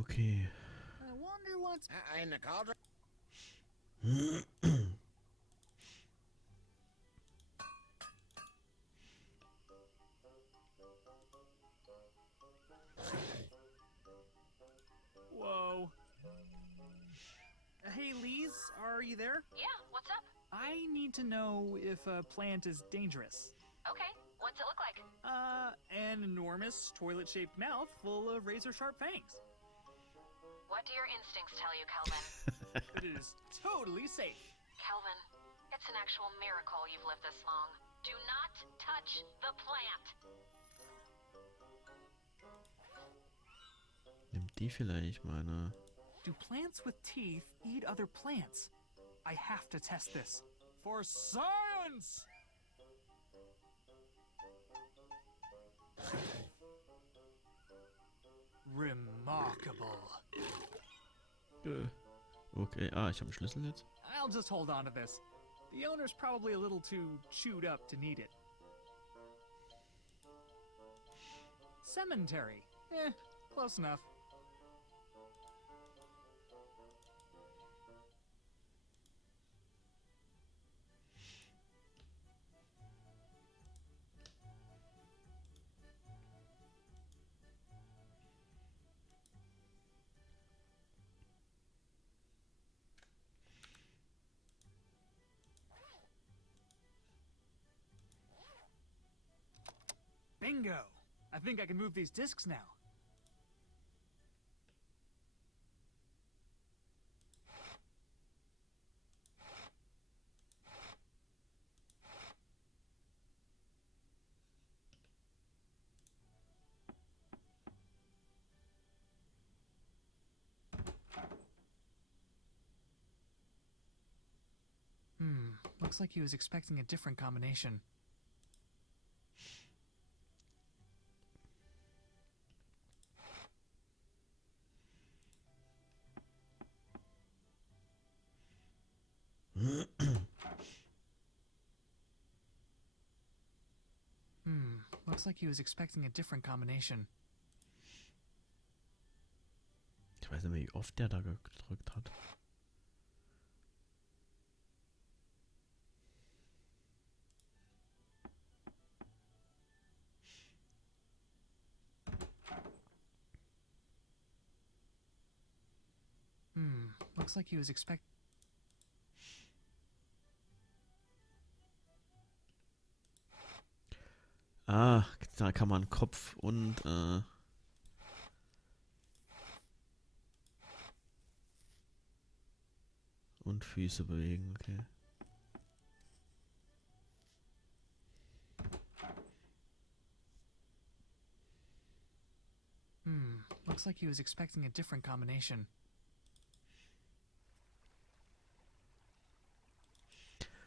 Okay. I wonder what's... In the cauldron? Whoa. Hey, Lise, are you there? Yeah, what's up? I need to know if a plant is dangerous. Okay, what's it look like? An enormous toilet-shaped mouth full of razor-sharp fangs. What do your instincts tell you, Kelvin? It is totally safe. Kelvin, it's an actual miracle you've lived this long. Do not touch the plant. Nimm die vielleicht, meine. Do plants with teeth eat other plants? I have to test this. For science! Remarkable. Okay, ich habe einen Schlüssel jetzt. I'll just hold on to this. The owner's probably a little too chewed up to need it. Cemetery. Close enough. Bingo! I think I can move these discs now. Looks like he was expecting a different combination. Looks like he was expecting a different combination. Ich weiß nicht mehr, wie oft der da gedrückt hat. Looks like he was Ah, da kann man Kopf und Füße bewegen, okay. Looks like he was expecting a different combination.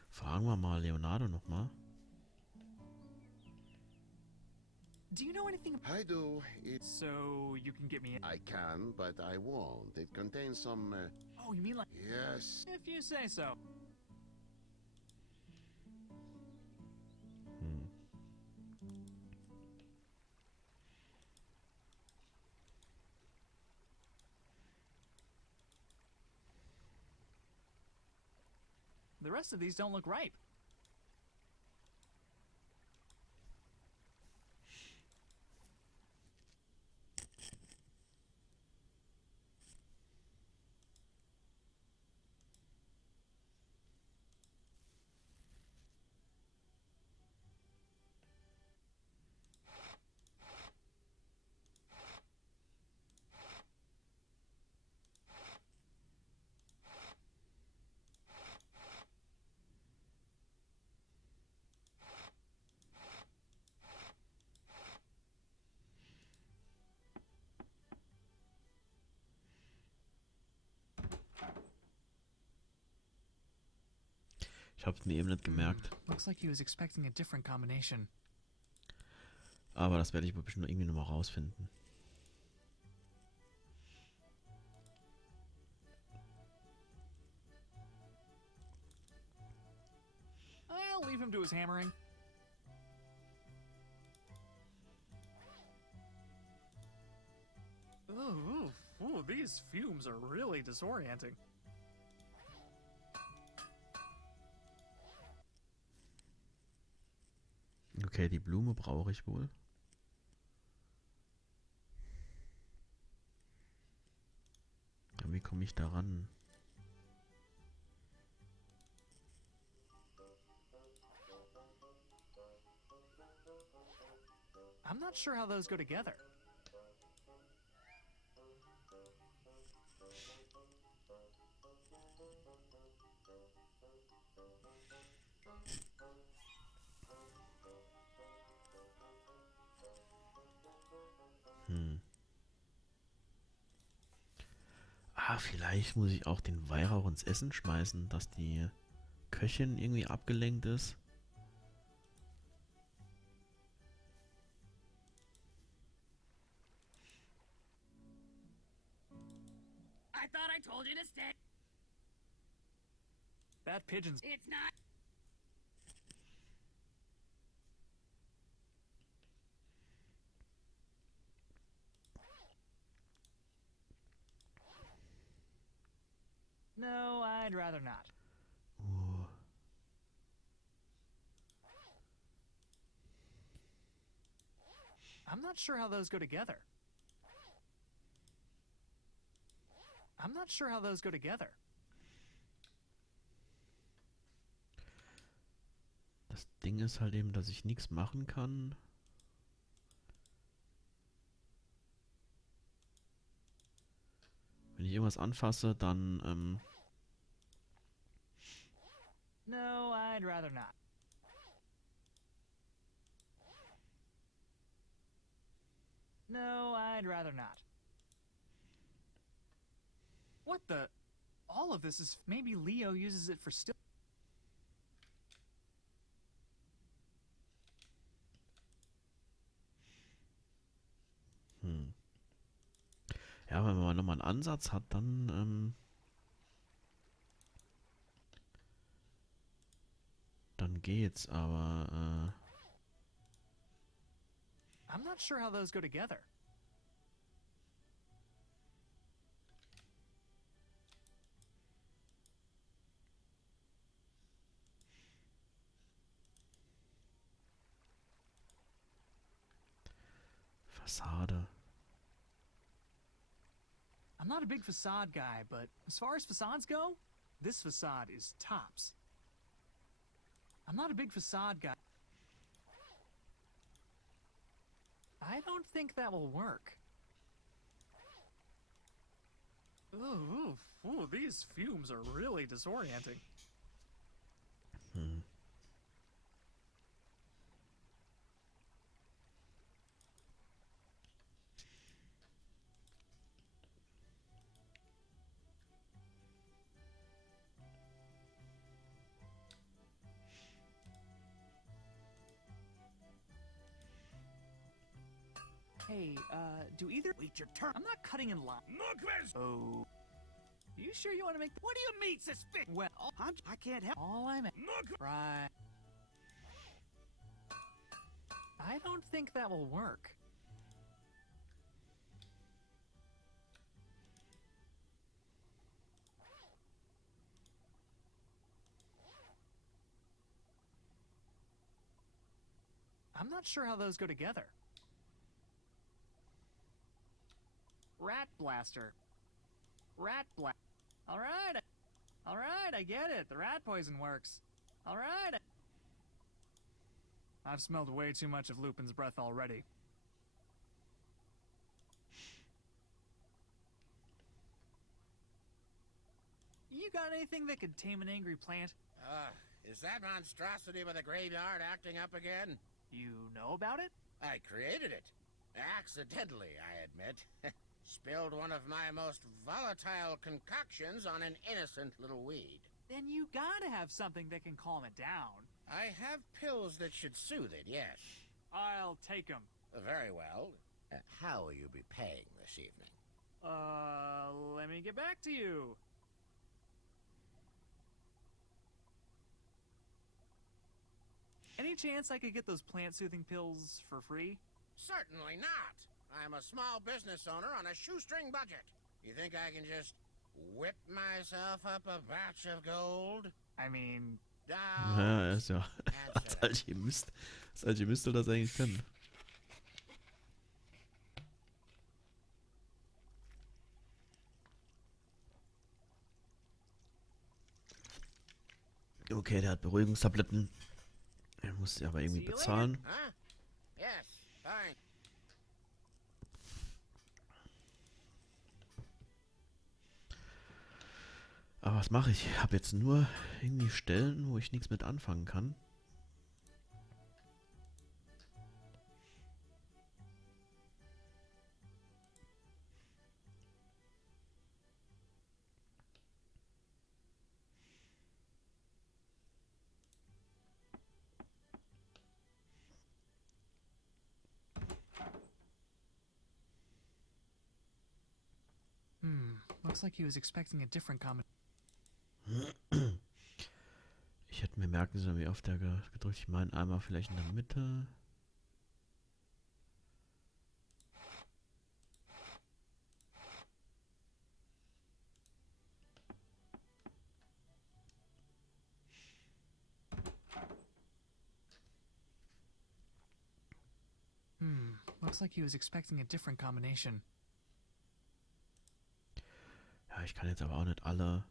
Fragen wir mal Leonardo nochmal. Do you know anything? I do. So you can get me in? I can, but I won't. It contains some... Oh, you mean like... Yes. If you say so. The rest of these don't look ripe. Ich hab's mir eben nicht gemerkt. Looks like he was expecting a different combination. Aber das werde ich bestimmt irgendwie nochmal rausfinden. I'll leave him to his hammering. Ooh, these fumes are really disorienting. Okay, die Blume brauche ich wohl. Ja, wie komme ich da ran? I'm not sure how those go together. Ah, vielleicht muss ich auch den Weihrauch ins Essen schmeißen, dass die Köchin irgendwie abgelenkt ist. I thought I told you to stay. That pigeon's... It's not... No, I'd rather not. I'm not sure how those go together. I'm not sure how those go together. Das Ding ist halt eben, dass ich nichts machen kann. Wenn ich irgendwas anfasse, dann, No, I'd rather not. No, I'd rather not. What the? All of this is... Maybe Leo uses it for still... Ja, wenn man nochmal einen Ansatz hat, dann geht's, aber, I'm not sure how those go together. Fassade. I'm not a big facade guy, but as far as facades go, this facade is tops. I'm not a big facade guy. I don't think that will work. Ooh, these fumes are really disorienting. Hey, do either— Wait your turn. I'm not cutting in line. Look, Oh. You sure you want to make— What do you mean, suspicious? Well, I can't help. all I'm— Look. Right. I don't think that will work. I'm not sure how those go together. Rat blaster. Rat blast. All right, I get it. The rat poison works. All right. I've smelled way too much of Lupin's breath already. You got anything that could tame an angry plant? Is that monstrosity by the graveyard acting up again? You know about it? I created it. Accidentally, I admit. Spilled one of my most volatile concoctions on an innocent little weed. Then you gotta have something that can calm it down. I have pills that should soothe it, yes. I'll take them. Very well. How will you be paying this evening? Let me get back to you. Any chance I could get those plant-soothing pills for free? Certainly not. I'm a small business owner on a shoestring budget. You think I can just whip myself up a batch of gold? I mean... Ja, er ist ja als Alchemist. Als Alchemist soll das eigentlich können. Okay, der hat Beruhigungstabletten. Er muss sie aber irgendwie bezahlen. Huh? Yes, fine. Aber was mache ich? Ich habe jetzt nur irgendwie Stellen, wo ich nichts mit anfangen kann. Looks like he was expecting a different combination. Ich hätte mir merken sollen, wie oft er gedrückt. Ich meine einmal vielleicht in der Mitte. Looks like he was expecting a different combination. Ja, ich kann jetzt aber auch nicht alle.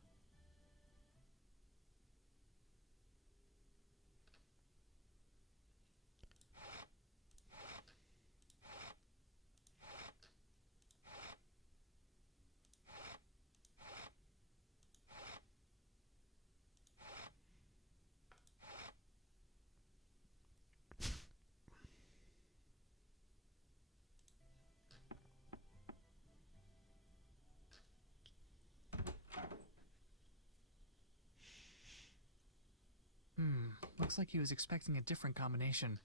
Looks like he was expecting a different combination.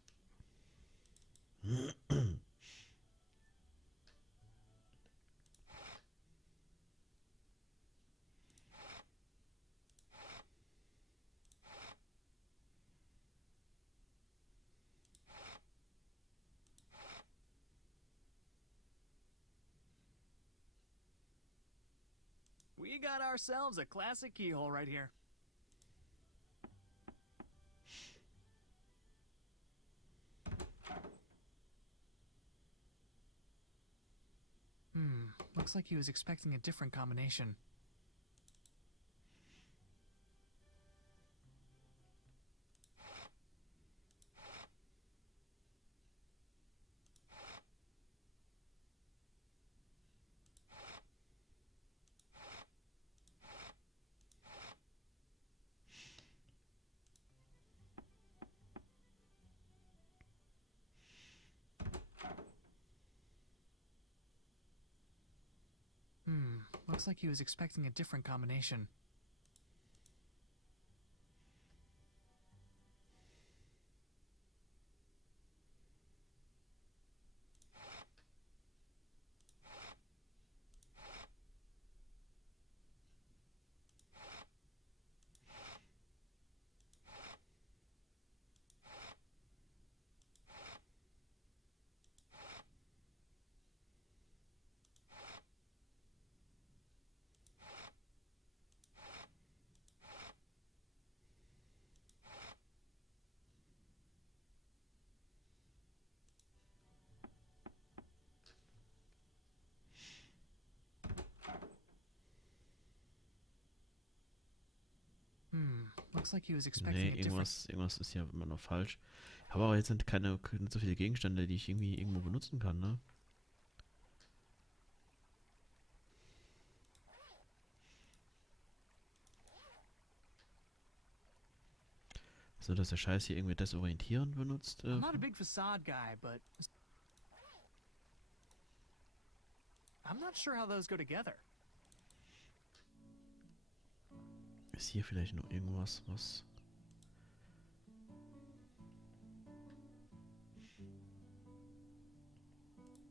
We got ourselves a classic keyhole right here. Looks like he was expecting a different combination. Looks like he was expecting a different combination. Looks like he was expecting a different... irgendwas ist hier immer noch falsch. Ich habe aber jetzt nicht so viele Gegenstände, die ich irgendwie irgendwo benutzen kann, ne? So, dass der Scheiß hier irgendwie desorientierend benutzt. I'm not a big facade guy, but... I'm not sure how those go together. Ist hier vielleicht noch irgendwas, was...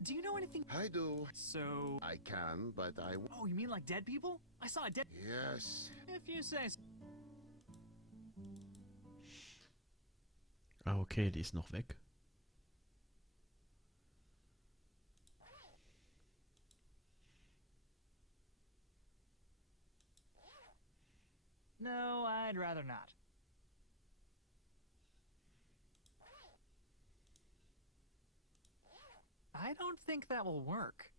Do you know anything? I do. So... I can, but I... Oh, you mean like dead people? I saw a dead... Yes. If you say so. Ah, okay, die ist noch weg. No, I'd rather not. I don't think that will work.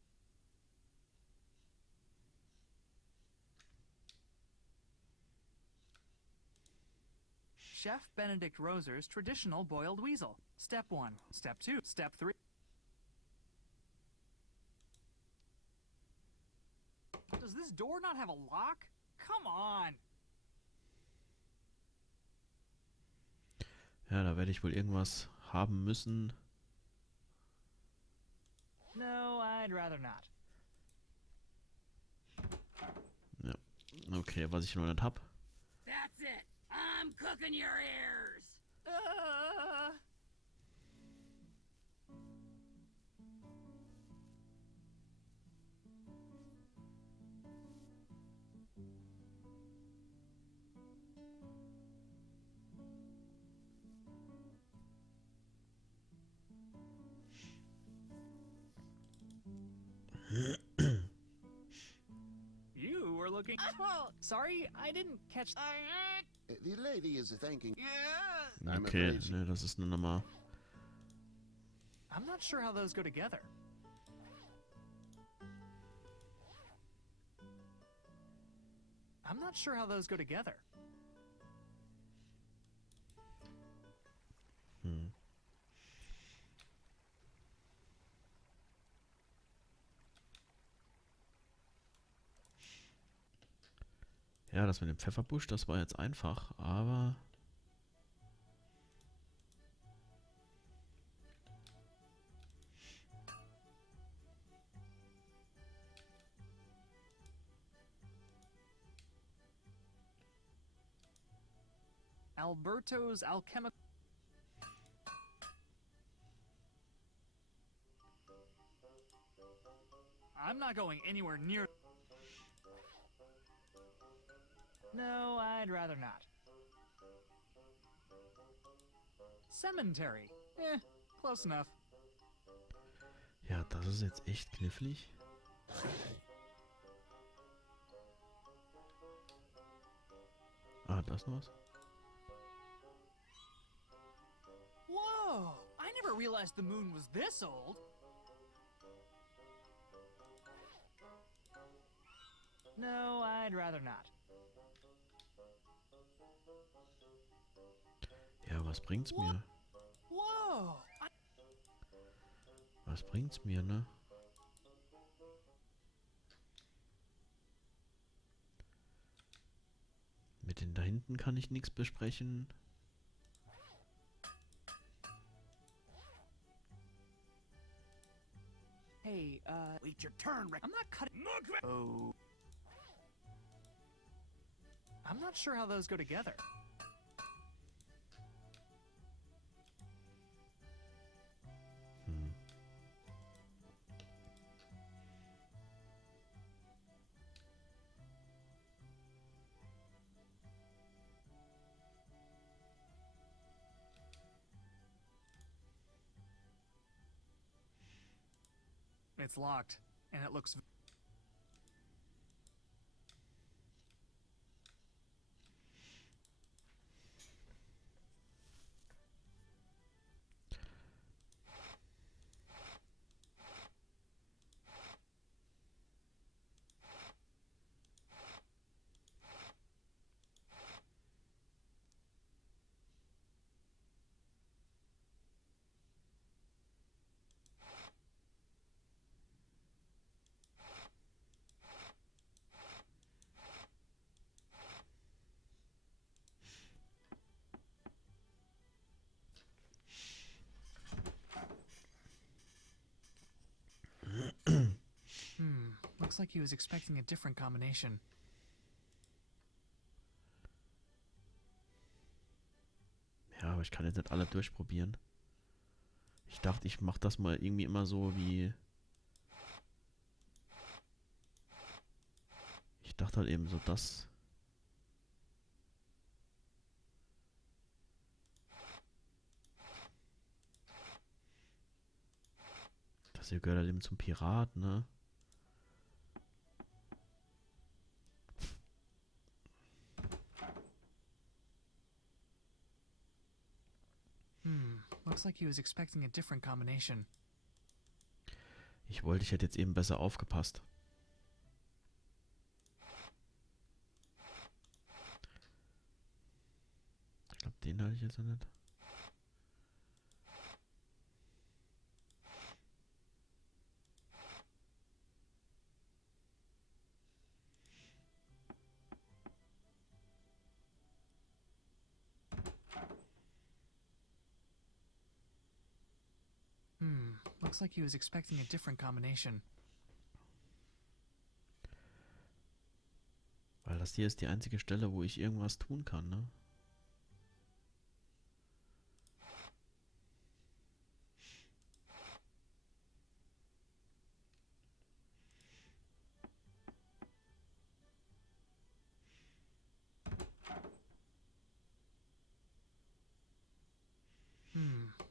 Chef Benedict Roser's traditional boiled weasel. Step 1. Step 2. Step 3. Does this door not have a lock? Come on! Ja, da werde ich wohl irgendwas haben müssen. No, I'd rather not. Ja, okay, was ich noch nicht hab. That's it. I'm cooking your ears. You were looking... Sorry, I didn't catch... The lady is thanking... Okay, ne, das ist nur nochmal... I'm not sure how those go together. I'm not sure how those go together. Ja, das mit dem Pfefferbusch, das war jetzt einfach, aber... Alberto's alchemical... I'm not going anywhere near... No, I'd rather not. Cemetery. Close enough. Ja, das ist jetzt echt knifflig. Ah, das noch was? Whoa! I never realized the moon was this old. No, I'd rather not. Ja, was bringt's mir? Whoa! Was bringt's mir, ne? Mit den da hinten kann ich nichts besprechen. Hey, wait your turn, I'm not cutting. Oh. I'm not sure how those go together. It's locked, and it looks... Looks like he was expecting a different combination. Ja, aber ich kann jetzt nicht alle durchprobieren. Ich dachte, ich mache das mal irgendwie immer so wie... Ich dachte halt eben so, das... Das hier gehört halt eben zum Pirat, ne? Looks like he was expecting a different combination. Ich hätte jetzt eben besser aufgepasst. Ich glaube, den hatte ich jetzt noch nicht. Looks like he was expecting a different combination. Weil das hier ist die einzige Stelle, wo ich irgendwas tun kann, ne?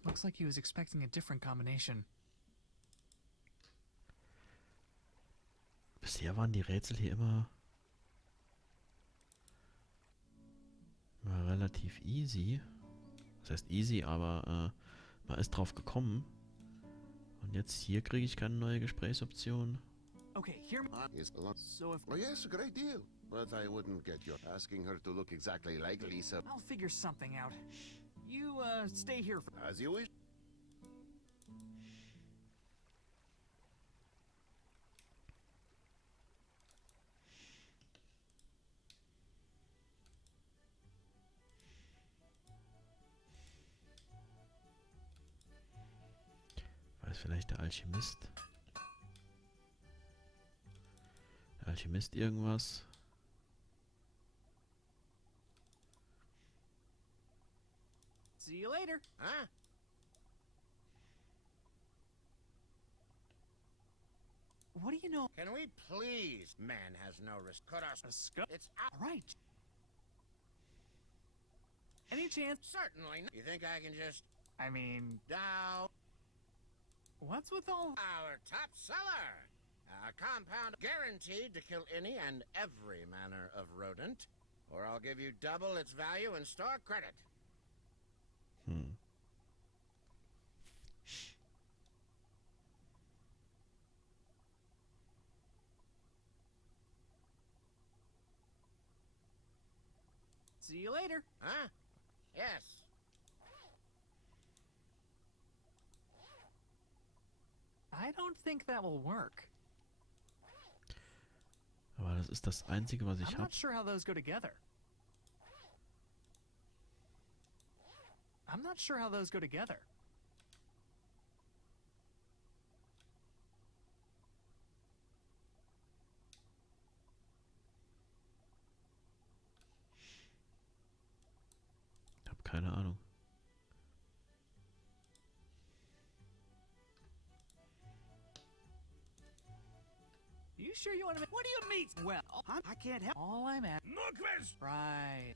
Looks like he was expecting a different combination. Bisher waren die Rätsel hier immer relativ easy. Das heißt easy, aber man ist drauf gekommen. Und jetzt hier kriege ich keine neue Gesprächsoption. Okay, here... So if... Oh yes, a great deal. But I wouldn't get you asking her to look exactly like Lisa. I'll figure something out. You, stay here for... As you wish. War es vielleicht der Alchemist? Der Alchemist irgendwas? See you later. Huh? What do you know? Can we please? Man has no risk. Could us? It's out. Right. Any chance? Certainly. You think I can just? I mean... Down. What's with all... Our top seller. A compound guaranteed to kill any and every manner of rodent. Or I'll give you double its value in store credit. See you later. Huh? Yes. I don't think that will work. Aber das ist das Einzige, was ich I'm habe. not sure how those go together. I'm not sure how those go together. Ich habe keine Ahnung. You sure you want to? What do you mean? Well, I can't help. all I'm at. No quiz! Right.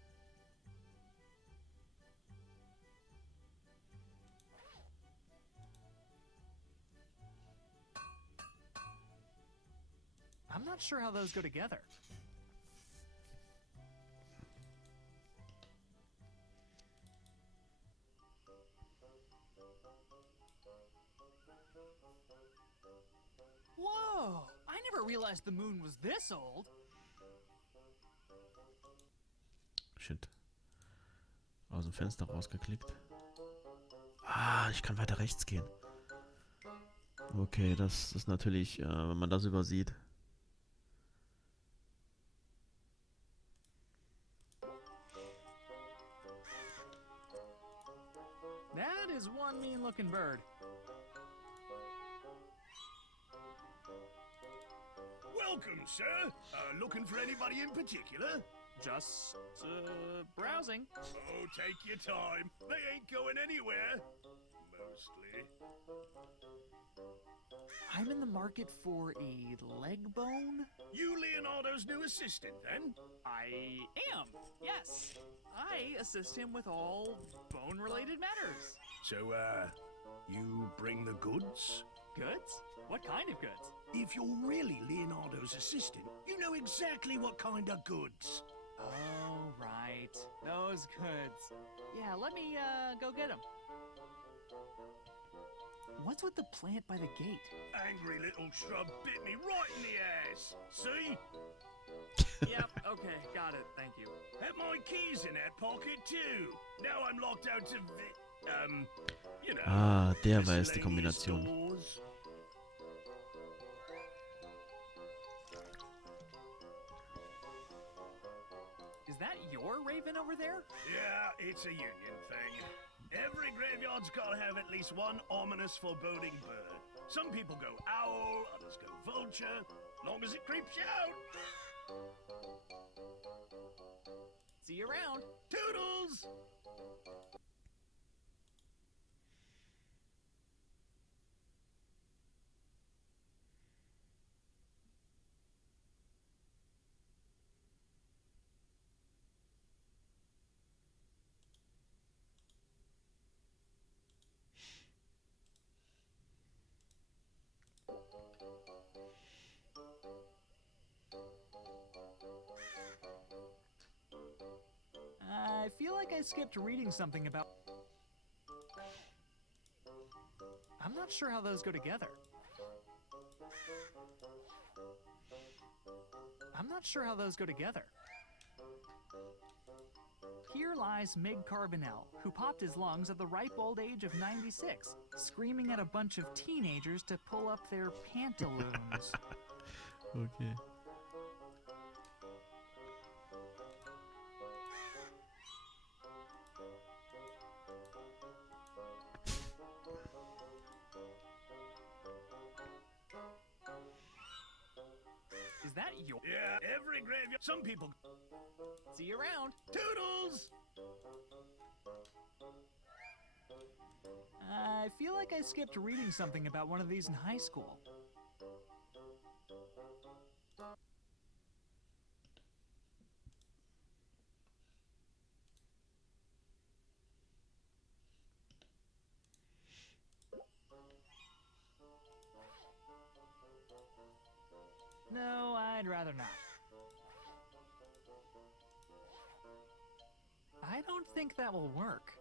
I'm not sure how those go together. Whoa! I never realized the moon was this old. Shit. Aus dem Fenster rausgeklickt. Ah, ich kann weiter rechts gehen. Okay, das ist natürlich, wenn man das übersieht. That is one mean-looking bird. Welcome, sir. Looking for anybody in particular? Just, browsing. Oh, take your time. They ain't going anywhere. Mostly. I'm in the market for a leg bone. You Leonardo's new assistant, then? I am, yes. I assist him with all bone-related matters. So, you bring the goods? Goods? What kind of goods? If you're really Leonardo's assistant, you know exactly what kind of goods. Oh, right. Those goods. Yeah, let me, go get them. What's with the plant by the gate? Angry little shrub bit me right in the ass. See? Yep, okay, got it, thank you. Had my keys in that pocket, too. Now I'm locked out to you know. Ah, der war es, die Kombination. Stores. Is that your raven over there? Yeah, it's a union thing. Every graveyard's gotta have at least one ominous, foreboding bird. Some people go owl, others go vulture, long as it creeps you out. See you around. Toodles! I feel like I skipped reading something about... I'm not sure how those go together. I'm not sure how those go together. Here lies Mig Carbonell, who popped his lungs at the ripe old age of 96, screaming at a bunch of teenagers to pull up their pantaloons. Okay. Is that your... Yeah, every graveyard... Some people... See you around. Toodles! I feel like I skipped reading something about one of these in high school. No, I'd rather not. I don't think that will work.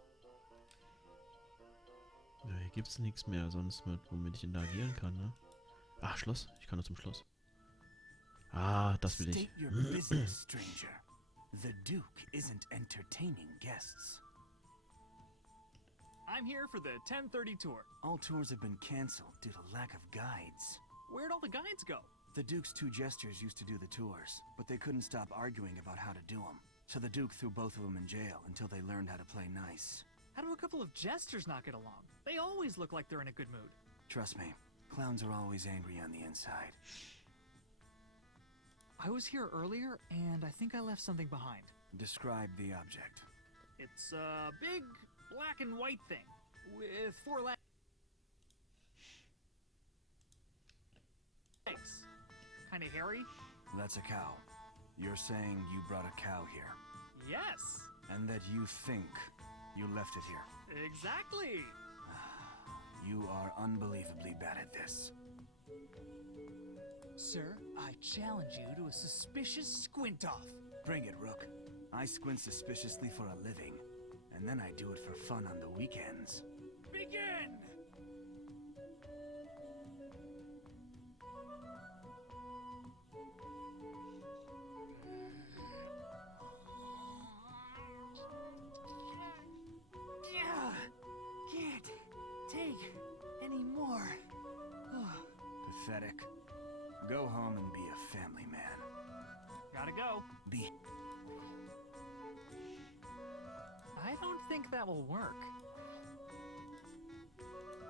Ja, hier gibt's nichts mehr sonst mit, womit ich interagieren kann, ne? Ah, Schloss. Ich kann nur zum Schloss. Ah, das will ich. State your business, stranger. The Duke isn't entertaining guests. I'm here for the 10:30 tour. All tours have been canceled due to lack of guides. Where'd all the guides go? The Duke's two jesters used to do the tours, but they couldn't stop arguing about how to do them. So the Duke threw both of them in jail until they learned how to play nice. How do a couple of jesters not get along? They always look like they're in a good mood. Trust me, clowns are always angry on the inside. I was here earlier, and I think I left something behind. Describe the object. It's a big black and white thing with 4 legs. Kinda hairy? That's a cow. You're saying you brought a cow here. Yes. And that you think you left it here. Exactly. You are unbelievably bad at this. Sir, I challenge you to a suspicious squint-off. Bring it, Rook. I squint suspiciously for a living, and then I do it for fun on the weekends. Begin! Can't take any more. Pathetic. Go home and be a family man. Gotta go. I don't think that will work.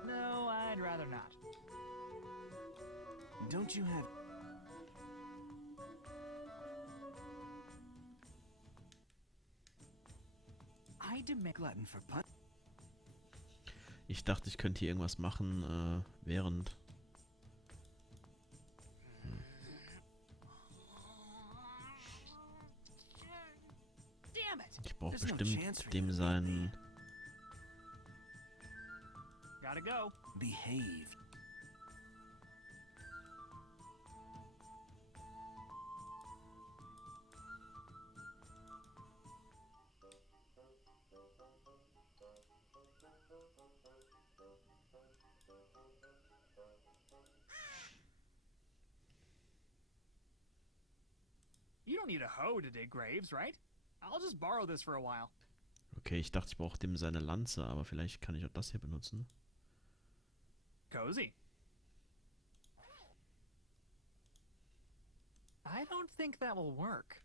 No, I'd rather not. Don't you have... I demand Latin for pun. Ich dachte, ich könnte hier irgendwas machen, während... Ich brauche bestimmt dem seinen... Gotta go. Behave. You don't need a hoe to dig graves, right? I'll just borrow this for a while. Okay, ich dachte, ich brauche dem seine Lanze, aber vielleicht kann ich auch das hier benutzen. Cozy. I don't think that will work.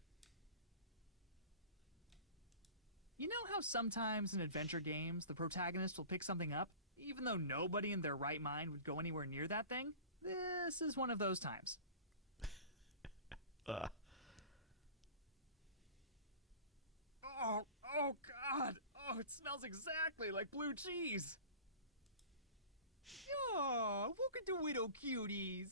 You know how sometimes in adventure games, the protagonist will pick something up, even though nobody in their right mind would go anywhere near that thing? This is one of those times. Oh God! Oh, it smells exactly like blue cheese! Oh, look at the widow cuties!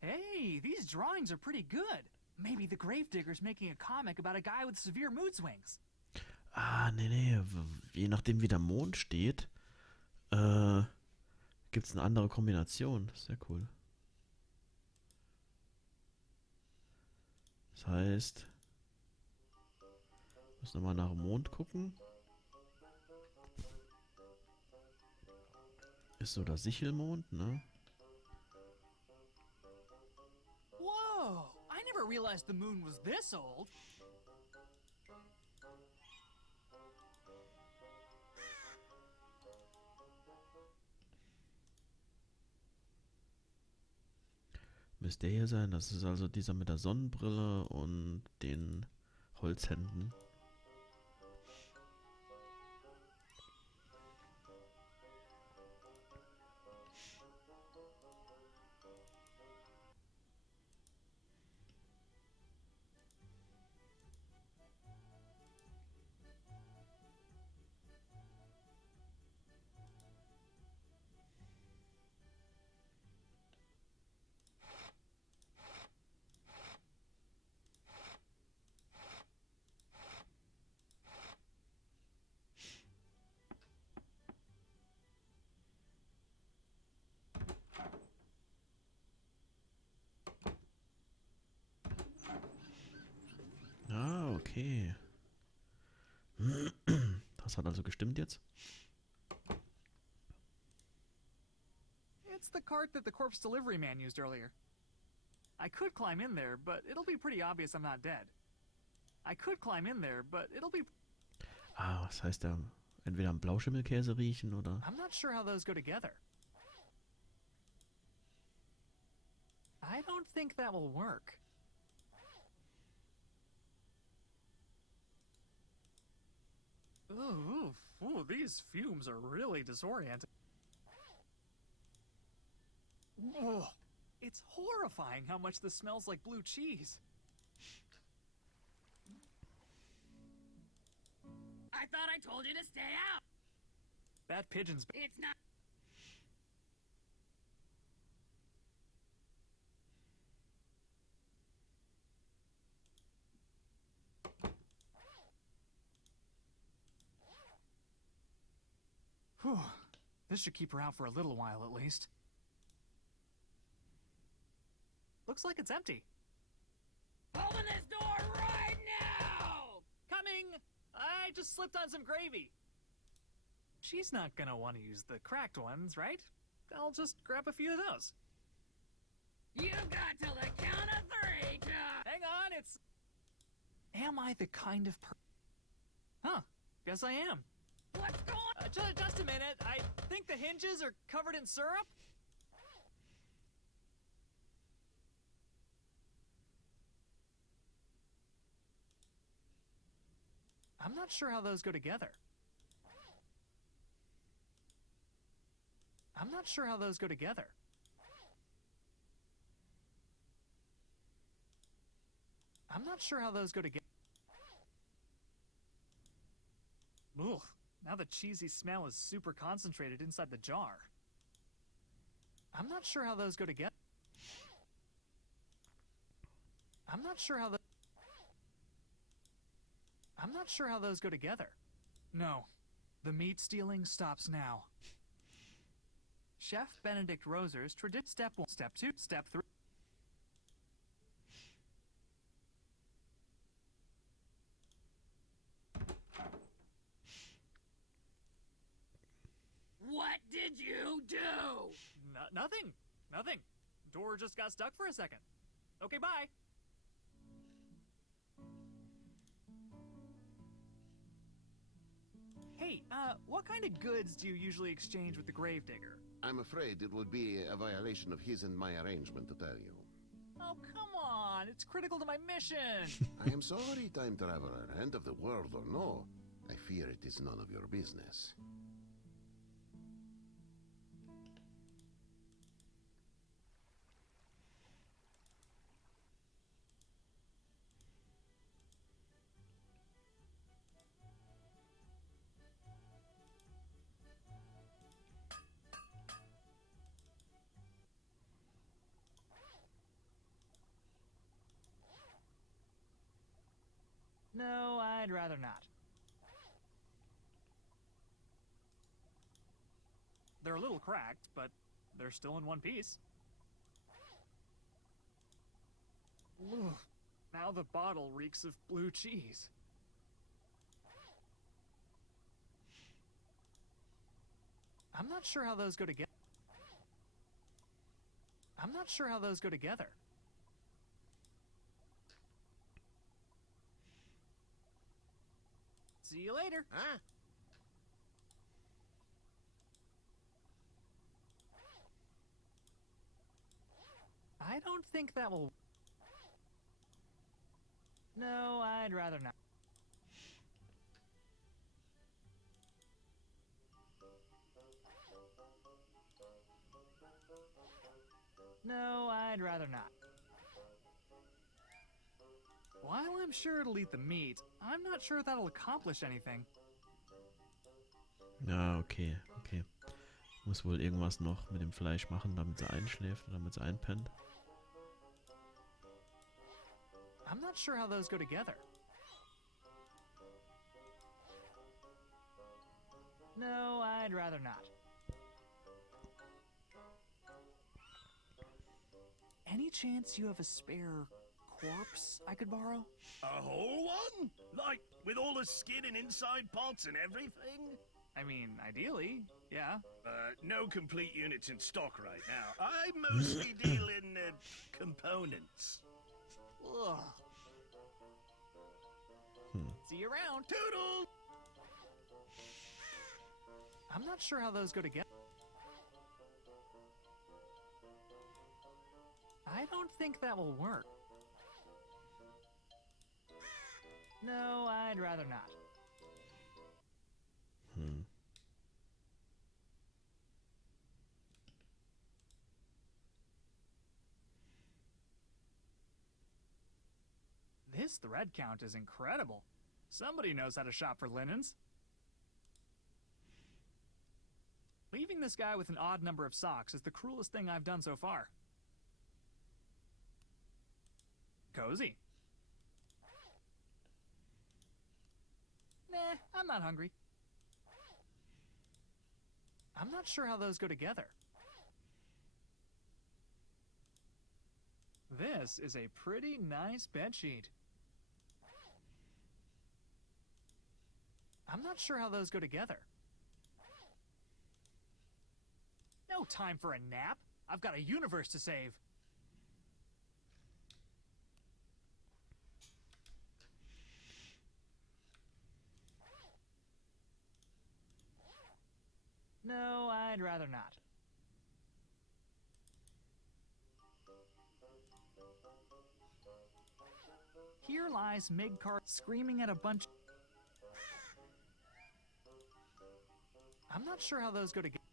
Hey, these drawings are pretty good. Maybe the gravedigger's making a comic about a guy with severe mood swings. Ah, nee. Je nachdem, wie der Mond steht, gibt es eine andere Kombination. Sehr cool. Das heißt, ich muss nochmal nach dem Mond gucken. Ist so der Sichelmond, ne? Whoa! I never realized the moon was this old. Müsste hier sein. Das ist also dieser mit der Sonnenbrille und den Holzhänden. Ah, okay. Das hat also gestimmt jetzt. It's the cart that the corpse delivery man used earlier. I could climb in there, but it'll be pretty obvious I'm not dead. I could climb in there, but it'll be... Ah, was heißt da? Entweder am Blauschimmelkäse riechen oder... I'm not sure how those go together. I don't think that will work. Ooh, these fumes are really disorienting. Ugh, it's horrifying how much this smells like blue cheese. I thought I told you to stay out. That pigeon's... It's not... Whew. This should keep her out for a little while at least. Looks like it's empty. Open this door right now! Coming! I just slipped on some gravy. She's not gonna want to use the cracked ones, right? I'll just grab a few of those. You got till the count of 3 to... Hang on, it's... Am I the kind of Huh, guess I am. What's going on? Just a minute, I think the hinges are covered in syrup? I'm not sure how those go together. I'm not sure how those go together. I'm not sure how those go together. Ugh, now the cheesy smell is super concentrated inside the jar. I'm not sure how those go together. I'm not sure how I'm not sure how those go together. No, the meat stealing stops now. Chef Benedict Roser's Step 1, Step 2, Step 3. What did you do? Nothing. Nothing. Door just got stuck for a second. Okay, bye. Hey, what kind of goods do you usually exchange with the gravedigger? I'm afraid it would be a violation of his and my arrangement to tell you. Oh, come on. It's critical to my mission. I am sorry, time traveler. End of the world or no, I fear it is none of your business. No, I'd rather not. They're a little cracked, but they're still in one piece. Ugh, now the bottle reeks of blue cheese. I'm not sure how those go together. I'm not sure how those go together. See you later. Huh? I don't think that will... No, I'd rather not. No, I'd rather not. While I'm sure it'll eat the meat, I'm not sure that'll accomplish anything. Ja, okay, okay. Muss wohl irgendwas noch mit dem Fleisch machen, damit sie einschläft oder damit sie einpennt. I'm not sure how those go together. No, I'd rather not. Any chance you have a spare corpse I could borrow? A whole one? Like, with all the skin and inside parts and everything? I mean, ideally, yeah. No complete units in stock right now. I mostly deal in components. Ugh. See you around. Toodle! I'm not sure how those go together. I don't think that will work. No, I'd rather not. This thread count is incredible. Somebody knows how to shop for linens. Leaving this guy with an odd number of socks is the cruelest thing I've done so far. Cozy. Nah, I'm not hungry. I'm not sure how those go together. This is a pretty nice bedsheet. I'm not sure how those go together. No time for a nap. I've got a universe to save. No, I'd rather not. Here lies Migcar screaming at a bunch. I'm not sure how those go together.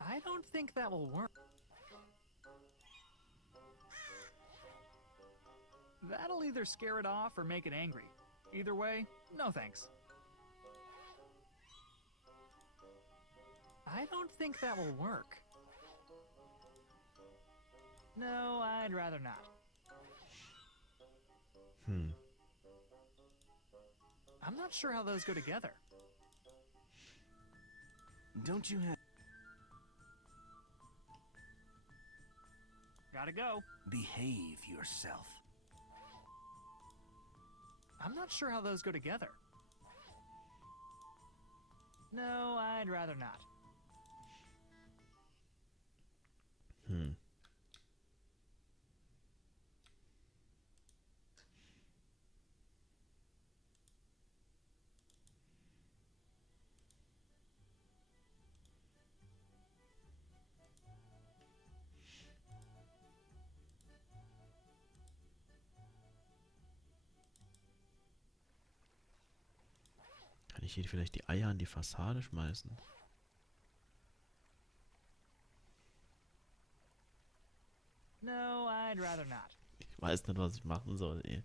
I don't think that will work. That'll either scare it off or make it angry. Either way, no thanks. I don't think that will work. No, I'd rather not. I'm not sure how those go together. Don't you have... Gotta go. Behave yourself. I'm not sure how those go together. No, I'd rather not. Kann ich hier vielleicht die Eier an die Fassade schmeißen? No, I'd rather not. Ich weiß nicht, was ich machen soll, ey.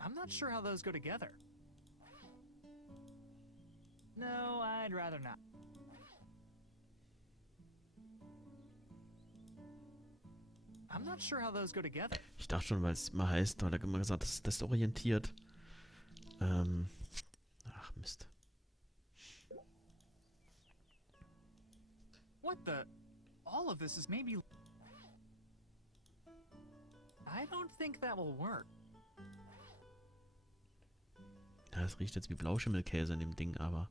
I'm not sure how those go together. No, I'd rather not. I'm not sure how those go together. Ich dachte schon, weil es immer heißt, weil er immer gesagt hat, das ist desorientiert. Ach, Mist. What the? All of this is maybe... I don't think that will work. Ja, es riecht jetzt wie Blauschimmelkäse in dem Ding, aber...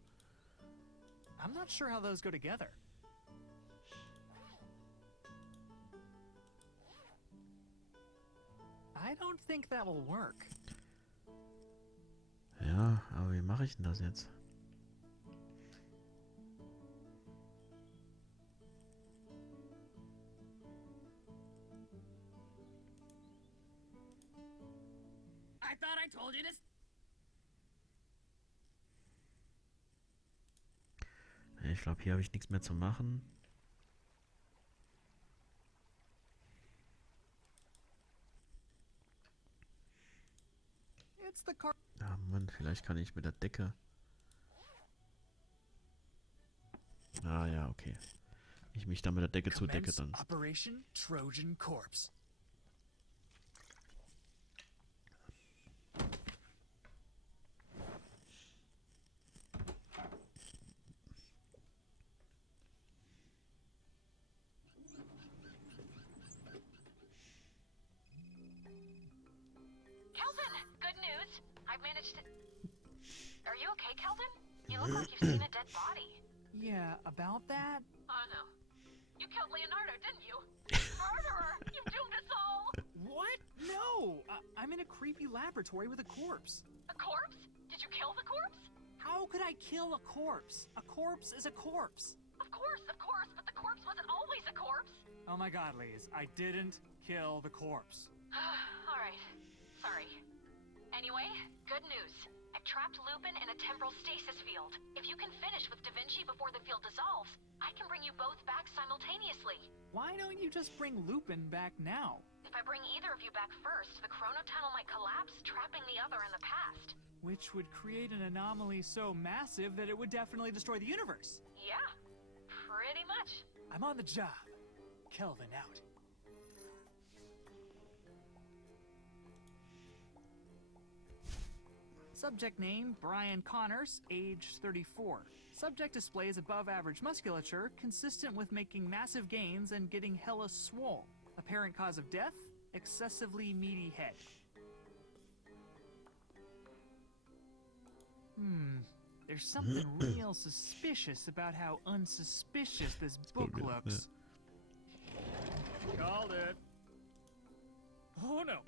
I'm not sure how those go together. I don't think that will work. Ja, aber wie mache ich denn das jetzt? I thought I told you to... Ich glaube, hier habe ich nichts mehr zu machen. It's the car. Ja, Mann, vielleicht kann ich mit der Decke... Ah ja, okay. Ich mich da mit der Decke zudecke dann. Operation Trojan Corpse. managed to... Are you okay, Kelvin? You look like you've seen a dead body. Yeah, about that? Oh no. You killed Leonardo, didn't you? Murderer! You doomed us all! What? No! I'm in a creepy laboratory with a corpse. A corpse? Did you kill the corpse? How could I kill a corpse? A corpse is a corpse. Of course, but the corpse wasn't always a corpse. Oh my god, Liz, I didn't kill the corpse. Alright. Sorry. Anyway, good news. I've trapped Lupin in a temporal stasis field. If you can finish with Da Vinci before the field dissolves, I can bring you both back simultaneously. Why don't you just bring Lupin back now? If I bring either of you back first, the chronotunnel might collapse, trapping the other in the past. Which would create an anomaly so massive that it would definitely destroy the universe. Yeah, pretty much. I'm on the job. Kelvin out. Subject name, Brian Connors, age 34. Subject displays above average musculature, consistent with making massive gains and getting hella swole. Apparent cause of death, excessively meaty head. There's something real suspicious about how unsuspicious this book looks. Called it. Oh no,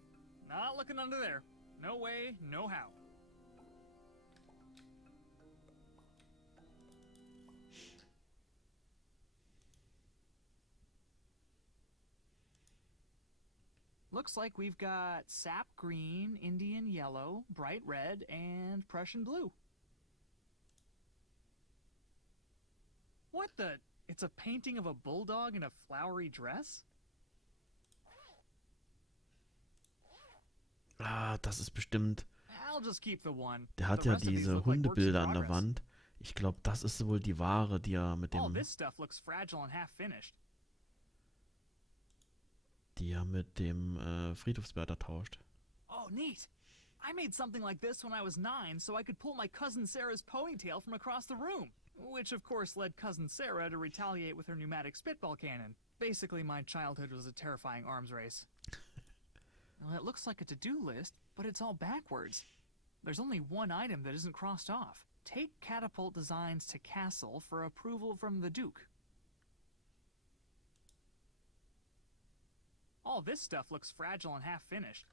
not looking under there. No way, no how. Looks like we've got sap green, Indian yellow, bright red, and Prussian blue. What the? It's a painting of a bulldog in a flowery dress? Ah, das ist bestimmt... I'll just keep the one. Der hat The ja rest of these diese look like works in Hundebilder an der progress. Wand. Ich glaube, das ist wohl die Ware, die er mit All dem... this stuff looks fragile and half finished. Die er mit dem Friedhofswärter tauscht. Oh, neat. I made something like this when I was 9 so I could pull my cousin Sarah's ponytail from across the room. Which, of course, led cousin Sarah to retaliate with her pneumatic spitball cannon. Basically, my childhood was a terrifying arms race. Well, it looks like a to-do list, but it's all backwards. There's only one item that isn't crossed off. Take catapult designs to castle for approval from the Duke. All this stuff looks fragile and half finished.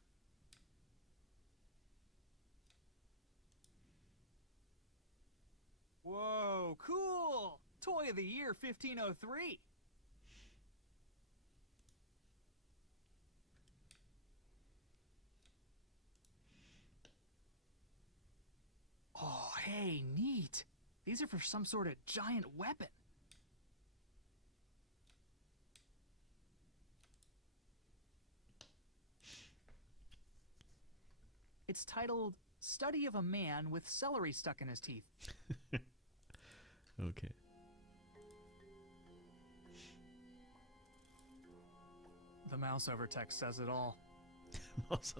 Whoa, cool! Toy of the year 1503. Oh, hey, neat. These are for some sort of giant weapon. It's titled Study of a Man with Celery Stuck in His Teeth. Okay. The mouse over text says it all. Das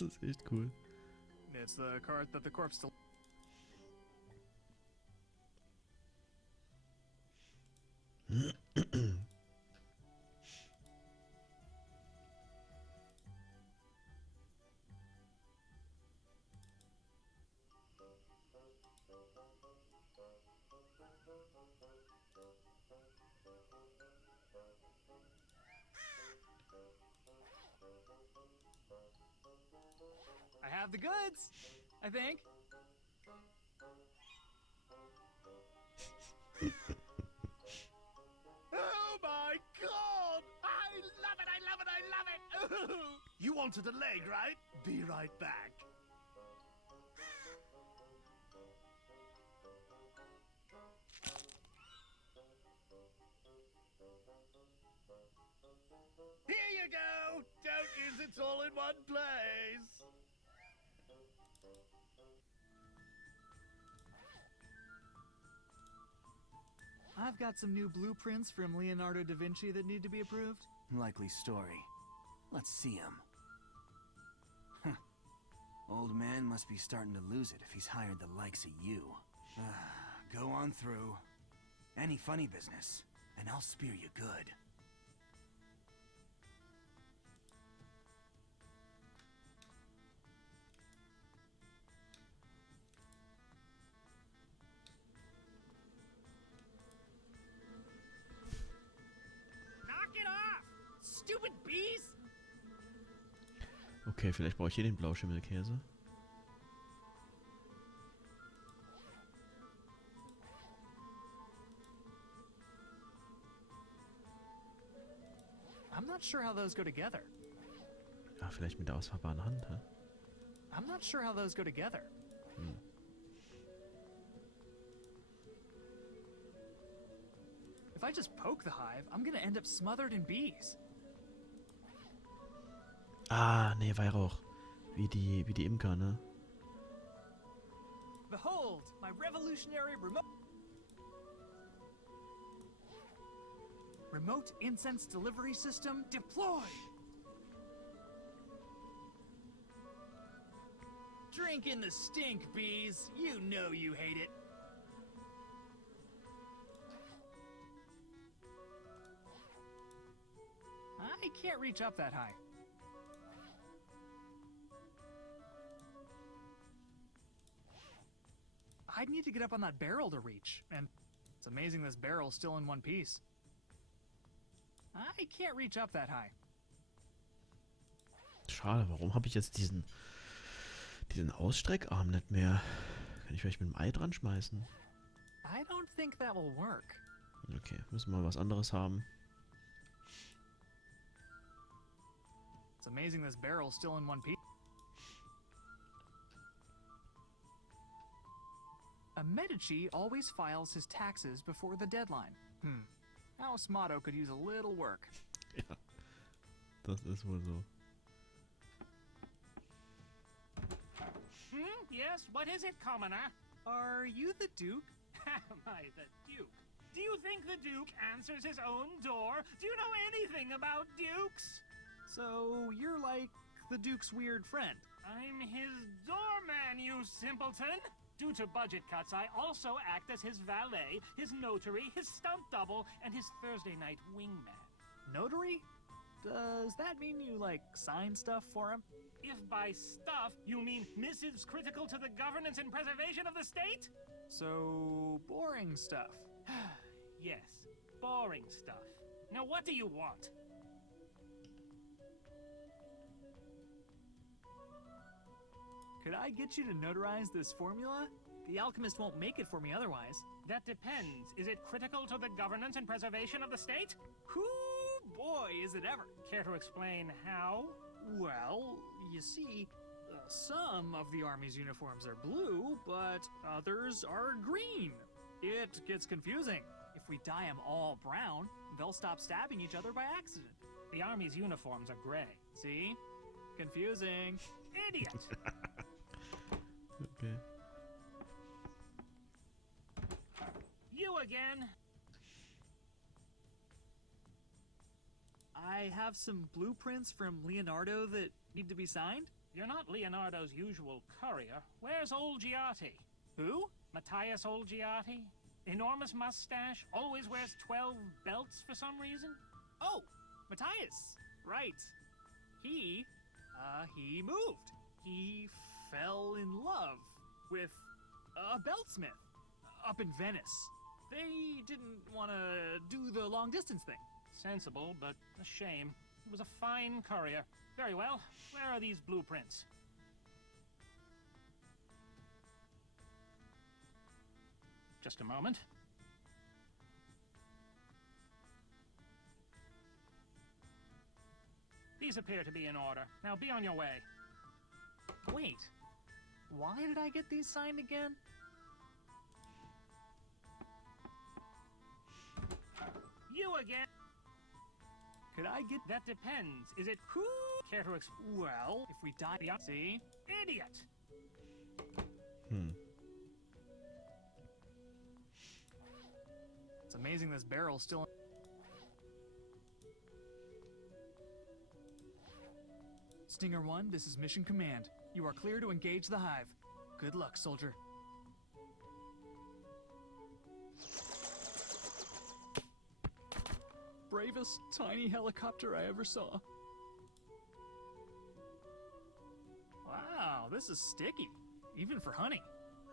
ist echt cool. It's the card that the corpse still... I have the goods, I think. Oh my god! I love it, I love it, I love it! You wanted a leg, right? Be right back. Here you go! Don't use it all in one place! I've got some new blueprints from Leonardo da Vinci that need to be approved. Likely story. Let's see him. Old man must be starting to lose it if he's hired the likes of you. Go on through. Any funny business, and I'll spear you good. stupid bees! Okay, vielleicht brauche ich hier den Blauschimmelkäse. I'm not sure how those go together. Ja, vielleicht mit der ausfahrbaren Hand, hä? I'm not sure how those go together. Hm. If I just poke the hive, I'm gonna end up smothered in bees. Ah, nee, Weihrauch. Wie die Imker, ne? Behold, my revolutionary remote incense delivery system deployed. Drink in the stink, bees. You know you hate it. I can't reach up that high. I'd need to get up on that barrel to reach, and it's amazing this barrel's still in one piece. I can't reach up that high. Schade, warum habe ich jetzt diesen Ausstreckarm nicht mehr? Kann ich vielleicht mit dem Ei dran schmeißen? I don't think that will work. Okay, müssen wir was anderes haben. It's amazing this barrel's still in one piece. A Medici always files his taxes before the deadline. House motto could use a little work. Ja, das ist wohl so. Yes, what is it, commoner? Are you the Duke? Am I the Duke? Do you think the Duke answers his own door? Do you know anything about dukes? So you're like the Duke's weird friend. I'm his doorman, you simpleton! Due to budget cuts, I also act as his valet, his notary, his stunt double, and his Thursday night wingman. Notary? Does that mean you, like, sign stuff for him? If by stuff you mean missives critical to the governance and preservation of the state? So, boring stuff. Yes, boring stuff. Now what do you want? Could I get you to notarize this formula? The alchemist won't make it for me otherwise. That depends. Is it critical to the governance and preservation of the state? Whoo, boy, is it ever. Care to explain how? Well, you see, some of the Army's uniforms are blue, but others are green. It gets confusing. If we dye them all brown, they'll stop stabbing each other by accident. The Army's uniforms are gray. See? Confusing. Idiot! Okay. You again! I have some blueprints from Leonardo that need to be signed. You're not Leonardo's usual courier. Where's old Giatti? Who? Matthias Olgiati? Enormous mustache, always wears 12 belts for some reason? Oh, Matthias. Right. He moved. He fell in love with a beltsmith up in Venice. They didn't want to do the long distance thing. Sensible, but a shame. He was a fine courier. Very well. Where are these blueprints? Just a moment. These appear to be in order. Now be on your way. Wait. Why did I get these signed again? You again? Could I get... That depends. Is it... Who? Care to Well, if we die... See? Idiot! It's amazing this barrel's still... Stinger 1, this is Mission Command. You are clear to engage the hive. Good luck, soldier. Bravest tiny helicopter I ever saw. Wow, this is sticky. Even for honey.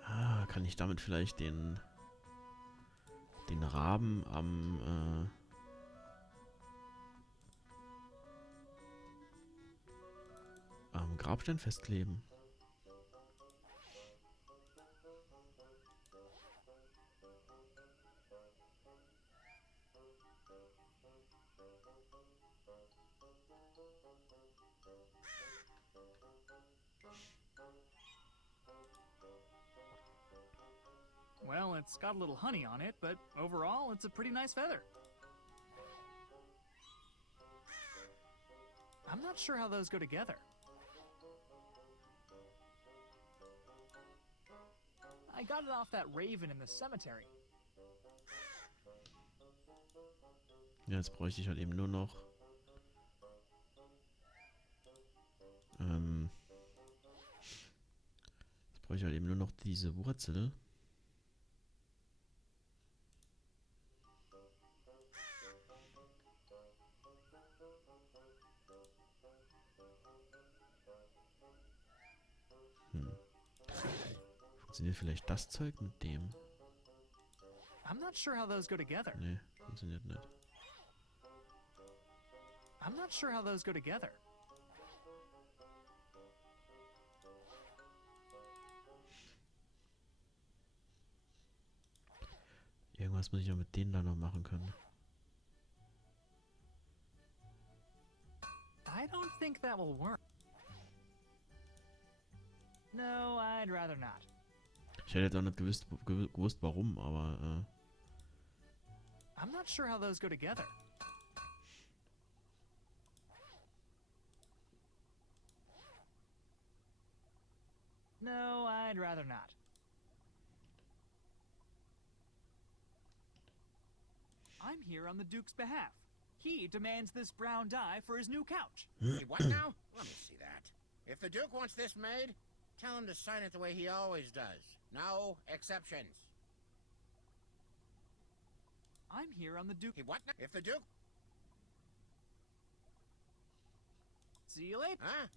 Ah, kann ich damit vielleicht den Raben Grabstein festkleben. Well, it's got a little honey on it, but overall, it's a pretty nice feather. I'm not sure how those go together. I got it off that raven in the cemetery. Ja, jetzt bräuchte ich halt eben nur noch jetzt brauche ich halt eben nur noch diese Wurzel. Funktioniert vielleicht das Zeug mit dem? I'm not sure how those go together. Nee, funktioniert nicht. I'm not sure how those go together. Irgendwas muss ich ja mit denen da noch machen können. I don't think that will work. No, I'd rather not. Ich hätte jetzt auch nicht gewusst warum, aber I'm not sure how those go together. No, I'd rather not. I'm here on the Duke's behalf. He demands this brown dye for his new couch. What now? Let me see that. If the Duke wants this made, tell him to sign it the way he always does. No exceptions. I'm here on the Duke. What now? If the Duke... See you later. Huh?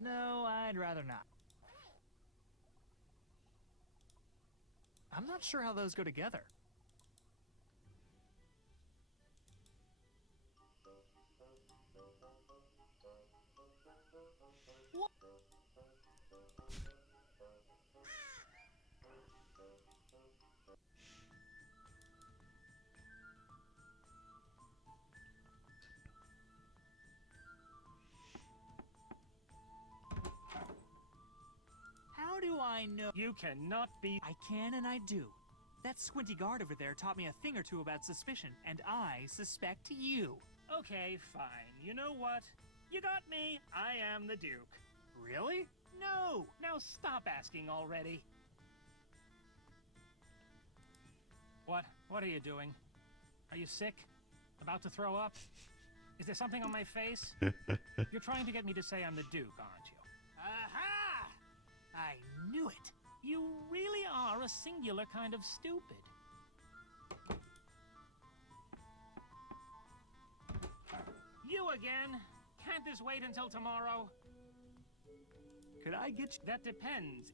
No, I'd rather not. I'm not sure how those go together. How do I know? You cannot be. I can and I do. That squinty guard over there taught me a thing or two about suspicion, and I suspect you. Okay, fine. You know what? You got me. I am the Duke. Really? No! Now stop asking already. What are you doing? Are you sick? About to throw up? Is there something on my face? You're trying to get me to say I'm the Duke, aren't you? Aha! I knew it. You really are a singular kind of stupid. You again? Can't this wait until tomorrow? Could I get you? That depends.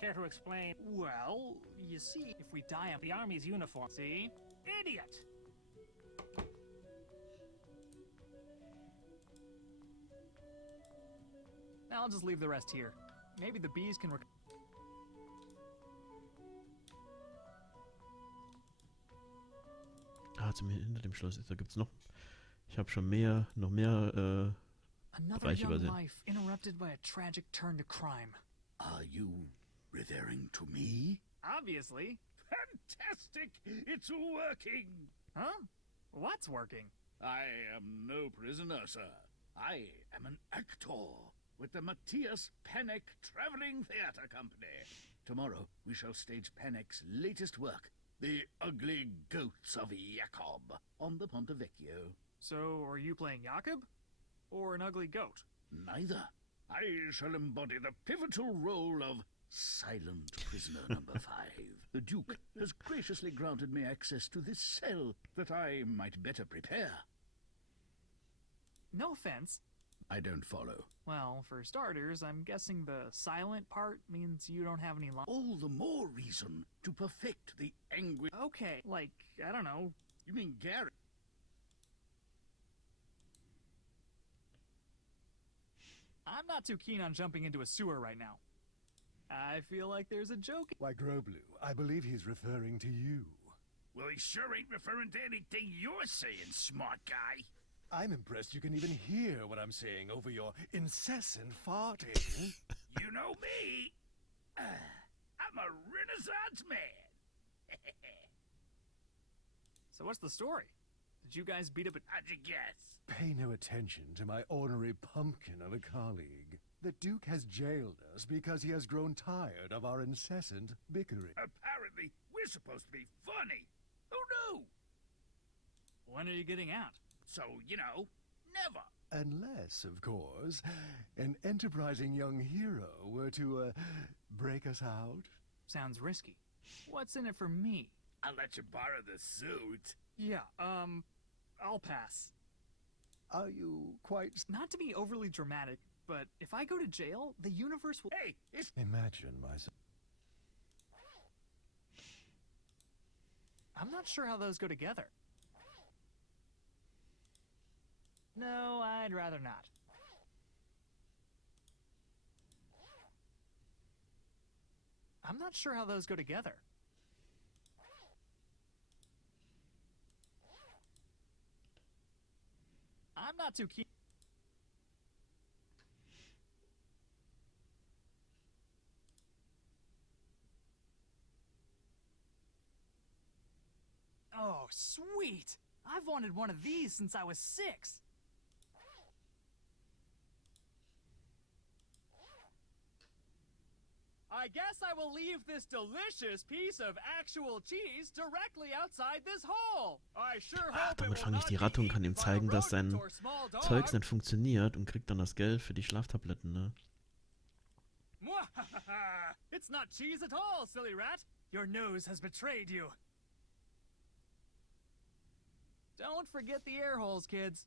Care to explain? Well, you see, if we dye up The Army's uniform. See? Idiot! Now I'll just leave the rest here. Maybe the bees can hinter dem Schloss ist, da gibt's noch. Ich habe schon noch mehr Another Bereiche young übersehen. life interrupted by a tragic turn to crime. Are you referring to me? Obviously. Fantastic! It's working! Huh? What's working? I am no prisoner, sir. I am an actor with the Matthias Panic Traveling Theatre Company. Tomorrow we shall stage Panic's latest work, The Ugly Goats of Jacob, on the Ponte Vecchio. So, are you playing Jakob? Or an ugly goat? Neither. I shall embody the pivotal role of Silent Prisoner Number 5. The Duke has graciously granted me access to this cell that I might better prepare. No offense. I don't follow. Well, for starters, I'm guessing the silent part means you don't have any lines. All the more reason to perfect the angry... Okay, like, I don't know. You mean Gary? I'm not too keen on jumping into a sewer right now. I feel like there's a joke. Why, Groblu, I believe he's referring to you. Well, he sure ain't referring to anything you're saying, smart guy. I'm impressed you can even hear what I'm saying over your incessant farting. You know me. I'm a Renaissance man. So what's the story? Did you guys beat up a... How'd you guess? Pay no attention to my ornery pumpkin of a colleague. The Duke has jailed us because he has grown tired of our incessant bickering. Apparently, we're supposed to be funny. Who knew? When are you getting out? So, you know, never. Unless, of course, an enterprising young hero were to, break us out. Sounds risky. What's in it for me? I'll let you borrow the suit. Yeah, I'll pass. Are you quite... Not to be overly dramatic, but if I go to jail, the universe will... Hey, it's... Imagine myself... I'm not sure how those go together. No, I'd rather not. I'm not sure how those go together. I'm not too keen. Oh, sweet! I've wanted one of these since I was 6. I guess I will leave this delicious piece of actual cheese directly outside this hole. I sure hope Damit fange ich die Ratte und kann ihm zeigen, dass sein Zeugs nicht funktioniert und kriegt dann das Geld für die Schlaftabletten, ne? It's not cheese at all, silly rat. Your nose has betrayed you. Don't forget the air holes, kids.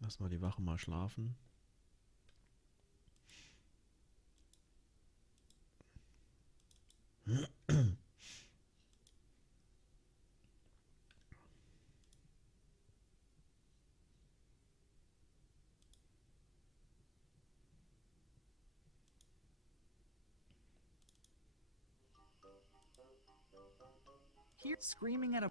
Lass mal die Wache mal schlafen. Here, screaming at a...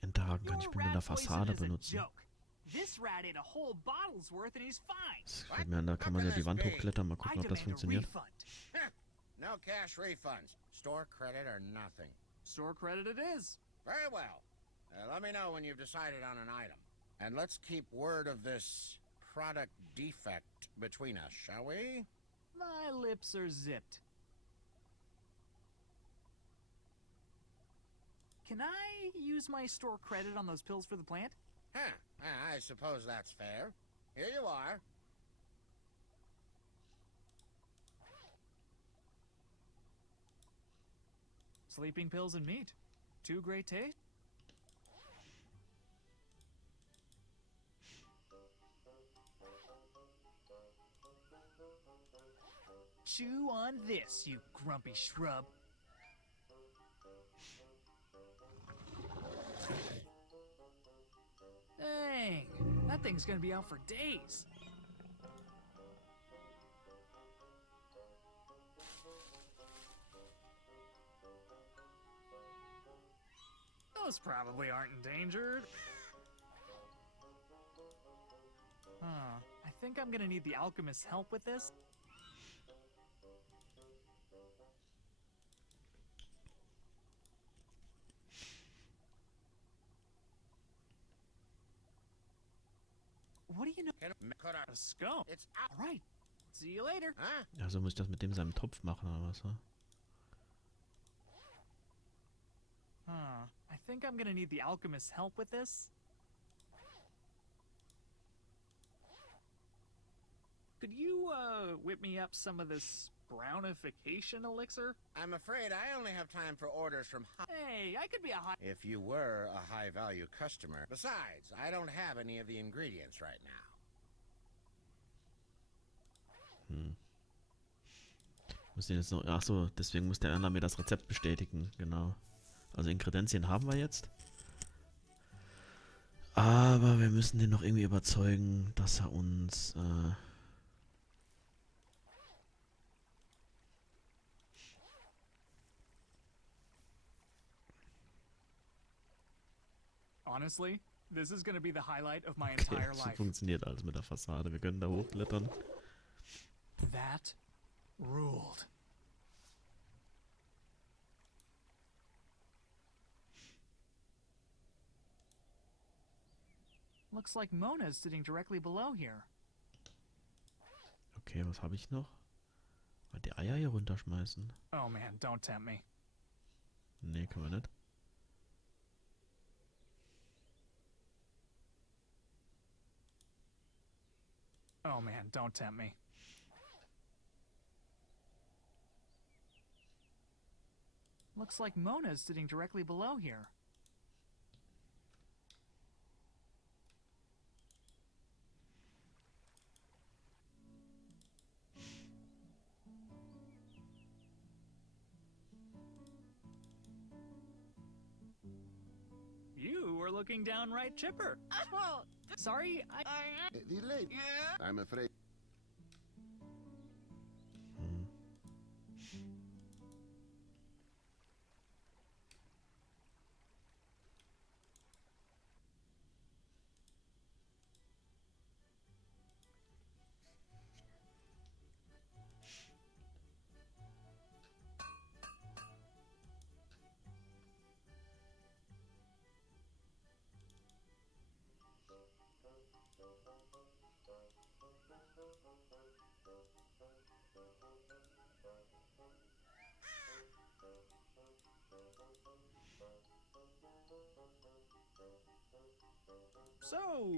Enttargen kann ich mit der Fassade benutzen. This rat ate a whole bottle's worth and he's fine. Das fällt mir an, da kann man ja die Wand hochklettern, mal gucken, ob das funktioniert. No cash refunds. Store credit or nothing. Store credit it is. Very well. Let me know when you've decided on an item. And let's keep word of this product defect between us, shall we? My lips are zipped. Can I use my store credit on those pills for the plant? Huh. I suppose that's fair. Here you are. Sleeping pills and meat. 2 great tastes. Chew on this, you grumpy shrub. Dang, that thing's gonna be out for days. Those probably aren't endangered. I think I'm gonna need the alchemist's help with this. What do you know? A scone. It's all right. See you later. Also muss ich das mit dem seinem Topf machen oder was? I think I'm gonna need the alchemist's help with this. Could you whip me up some of this brownification elixir? I'm afraid I only have time for orders from Hey, I could be a high... If you were a high-value customer. Besides, I don't have any of the ingredients right now. Muss den jetzt noch. Achso, deswegen muss der Erna mir das Rezept bestätigen. Genau. Also Ingredienzien haben wir jetzt. Aber wir müssen den noch irgendwie überzeugen, dass er uns. Honestly, this is gonna be the highlight of my Okay, entire so life. funktioniert alles mit der Fassade. Wir können da hochklettern. That ruled. Looks like Mona's sitting directly below here. Okay, was habe ich noch? Mal die Eier hier runterschmeißen. Oh man, don't tempt me. Nee, können wir nicht. Oh man, don't tempt me. Looks like Mona's sitting directly below here. You were looking downright chipper. Oh, sorry, The late. I'm afraid. So,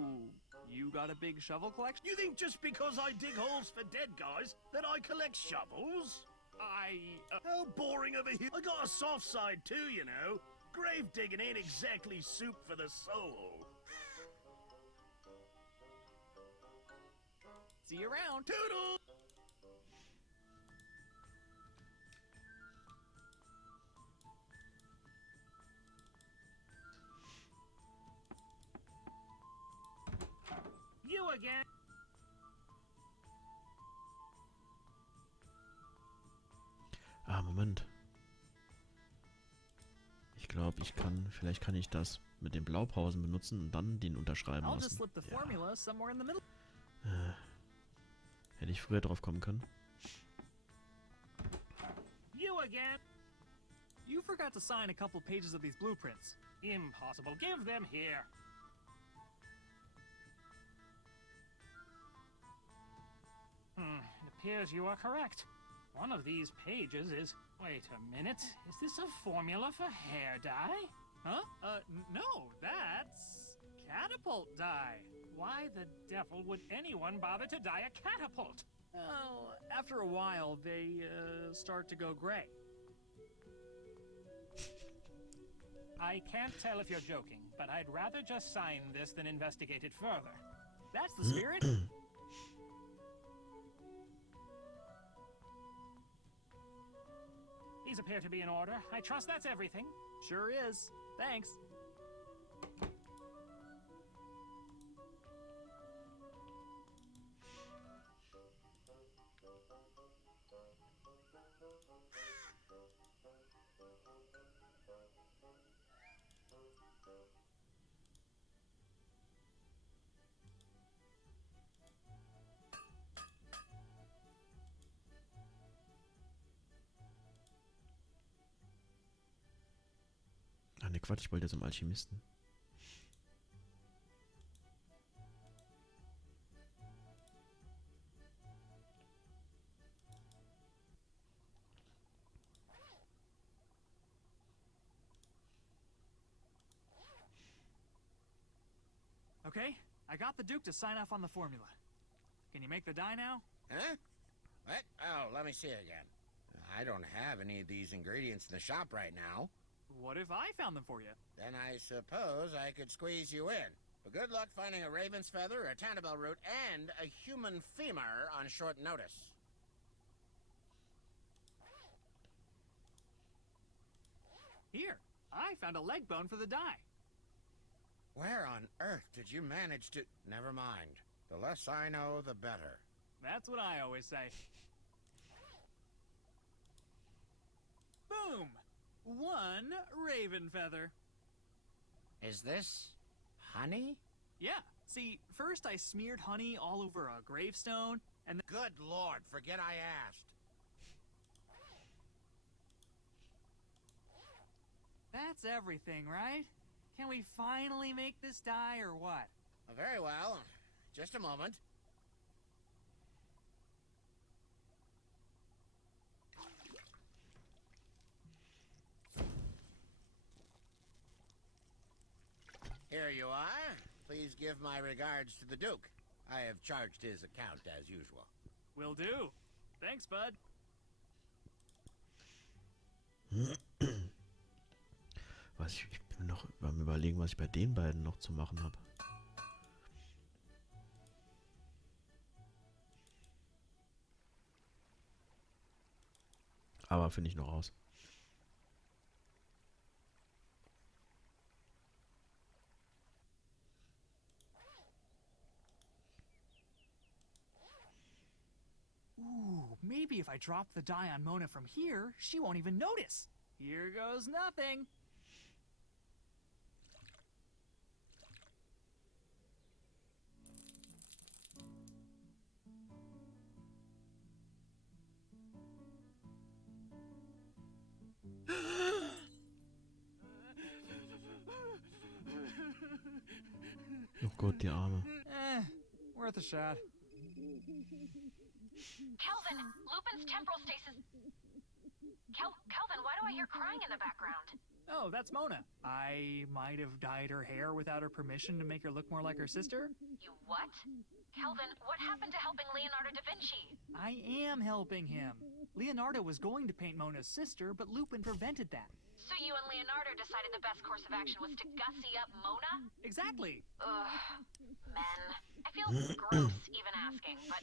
you got a big shovel collection? You think just because I dig holes for dead guys that I collect shovels? How boring of a I got a soft side too, you know. Grave digging ain't exactly soup for the soul. See you around. Toodle! You again. Ah, Moment. Ich glaube, vielleicht kann ich das mit den Blaupausen benutzen und dann den unterschreiben I'll just lassen. slip the formula somewhere in the middle. Hätte ich früher drauf kommen können. You again. You forgot to sign a couple pages of these blueprints. Impossible. Give them here. It appears you are correct. One of these pages is... Wait a minute. Is this a formula for hair dye? Huh? No, that's catapult dye. Why the devil would anyone bother to dye a catapult? Oh, after a while, they, start to go gray. I can't tell if you're joking, but I'd rather just sign this than investigate it further. That's the spirit. These appear to be in order. I trust that's everything. Sure is. Thanks. Ah, ne Quatsch, ich wollte zum Alchemisten. Okay, I got the Duke to sign off on the formula. Can you make the dye now? Huh? What? Oh, let me see again. I don't have any of these ingredients in the shop right now. What if I found them for you? Then I suppose I could squeeze you in. But good luck finding a raven's feather, a Tannibal root, and a human femur on short notice. Here, I found a leg bone for the dye. Where on earth did you manage to... Never mind. The less I know, the better. That's what I always say. Boom! 1 raven feather. Is this... honey? Yeah. See, first I smeared honey all over a gravestone, and then... Good Lord, forget I asked. That's everything, right? Can we finally make this dye, or what? Very well. Just a moment. Here you are. Please give my regards to the Duke. I have charged his account as usual. Will do. Thanks, bud. Ich bin noch beim Überlegen, was ich bei den beiden noch zu machen habe. Aber finde ich noch raus. Ooh, maybe if I drop the dye on Mona from here, she won't even notice. Here goes nothing. Oh Gott, die Arme. Worth a shot. Kelvin, Lupin's temporal stasis... Kelvin, why do I hear crying in the background? Oh, that's Mona. I might have dyed her hair without her permission to make her look more like her sister. You what? Kelvin, what happened to helping Leonardo da Vinci? I am helping him. Leonardo was going to paint Mona's sister, but Lupin prevented that. So you and Leonardo decided the best course of action was to gussy up Mona? Exactly. Ugh, men. I feel gross even asking, but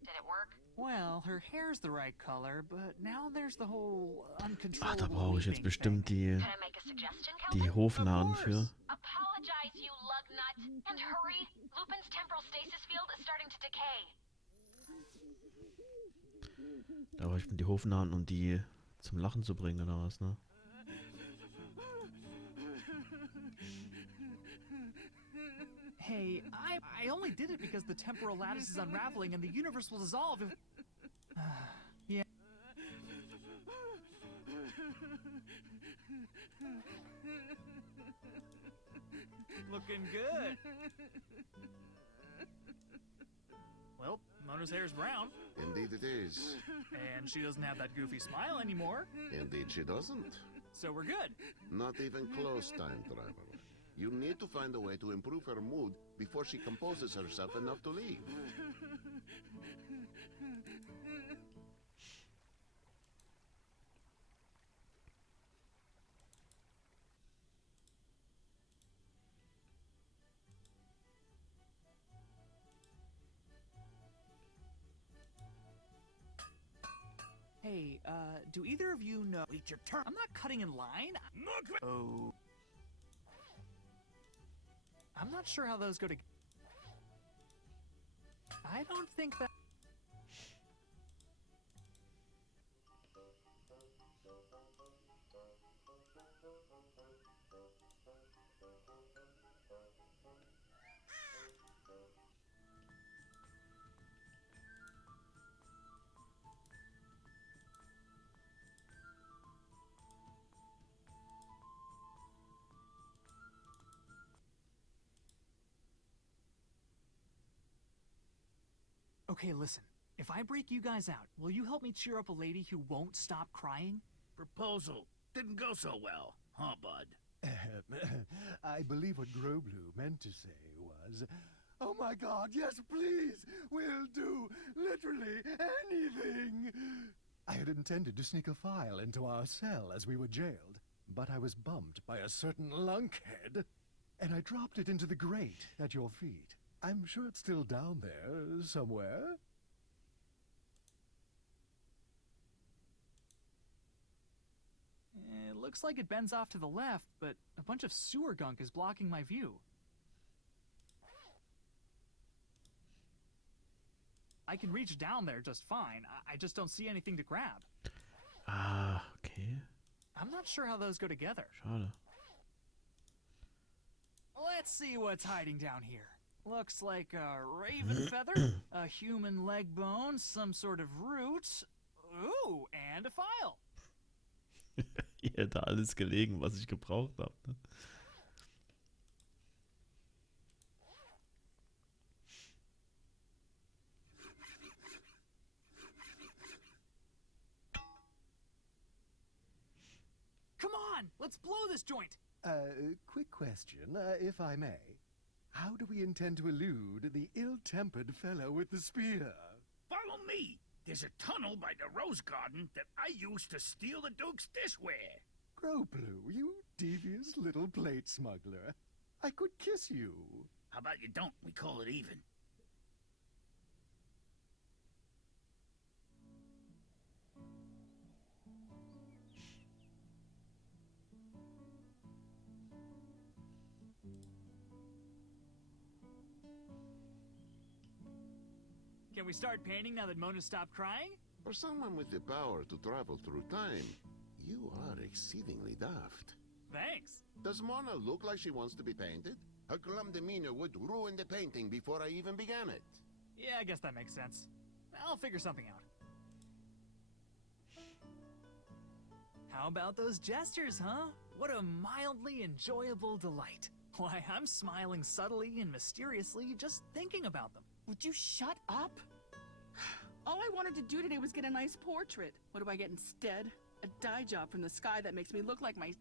did it work? Well, her hair's the right color, but now there's the whole Ach, uncontrollable da brauche ich jetzt weeping bestimmt thing. die Hofnamen für. Apologize, you lug nut, and hurry. Lupin's temporal stasis field is starting to decay. Da brauche ich die Hofnamen, um die zum Lachen zu bringen, oder was, ne? Hey, I only did it because the temporal lattice is unraveling and the universe will dissolve if... yeah. Looking good. Well, Mona's hair's brown. Indeed it is. And she doesn't have that goofy smile anymore. Indeed she doesn't. So we're good. Not even close, time traveler. You need to find a way to improve her mood before she composes herself enough to leave. Hey, do either of you know... Wait your turn. I'm not cutting in line. Oh. I'm not sure how those go together. I don't think that... Okay, listen. If I break you guys out, will you help me cheer up a lady who won't stop crying? Proposal. Didn't go so well, huh, bud? I believe what Groblu meant to say was, Oh my God, yes, please! We'll do literally anything! I had intended to sneak a file into our cell as we were jailed, but I was bumped by a certain lunkhead, and I dropped it into the grate at your feet. I'm sure it's still down there somewhere. It looks like it bends off to the left, but a bunch of sewer gunk is blocking my view. I can reach down there just fine. I just don't see anything to grab. Ah, okay. I'm not sure how those go together. Schade. Let's see what's hiding down here. Looks like a raven feather, a human leg bone, some sort of root. Ooh, and a file. Hier hätte alles gelegen, was ich gebraucht habe. Ne? Come on, let's blow this joint. Quick question, if I may. How do we intend to elude the ill-tempered fellow with the spear? Follow me. There's a tunnel by the rose garden that I used to steal the Duke's dishware. Groblu, you devious little plate smuggler. I could kiss you. How about you don't? We call it even. Can we start painting now that Mona stopped crying? For someone with the power to travel through time, you are exceedingly daft. Thanks. Does Mona look like she wants to be painted? Her glum demeanor would ruin the painting before I even began it. Yeah, I guess that makes sense. I'll figure something out. How about those gestures, huh? What a mildly enjoyable delight. Why, I'm smiling subtly and mysteriously just thinking about them. Would you shut up? All I wanted to do today was get a nice portrait. What do I get instead? A dye job from the sky that makes me look like my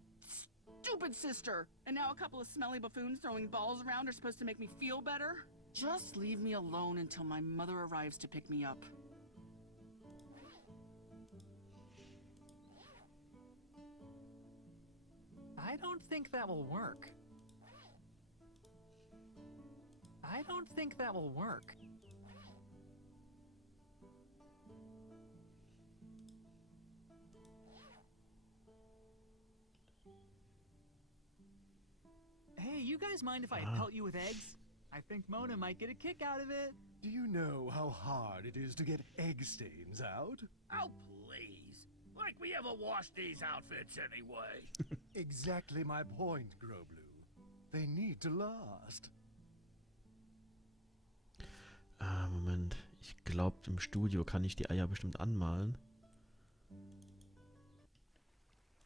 stupid sister. And now a couple of smelly buffoons throwing balls around are supposed to make me feel better? Just leave me alone until my mother arrives to pick me up. I don't think that will work. I don't think that will work. Hey, you guys mind if I pelt you with eggs? I think Mona might get a kick out of it. Do you know how hard it is to get egg stains out? Oh, please. Like we ever wash these outfits anyway. Exactly my point, Groblu. They need to last. Moment. Ich glaube, im Studio kann ich die Eier bestimmt anmalen.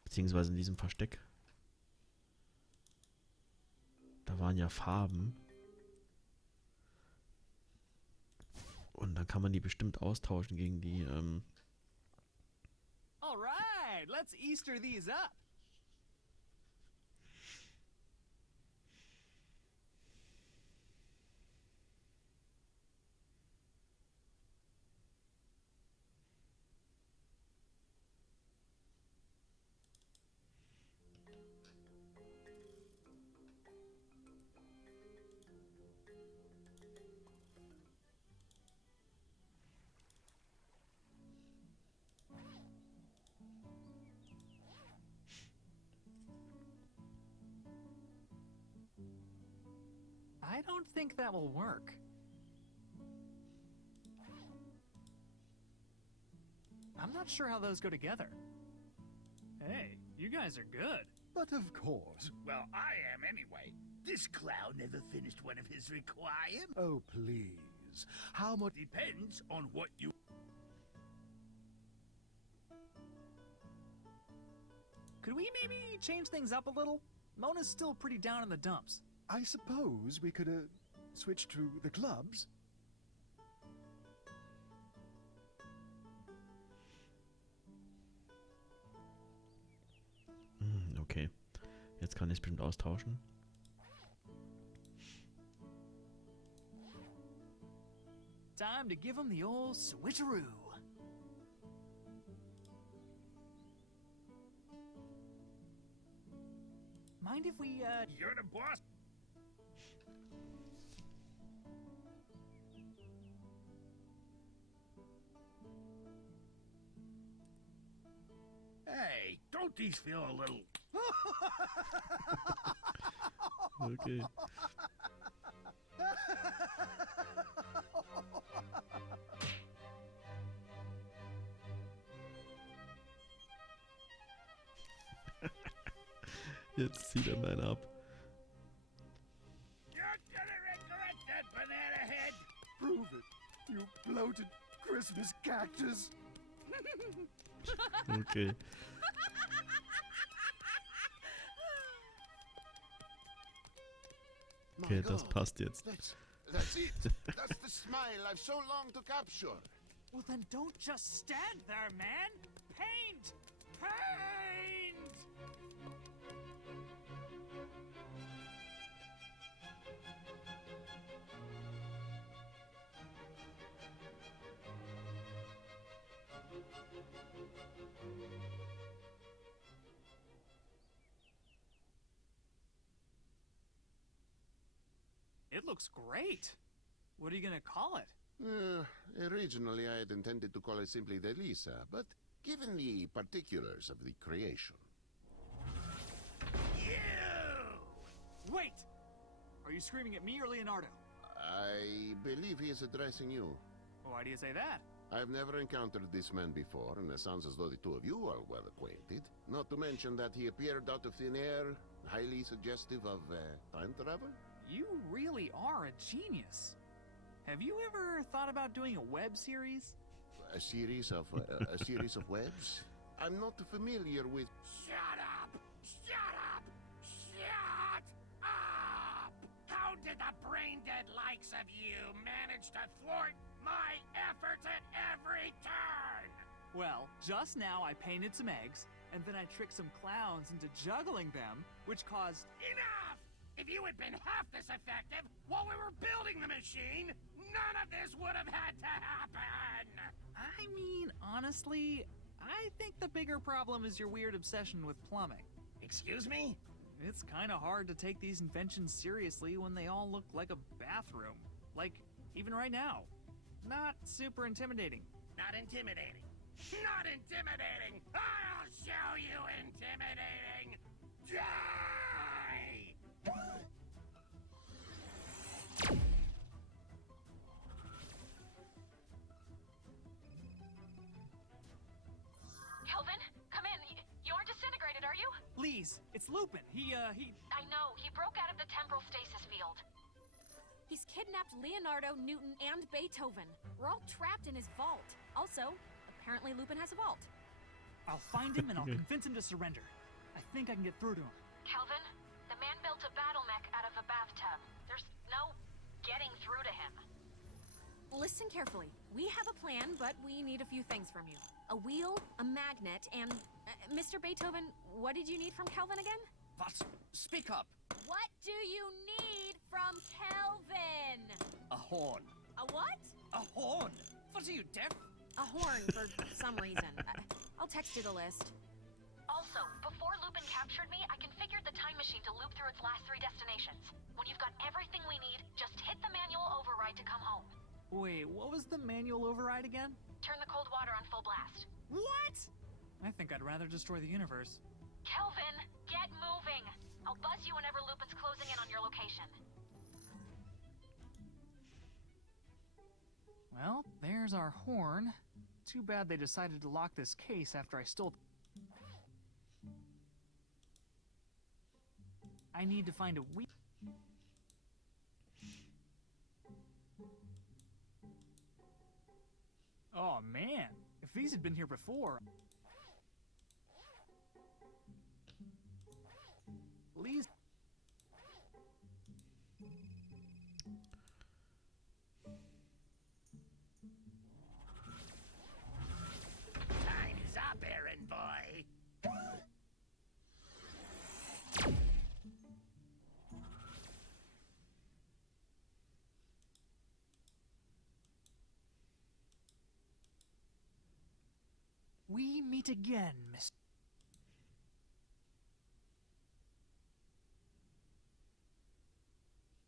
Beziehungsweise in diesem Versteck. Da waren ja Farben. Und dann kann man die bestimmt austauschen gegen die, Alright, let's Easter these up. I don't think that will work. I'm not sure how those go together. Hey, you guys are good. But of course. Well, I am anyway. This clown never finished one of his requirements. Oh, please. How much... Depends on what you... Could we maybe change things up a little? Mona's still pretty down in the dumps. I suppose we could, switch to the clubs. Okay. Jetzt kann ich es bestimmt austauschen. Time to give him the old switcheroo. Mind if we, You're the boss. Hey, don't these feel a little... Okay. Jetzt zieht er meinen ab. You're gonna regret that, banana head! Prove it, you bloated Christmas cactus. Okay. Okay, das passt jetzt. That's it. That's the smile I've so long to capture. Well, then don't just stand there, man. Paint! Paint! It looks great. What are you gonna call it? Originally, I had intended to call it simply the Lisa, but given the particulars of the creation. Wait! Are you screaming at me or Leonardo? I believe he is addressing you. Why do you say that? I've never encountered this man before, and it sounds as though the two of you are well acquainted. Not to mention that he appeared out of thin air, highly suggestive of time travel. You really are a genius. Have you ever thought about doing a web series? A series of webs? I'm not familiar with. Shut up! Shut up! Shut up! How did the brain-dead likes of you manage to thwart my efforts at every turn? Well, just now I painted some eggs, and then I tricked some clowns into juggling them, which caused... Enough! If you had been half this effective while we were building the machine, none of this would have had to happen! I mean, honestly, I think the bigger problem is your weird obsession with plumbing. Excuse me? It's kind of hard to take these inventions seriously when they all look like a bathroom. Like, even right now. Not super intimidating. Not intimidating. Not intimidating! I'll show you intimidating! Die! Kelvin, come in. You aren't disintegrated, are you? Please, it's Lupin. I know. He broke out of the temporal stasis field. He's kidnapped Leonardo, Newton, and Beethoven. We're all trapped in his vault. Also, apparently Lupin has a vault. I'll find him and I'll convince him to surrender. I think I can get through to him. Kelvin, the man built a battle mech out of a bathtub. There's no getting through to him. Listen carefully. We have a plan, but we need a few things from you. A wheel, a magnet, and... Mr. Beethoven, what did you need from Kelvin again? What? Speak up. What do you need from Kelvin? A horn. A what? A horn? What are you, deaf? A horn, for some reason. I'll text you the list. Also, before Lupin captured me, I configured the time machine to loop through its last 3 destinations. When you've got everything we need, just hit the manual override to come home. Wait, what was the manual override again? Turn the cold water on full blast. What? I think I'd rather destroy the universe. Kelvin, get moving! I'll buzz you whenever Lupin's closing in on your location. Well, there's our horn. Too bad they decided to lock this case after I stole... I need to find a wheel. Oh man, if these had been here before... Please. Time's up, errand boy! we meet again, Miss.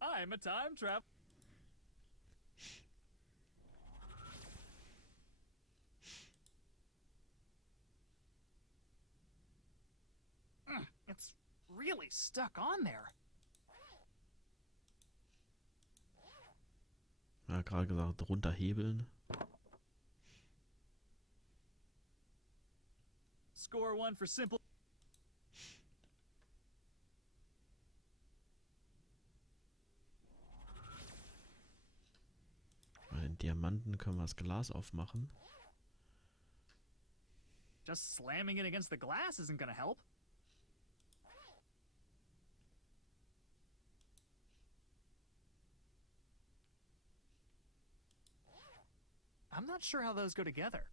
I'm a time trap. It's really stuck on there. Ja, gerade gesagt, runterhebeln. Score one for simple. Bei den Diamanten können wir das Glas aufmachen. Just slamming it against the glass isn't gonna help. I'm not sure how those go together.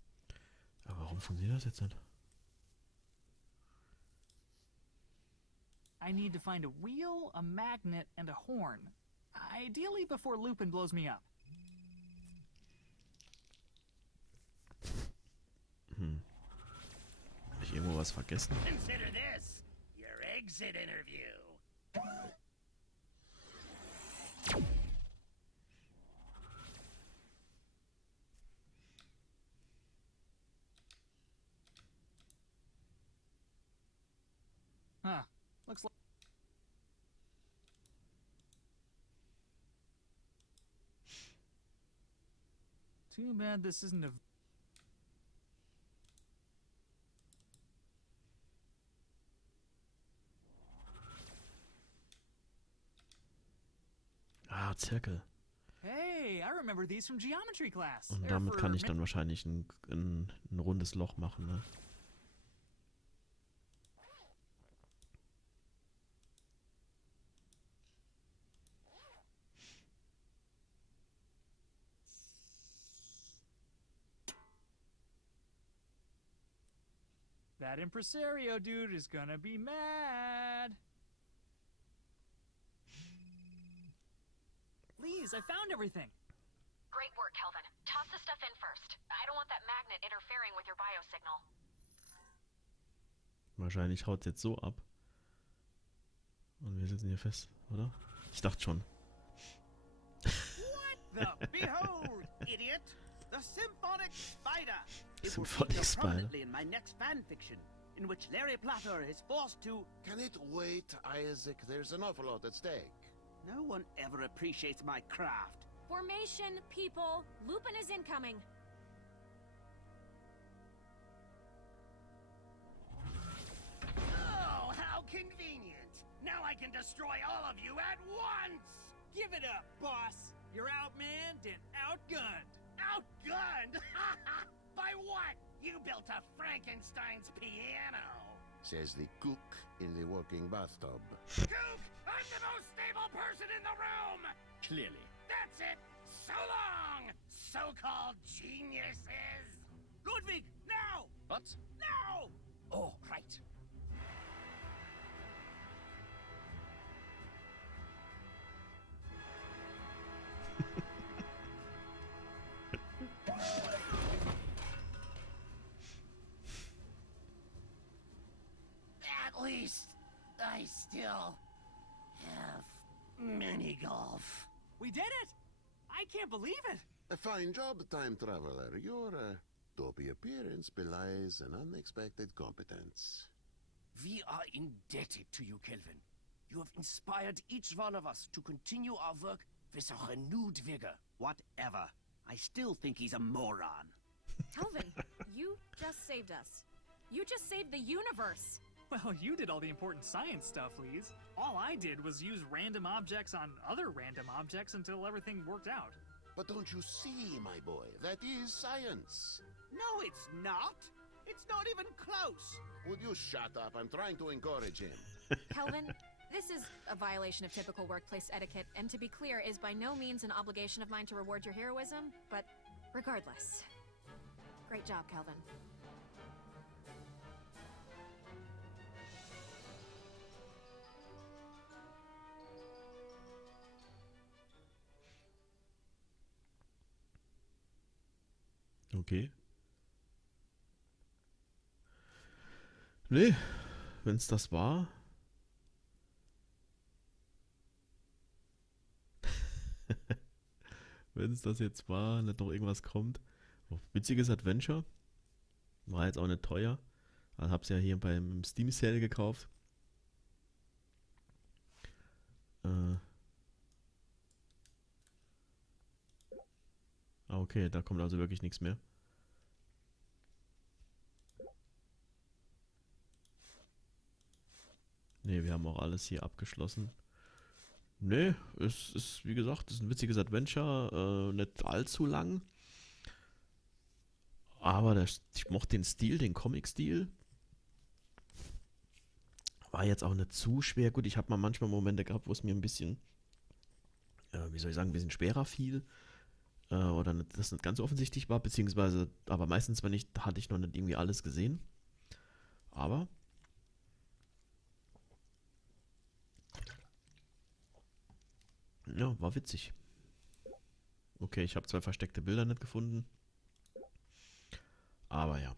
Aber warum funktioniert das jetzt nicht? I need to find a wheel, a magnet, and a horn. Ideally before Lupin blows me up. Hab ich irgendwo was vergessen? Consider this your exit interview. Huh. Looks like... Too bad this isn't a... Ah, Zirkel. Hey, I remember these from geometry class. Und They're damit for kann ich dann wahrscheinlich ein rundes Loch machen, ne? That impresario dude is gonna be mad. Please, I found everything. Great work, Kelvin. Toss the stuff in first. I don't want that magnet interfering with your biosignal. Wahrscheinlich haut es jetzt so ab. Und wir sitzen hier fest, oder? Ich dachte schon. What the behold, idiot! The symphonic spider! It will Symphonic feature spider. prominently in my next fan fiction, in which Larry Platter is forced to... Can it wait, Isaac? There's an awful lot at stake. No one ever appreciates my craft. Formation, people. Lupin is incoming. Oh, how convenient! Now I can destroy all of you at once! Give it up, boss. You're outmanned and outgunned. Outgunned? By what? You built a Frankenstein's piano! Says the cook in the working bathtub. Cook! I'm the most stable person in the room! Clearly. That's it! So long, so-called geniuses! Ludwig, now! What? Now! Oh, right. At least, I still have mini-golf. We did it! I can't believe it! A fine job, time traveler. Your dopey appearance belies an unexpected competence. We are indebted to you, Kelvin. You have inspired each one of us to continue our work with a renewed vigor. Whatever. I still think he's a moron. Kelvin, you just saved us. You just saved the universe. Well, you did all the important science stuff, Lise. All I did was use random objects on other random objects until everything worked out. But don't you see, my boy, that is science. No, it's not. It's not even close. Would you shut up? I'm trying to encourage him. Kelvin, this is a violation of typical workplace etiquette, and to be clear, is by no means an obligation of mine to reward your heroism, but regardless. Great job, Kelvin. Okay. Nee, wenn es das war. Wenn es das jetzt war, nicht noch irgendwas kommt. Oh, witziges Adventure. War jetzt auch nicht teuer. Also hab's ja hier beim Steam Sale gekauft. Okay, da kommt also wirklich nichts mehr. Ne, wir haben auch alles hier abgeschlossen. Ne, es ist, wie gesagt, es ist ein witziges Adventure. Nicht allzu lang. Aber ich mochte den Stil, den Comic-Stil. War jetzt auch nicht zu schwer. Gut, ich habe mal manchmal Momente gehabt, wo es mir ein bisschen, wie soll ich sagen, ein bisschen schwerer fiel. Oder nicht, das nicht ganz offensichtlich war, beziehungsweise, aber meistens, wenn ich, hatte ich noch nicht irgendwie alles gesehen. Aber ja, war witzig. Okay, ich habe 2 versteckte Bilder nicht gefunden. Aber ja.